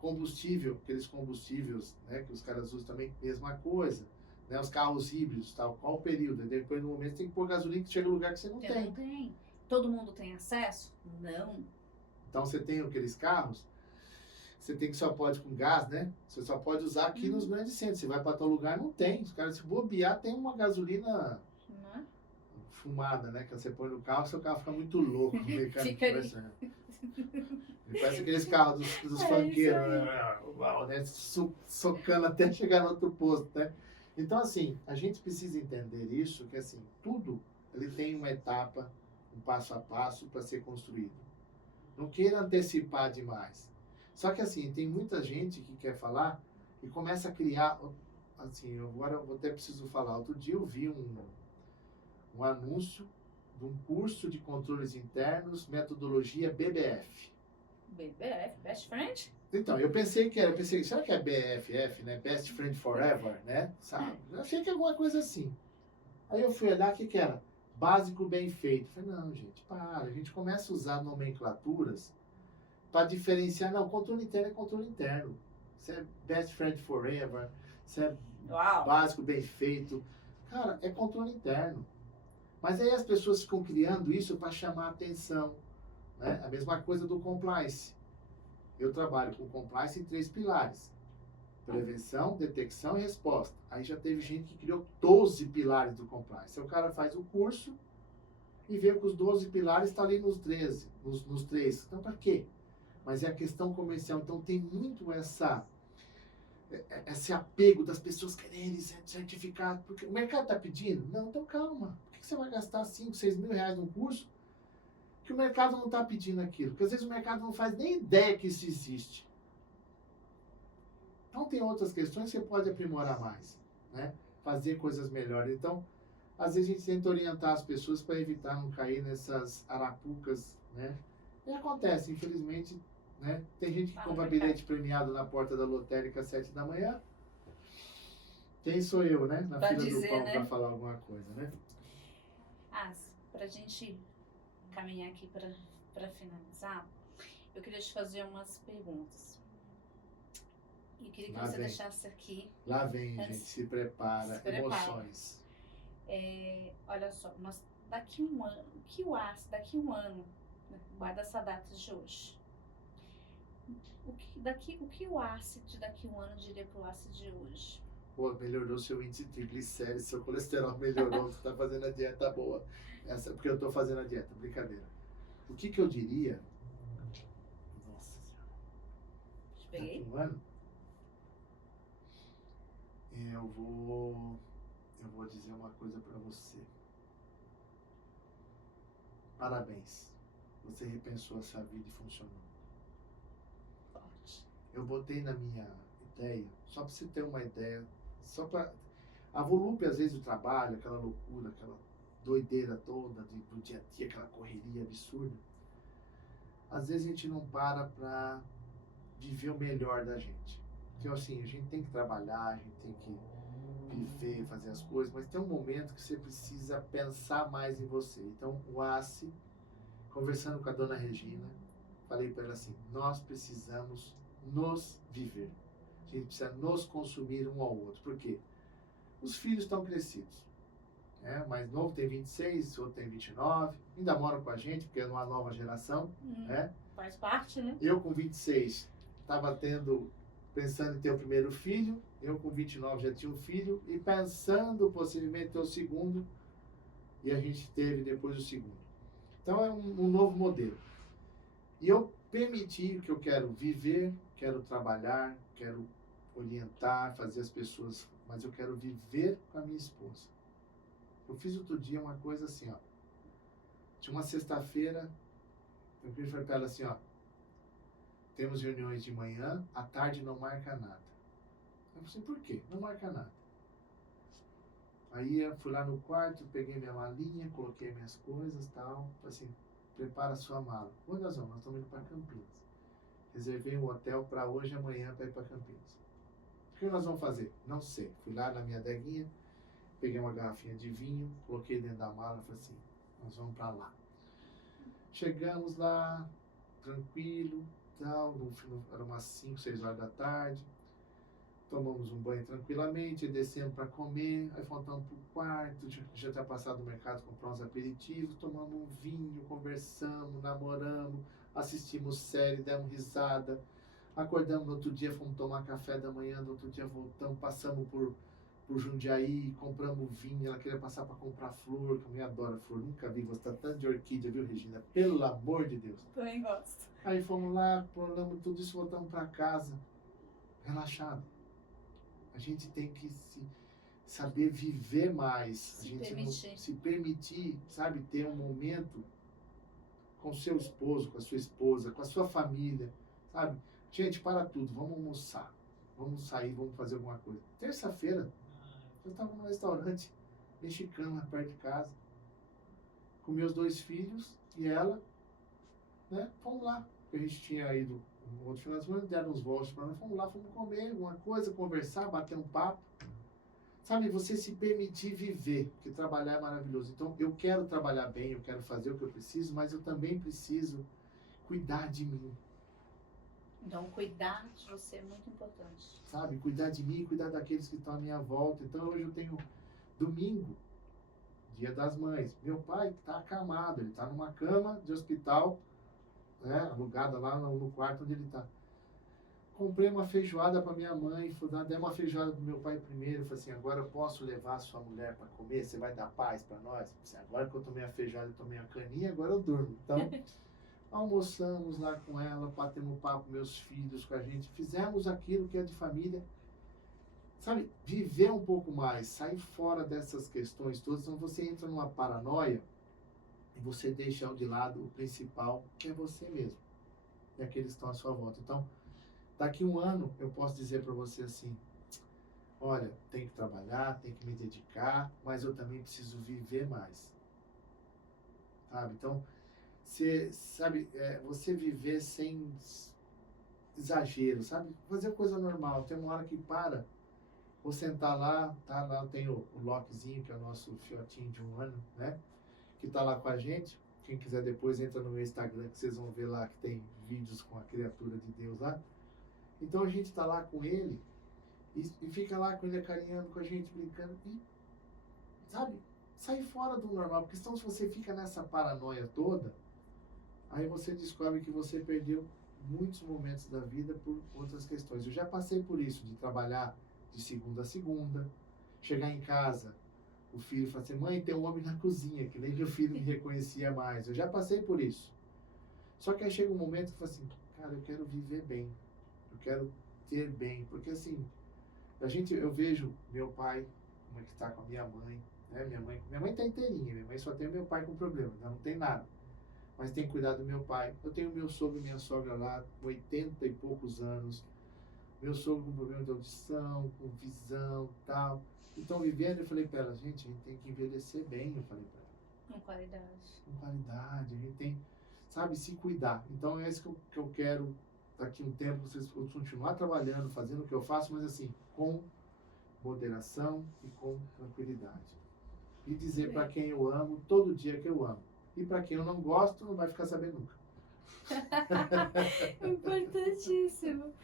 Combustível, aqueles combustíveis, né, que os caras usam também, mesma coisa. Né? Os carros híbridos, tal, qual o período? Depois, no momento, você tem que pôr gasolina que chega no lugar que você não Você tem. não tem. Todo mundo tem acesso? Não. Então, você tem aqueles carros, você tem que só pode com gás, né? Você só pode usar aqui nos grandes centros. Você vai para tal lugar, não tem. Os caras, se bobear, tem uma gasolina Não é? fumada, né? Que você põe no carro, seu carro fica muito louco. O mecânico Fica ali. Ele parece aqueles carros dos funkeiros, né? Uau, né? Socando até chegar no outro posto, né? Então, assim, a gente precisa entender isso, que assim, tudo ele tem uma etapa, um passo a passo para ser construído. Não queira antecipar demais. Só que assim, tem muita gente que quer falar e começa a criar, assim, agora eu até preciso falar. Outro dia eu vi um anúncio de um curso de controles internos, metodologia BBF. BBF, Best Friend? Então, eu pensei, será que é BFF, né? Best Friend Forever, né? Sabe? Eu achei que é alguma coisa assim. Aí eu fui olhar o que era. Básico bem feito. Falei, não, gente, para. A gente começa a usar nomenclaturas para diferenciar. Não, controle interno é controle interno. Isso é Best Friend Forever. Isso é básico bem feito. Cara, é controle interno. Mas aí as pessoas ficam criando isso para chamar a atenção. Né? A mesma coisa do compliance. Eu trabalho com compliance em 3 pilares. Prevenção, detecção e resposta. Aí já teve gente que criou 12 pilares do compliance. Aí o cara faz o curso e vê que os 12 pilares estão ali nos 13, nos 3. Então, para quê? Mas é a questão comercial. Então, tem muito esse apego das pessoas quererem certificado. Porque o mercado está pedindo? Não, então calma. Por que você vai gastar 5, 6 mil reais num curso que o mercado não está pedindo aquilo? Porque às vezes o mercado não faz nem ideia que isso existe. Então tem outras questões que você pode aprimorar mais, né? Fazer coisas melhores. Então, às vezes a gente tenta orientar as pessoas para evitar não cair nessas arapucas, né? E acontece, infelizmente, né? Tem gente que compra bilhete premiado na porta da lotérica às 7 da manhã. Quem sou eu, né? Na fila do pão, né? Para falar alguma coisa, né? Para a gente caminhar aqui para finalizar, eu queria te fazer umas perguntas. E queria que você deixasse aqui. Lá vem, gente, se prepara. Emoções. Olha só, daqui um ano, guarda essa data de hoje. O que o ACE de daqui a um ano diria para o ACE de hoje? Pô, melhorou seu índice de triglicérides, seu colesterol melhorou, você tá fazendo a dieta boa. Essa, porque eu tô fazendo a dieta, brincadeira. O que eu diria? Nossa Senhora. Peguei? Daqui um ano? Eu vou dizer uma coisa para você. Parabéns. Você repensou a sua vida e funcionou. Forte. Eu botei na minha ideia, só para você ter uma ideia, só para... A volúpia, às vezes, do trabalho, aquela loucura, aquela doideira toda do dia a dia, aquela correria absurda. Às vezes a gente não para viver o melhor da gente. Então, assim, a gente tem que trabalhar, a gente tem que viver, fazer as coisas, mas tem um momento que você precisa pensar mais em você. Então, o ACE, conversando com a dona Regina, falei para ela assim, nós precisamos nos viver. A gente precisa nos consumir um ao outro. Por quê? Os filhos estão crescidos. Né? O mais novo tem 26, o outro tem 29. Ainda moram com a gente, porque é uma nova geração. Né? Faz parte, né? Eu com 26 estava pensando em ter o primeiro filho. Eu com 29 já tinha um filho. E pensando possivelmente ter o segundo. E a gente teve depois o segundo. Então é um novo modelo. E eu permiti que eu quero viver, quero trabalhar, quero orientar, fazer as pessoas, mas eu quero viver com a minha esposa. Eu fiz outro dia uma coisa assim, ó. Tinha uma sexta-feira, eu falei para ela assim, ó. Temos reuniões de manhã, à tarde não marca nada. Eu falei assim, por quê? Não marca nada. Aí eu fui lá no quarto, peguei minha malinha, coloquei minhas coisas e tal. Falei assim, prepara a sua mala. Onde nós vamos? Nós estamos indo para Campinas. Reservei um hotel para hoje e amanhã para ir para Campinas. O que nós vamos fazer? Não sei. Fui lá na minha adeguinha, peguei uma garrafinha de vinho, coloquei dentro da mala e falei assim, nós vamos para lá. Chegamos lá, tranquilo, tal, era umas 5, 6 horas da tarde. Tomamos um banho tranquilamente, descemos para comer, aí voltamos para o quarto, já tinha passado no mercado, comprar uns aperitivos, tomamos um vinho, conversamos, namoramos, assistimos série, demos risada, acordamos no outro dia, fomos tomar café da manhã, no outro dia voltamos, passamos por Jundiaí, compramos vinho, ela queria passar para comprar flor, que a mulher adora flor, nunca vi gostar tanto de orquídea, viu, Regina? Pelo amor de Deus. Também gosto. Aí fomos lá, plantamos tudo isso, voltamos para casa, relaxado. A gente tem que saber viver mais, se permitir, sabe, ter um momento com seu esposo, com a sua esposa, com a sua família, sabe? Gente, para tudo, vamos almoçar, vamos sair, vamos fazer alguma coisa. Terça-feira, eu estava num restaurante mexicano lá perto de casa, com meus 2 filhos e ela, né? Fomos lá, porque a gente tinha ido no outro final de semana, deram uns votos para nós, fomos lá, fomos comer alguma coisa, conversar, bater um papo. Sabe, você se permitir viver, porque trabalhar é maravilhoso. Então, eu quero trabalhar bem, eu quero fazer o que eu preciso, mas eu também preciso cuidar de mim. Então, cuidar de você é muito importante. Sabe, cuidar de mim e cuidar daqueles que estão à minha volta. Então, hoje eu tenho domingo, Dia das Mães. Meu pai está acamado, ele está numa cama de hospital, né, alugada lá no quarto onde ele está. Comprei uma feijoada para minha mãe, dei uma feijoada para meu pai primeiro, falei assim, agora eu posso levar a sua mulher para comer, você vai dar paz para nós? Assim, agora que eu tomei a feijoada, eu tomei a caninha, agora eu durmo. Então, almoçamos lá com ela, batemos papo, meus filhos com a gente, fizemos aquilo que é de família. Sabe, viver um pouco mais, sair fora dessas questões todas, senão você entra numa paranoia e você deixa de lado o principal, que é você mesmo, e aqueles que estão à sua volta. Então, daqui um ano, eu posso dizer para você assim, olha, tenho que trabalhar, tenho que me dedicar, mas eu também preciso viver mais. Sabe? Então, você viver sem exagero, sabe? Fazer coisa normal. Tem uma hora que para, vou sentar lá, tá? Lá tem o Lokizinho, que é o nosso fiotinho de 1 ano, né? Que tá lá com a gente. Quem quiser depois entra no meu Instagram, que vocês vão ver lá que tem vídeos com a criatura de Deus lá. Então a gente tá lá com ele e fica lá com ele acarinhando com a gente, brincando e, sabe, sai fora do normal, porque senão se você fica nessa paranoia toda, aí você descobre que você perdeu muitos momentos da vida por outras questões. Eu já passei por isso, de trabalhar de segunda a segunda, chegar em casa, o filho fala assim, mãe, tem um homem na cozinha, que nem meu filho me reconhecia mais. Eu já passei por isso. Só que aí chega um momento que eu falo assim, cara, eu quero viver bem. Eu quero ter bem, porque assim, eu vejo meu pai, como é que está com a minha mãe, né? Minha mãe está inteirinha, minha mãe só tem o meu pai com problema, não tem nada, mas tem cuidado do meu pai. Eu tenho meu sogro e minha sogra lá, com 80 e poucos anos, meu sogro com problema de audição, com visão, tal, e estão vivendo. Eu falei para ela, gente, a gente tem que envelhecer bem, eu falei para ela. Com qualidade. Com qualidade, a gente tem, sabe, se cuidar. Então é isso que eu quero. Daqui a um tempo vocês vão continuar trabalhando, fazendo o que eu faço, mas assim, com moderação e com tranquilidade. E dizer para quem eu amo, todo dia que eu amo. E para quem eu não gosto, não vai ficar sabendo nunca. Importantíssimo.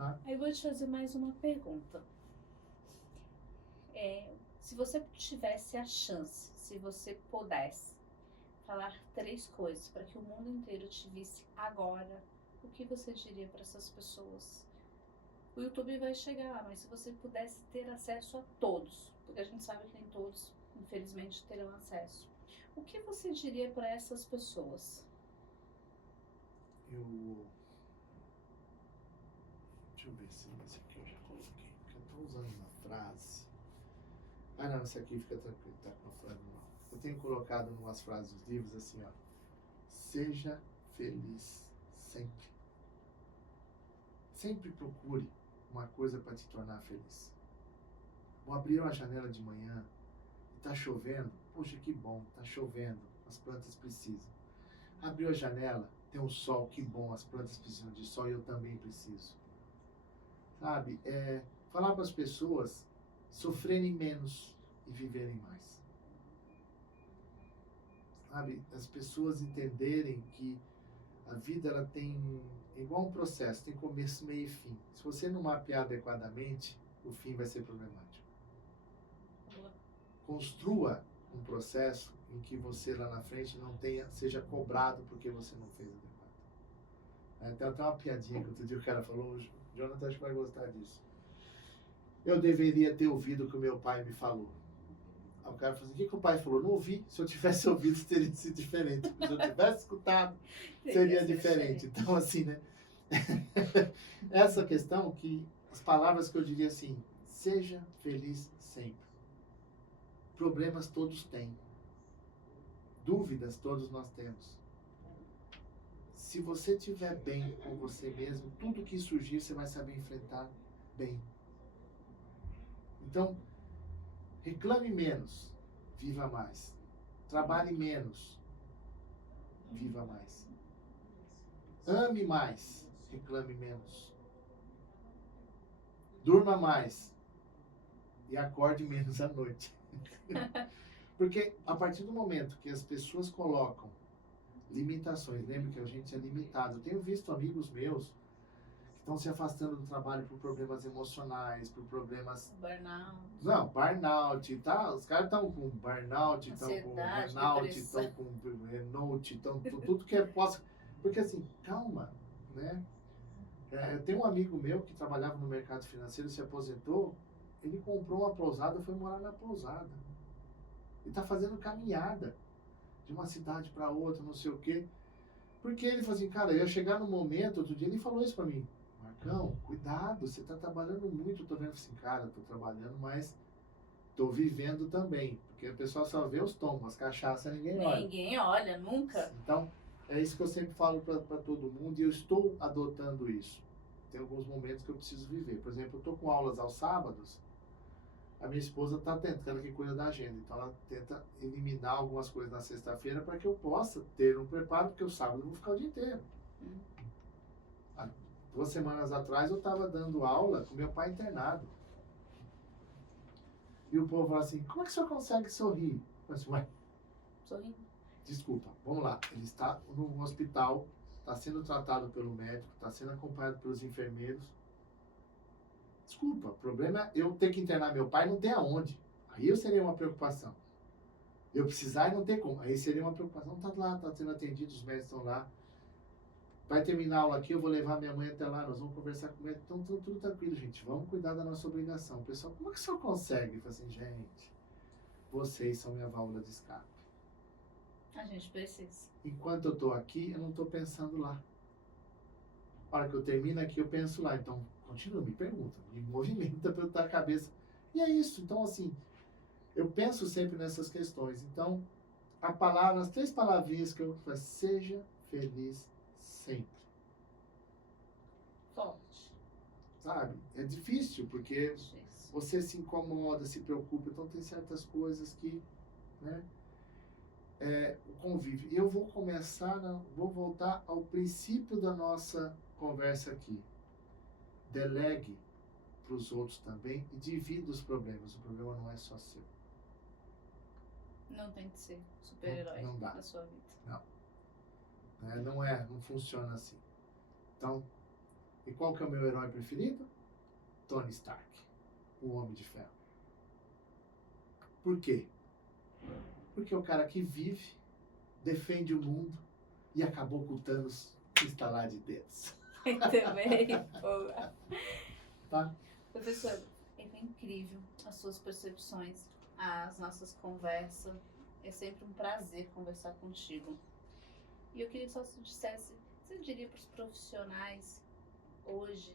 Tá? Aí eu vou te fazer mais uma pergunta. Se você tivesse a chance, se você pudesse falar 3 coisas para que o mundo inteiro te visse agora, o que você diria para essas pessoas? O YouTube vai chegar lá, mas se você pudesse ter acesso a todos, porque a gente sabe que nem todos, infelizmente, terão acesso, o que você diria para essas pessoas? Deixa eu ver se esse aqui eu já coloquei. Porque eu estou usando uma frase. Ah, não, esse aqui fica tranquilo, tá com a frase não. Eu tenho colocado em umas frases dos livros assim, ó. Seja feliz sempre. Sempre procure uma coisa para te tornar feliz. Vou abrir uma janela de manhã e tá chovendo. Poxa, que bom, tá chovendo. As plantas precisam. Abriu a janela, tem um sol, que bom, as plantas precisam de sol e eu também preciso. Sabe? Falar para as pessoas sofrerem menos e viverem mais. Sabe? As pessoas entenderem que a vida ela tem igual um processo, tem começo, meio e fim. Se você não mapear adequadamente, o fim vai ser problemático. Construa um processo em que você lá na frente não seja cobrado porque você não fez adequado. Tem até uma piadinha que outro dia o cara falou, o Jonathan acho que vai gostar disso. Eu deveria ter ouvido o que o meu pai me falou. Aí o cara falou assim, o que o pai falou? Não ouvi. Se eu tivesse ouvido, teria sido diferente. Se eu tivesse escutado, seria diferente. Então, assim, né? Essa questão que, as palavras que eu diria assim, seja feliz sempre. Problemas todos têm. Dúvidas todos nós temos. Se você estiver bem com você mesmo, tudo que surgir você vai saber enfrentar bem. Então, reclame menos, viva mais. Trabalhe menos, viva mais. Ame mais, reclame menos. Durma mais e acorde menos à noite. Porque a partir do momento que as pessoas colocam limitações, lembra que a gente é limitado. Eu tenho visto amigos meus que estão se afastando do trabalho por problemas emocionais, por problemas... Burnout. Não, burnout, tá? Os caras estão com burnout, estão com burnout, estão com note, estão tudo que é possível. Porque assim, calma, né? Eu tenho um amigo meu que trabalhava no mercado financeiro, se aposentou, ele comprou uma pousada, foi morar na pousada. Ele está fazendo caminhada de uma cidade para outra, não sei o quê. Porque ele falou assim, cara, eu ia chegar no momento, outro dia ele falou isso para mim, Marcão, cuidado, você está trabalhando muito. Eu tô vendo assim, cara, tô trabalhando, mas tô vivendo também. Porque o pessoal só vê os tombos, as cachaças, ninguém olha. Ninguém olha, nunca. Então, é isso que eu sempre falo para todo mundo e eu estou adotando isso. Tem alguns momentos que eu preciso viver. Por exemplo, eu tô com aulas aos sábados, a minha esposa está tentando, ela que cuida da agenda, então ela tenta eliminar algumas coisas na sexta-feira para que eu possa ter um preparo, porque o sábado eu vou ficar o dia inteiro. 2 semanas atrás eu estava dando aula com meu pai internado. E o povo fala assim, como é que o senhor consegue sorrir? Eu falei assim, ué, Sorrindo. desculpa, vamos lá. Ele está no hospital, está sendo tratado pelo médico, está sendo acompanhado pelos enfermeiros. Desculpa, o problema é eu ter que internar meu pai e não ter aonde. Aí eu seria uma preocupação. Eu precisar e não ter como. Aí seria uma preocupação. Tá lá, tá sendo atendido, os médicos estão lá. Vai terminar a aula aqui, eu vou levar minha mãe até lá, nós vamos conversar com ele. Então, tudo tranquilo, gente. Vamos cuidar da nossa obrigação. O pessoal, como é que o senhor consegue? Eu falo assim, gente, vocês são minha válvula de escape. A gente precisa. Enquanto eu tô aqui, eu não tô pensando lá. A hora que eu termino aqui, eu penso lá. Então, continua, me pergunta, me movimenta para eu estar a cabeça. E é isso. Então, assim, eu penso sempre nessas questões. Então, as 3 palavrinhas que eu faço, seja feliz sempre. Forte. Sabe? É difícil, porque você se incomoda, se preocupa. Então, tem certas coisas que, né? O convívio. E eu vou vou voltar ao princípio da nossa conversa aqui. Delegue para os outros também e divida os problemas. O problema não é só seu. Não tem que ser super-herói Não dá. da sua vida. Não. Não funciona assim. Então, E qual que é o meu herói preferido? Tony Stark, o Homem de Ferro. Por quê? Porque é o cara que vive, defende o mundo e acabou com o Thanos no estalar de dedos. Muito bem, boa. Tá? Professor, é incrível as suas percepções, as nossas conversas. É sempre um prazer conversar contigo. E eu queria que só você dissesse, você diria para os profissionais hoje,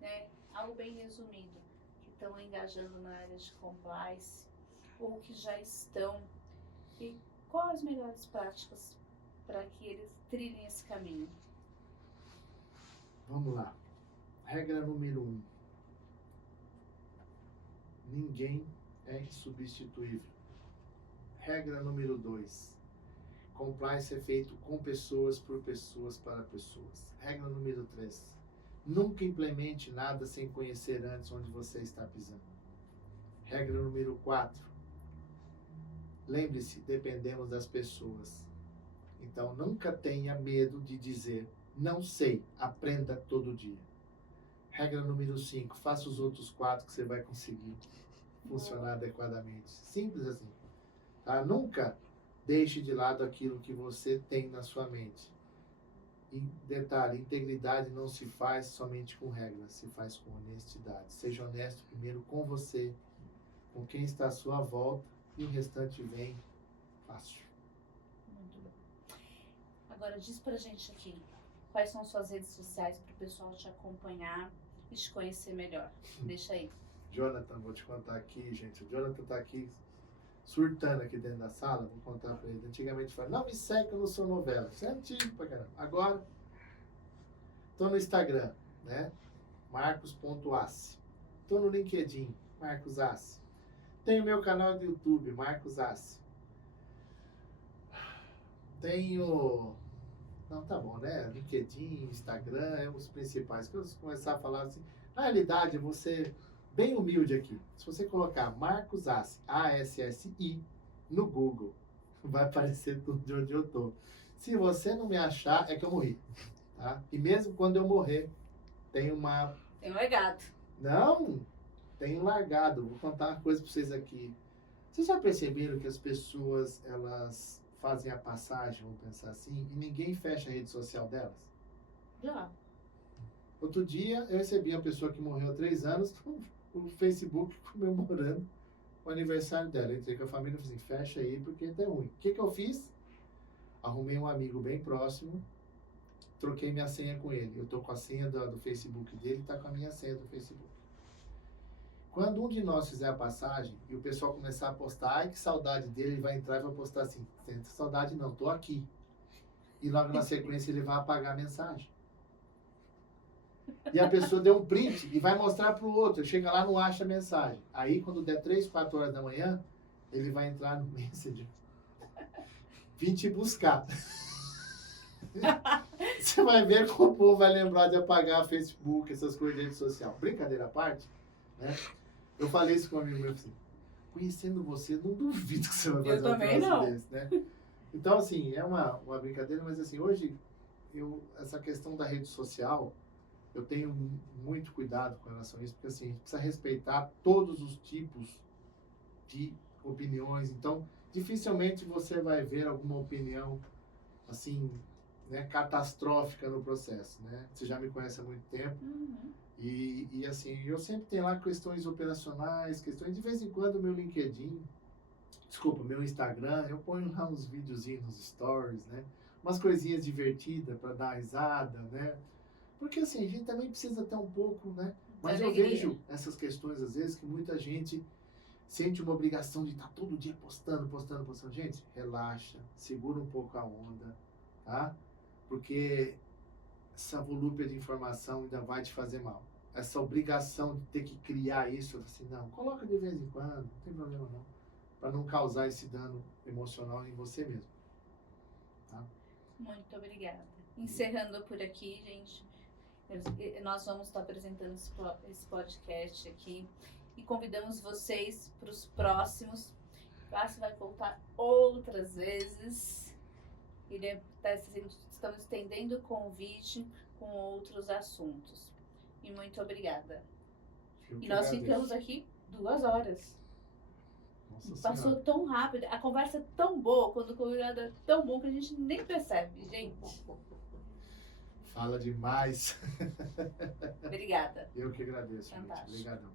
né, algo bem resumido, que estão engajando na área de compliance ou que já estão, e quais as melhores práticas para que eles trilhem esse caminho? Vamos lá. Regra número 1. Ninguém é insubstituível. Regra número 2. Compliance é feito com pessoas, por pessoas, para pessoas. Regra número 3. Nunca implemente nada sem conhecer antes onde você está pisando. Regra número 4. Lembre-se, dependemos das pessoas. Então, nunca tenha medo de dizer, não sei, aprenda todo dia. Regra número 5, faça os outros 4 que você vai conseguir funcionar adequadamente. Simples assim. Tá? Nunca deixe de lado aquilo que você tem na sua mente. E detalhe, integridade não se faz somente com regras, se faz com honestidade. Seja honesto primeiro com você, com quem está à sua volta, e o restante vem fácil. Muito bom. Agora diz pra gente aqui, quais são suas redes sociais para o pessoal te acompanhar e te conhecer melhor? Deixa aí. Jonathan, vou te contar aqui, gente. O Jonathan tá aqui surtando aqui dentro da sala. Vou contar pra ele. Antigamente falava, não me segue que eu não sou novela. Isso é antigo pra caramba. Agora, tô no Instagram, né? Marcos.assi. Tô no LinkedIn, Marcos Assi. Tenho meu canal do YouTube, Marcos Assi. Tenho... Não, tá bom, né? LinkedIn, Instagram, é os principais. Quando eu começar a falar assim, na realidade, eu vou ser bem humilde aqui. Se você colocar Marcos Assi, A-S-S-I, no Google, vai aparecer tudo de onde eu tô. Se você não me achar, é que eu morri, tá? E mesmo quando eu morrer, tem uma... Tem um legado. Não, tem um largado. Vou contar uma coisa pra vocês aqui. Vocês já perceberam que as pessoas, elas fazem a passagem, vamos pensar assim, e ninguém fecha a rede social delas? Já. Outro dia, eu recebi uma pessoa que morreu há 3 anos, o Facebook comemorando o aniversário dela. Eu entrei com a família e falei assim, fecha aí, porque tá ruim. O que eu fiz? Arrumei um amigo bem próximo, troquei minha senha com ele. Eu tô com a senha do Facebook dele, tá com a minha senha do Facebook. Quando um de nós fizer a passagem e o pessoal começar a postar, ai que saudade dele, ele vai entrar e vai postar assim, sem saudade não, tô aqui. E logo na sequência ele vai apagar a mensagem. E a pessoa deu um print e vai mostrar pro outro, chega lá, não acha a mensagem. Aí quando der 3, 4 horas da manhã, ele vai entrar no Messenger. Vim te buscar. Você vai ver como o povo vai lembrar de apagar Facebook, essas coisas de rede social. Brincadeira à parte, né? Eu falei isso com um amigo meu, assim, conhecendo você, não duvido que você vai fazer um troço desse, né? Então, assim, é uma brincadeira, mas assim, hoje, essa questão da rede social, eu tenho muito cuidado com relação a isso, porque assim, a gente precisa respeitar todos os tipos de opiniões. Então, dificilmente você vai ver alguma opinião, assim, né, catastrófica no processo, né? Você já me conhece há muito tempo. Uhum. E assim, eu sempre tenho lá questões operacionais, questões, de vez em quando, meu LinkedIn, meu Instagram, eu ponho lá uns videozinhos nos stories, né? Umas coisinhas divertidas para dar risada, né? Porque assim, a gente também precisa ter um pouco, né? Mas eu vejo essas questões, às vezes, que muita gente sente uma obrigação de estar todo dia postando. Gente, relaxa, segura um pouco a onda, tá? Porque essa volúpia de informação ainda vai te fazer mal. Essa obrigação de ter que criar isso, assim, não, coloca de vez em quando, não tem problema não, para não causar esse dano emocional em você mesmo. Tá? Muito obrigada. Encerrando por aqui, gente, nós vamos estar apresentando esse podcast aqui e convidamos vocês para os próximos. Você vai voltar outras vezes. Estamos estendendo o convite com outros assuntos. E muito obrigada. Eu E que nós agradeço. ficamos aqui 2 horas. Nossa Passou Senhora. tão rápido. A conversa é tão boa, quando o convidado é tão bom que a gente nem percebe, gente. Fala demais. Obrigada. Eu que agradeço, gente. Fantástico. Obrigadão.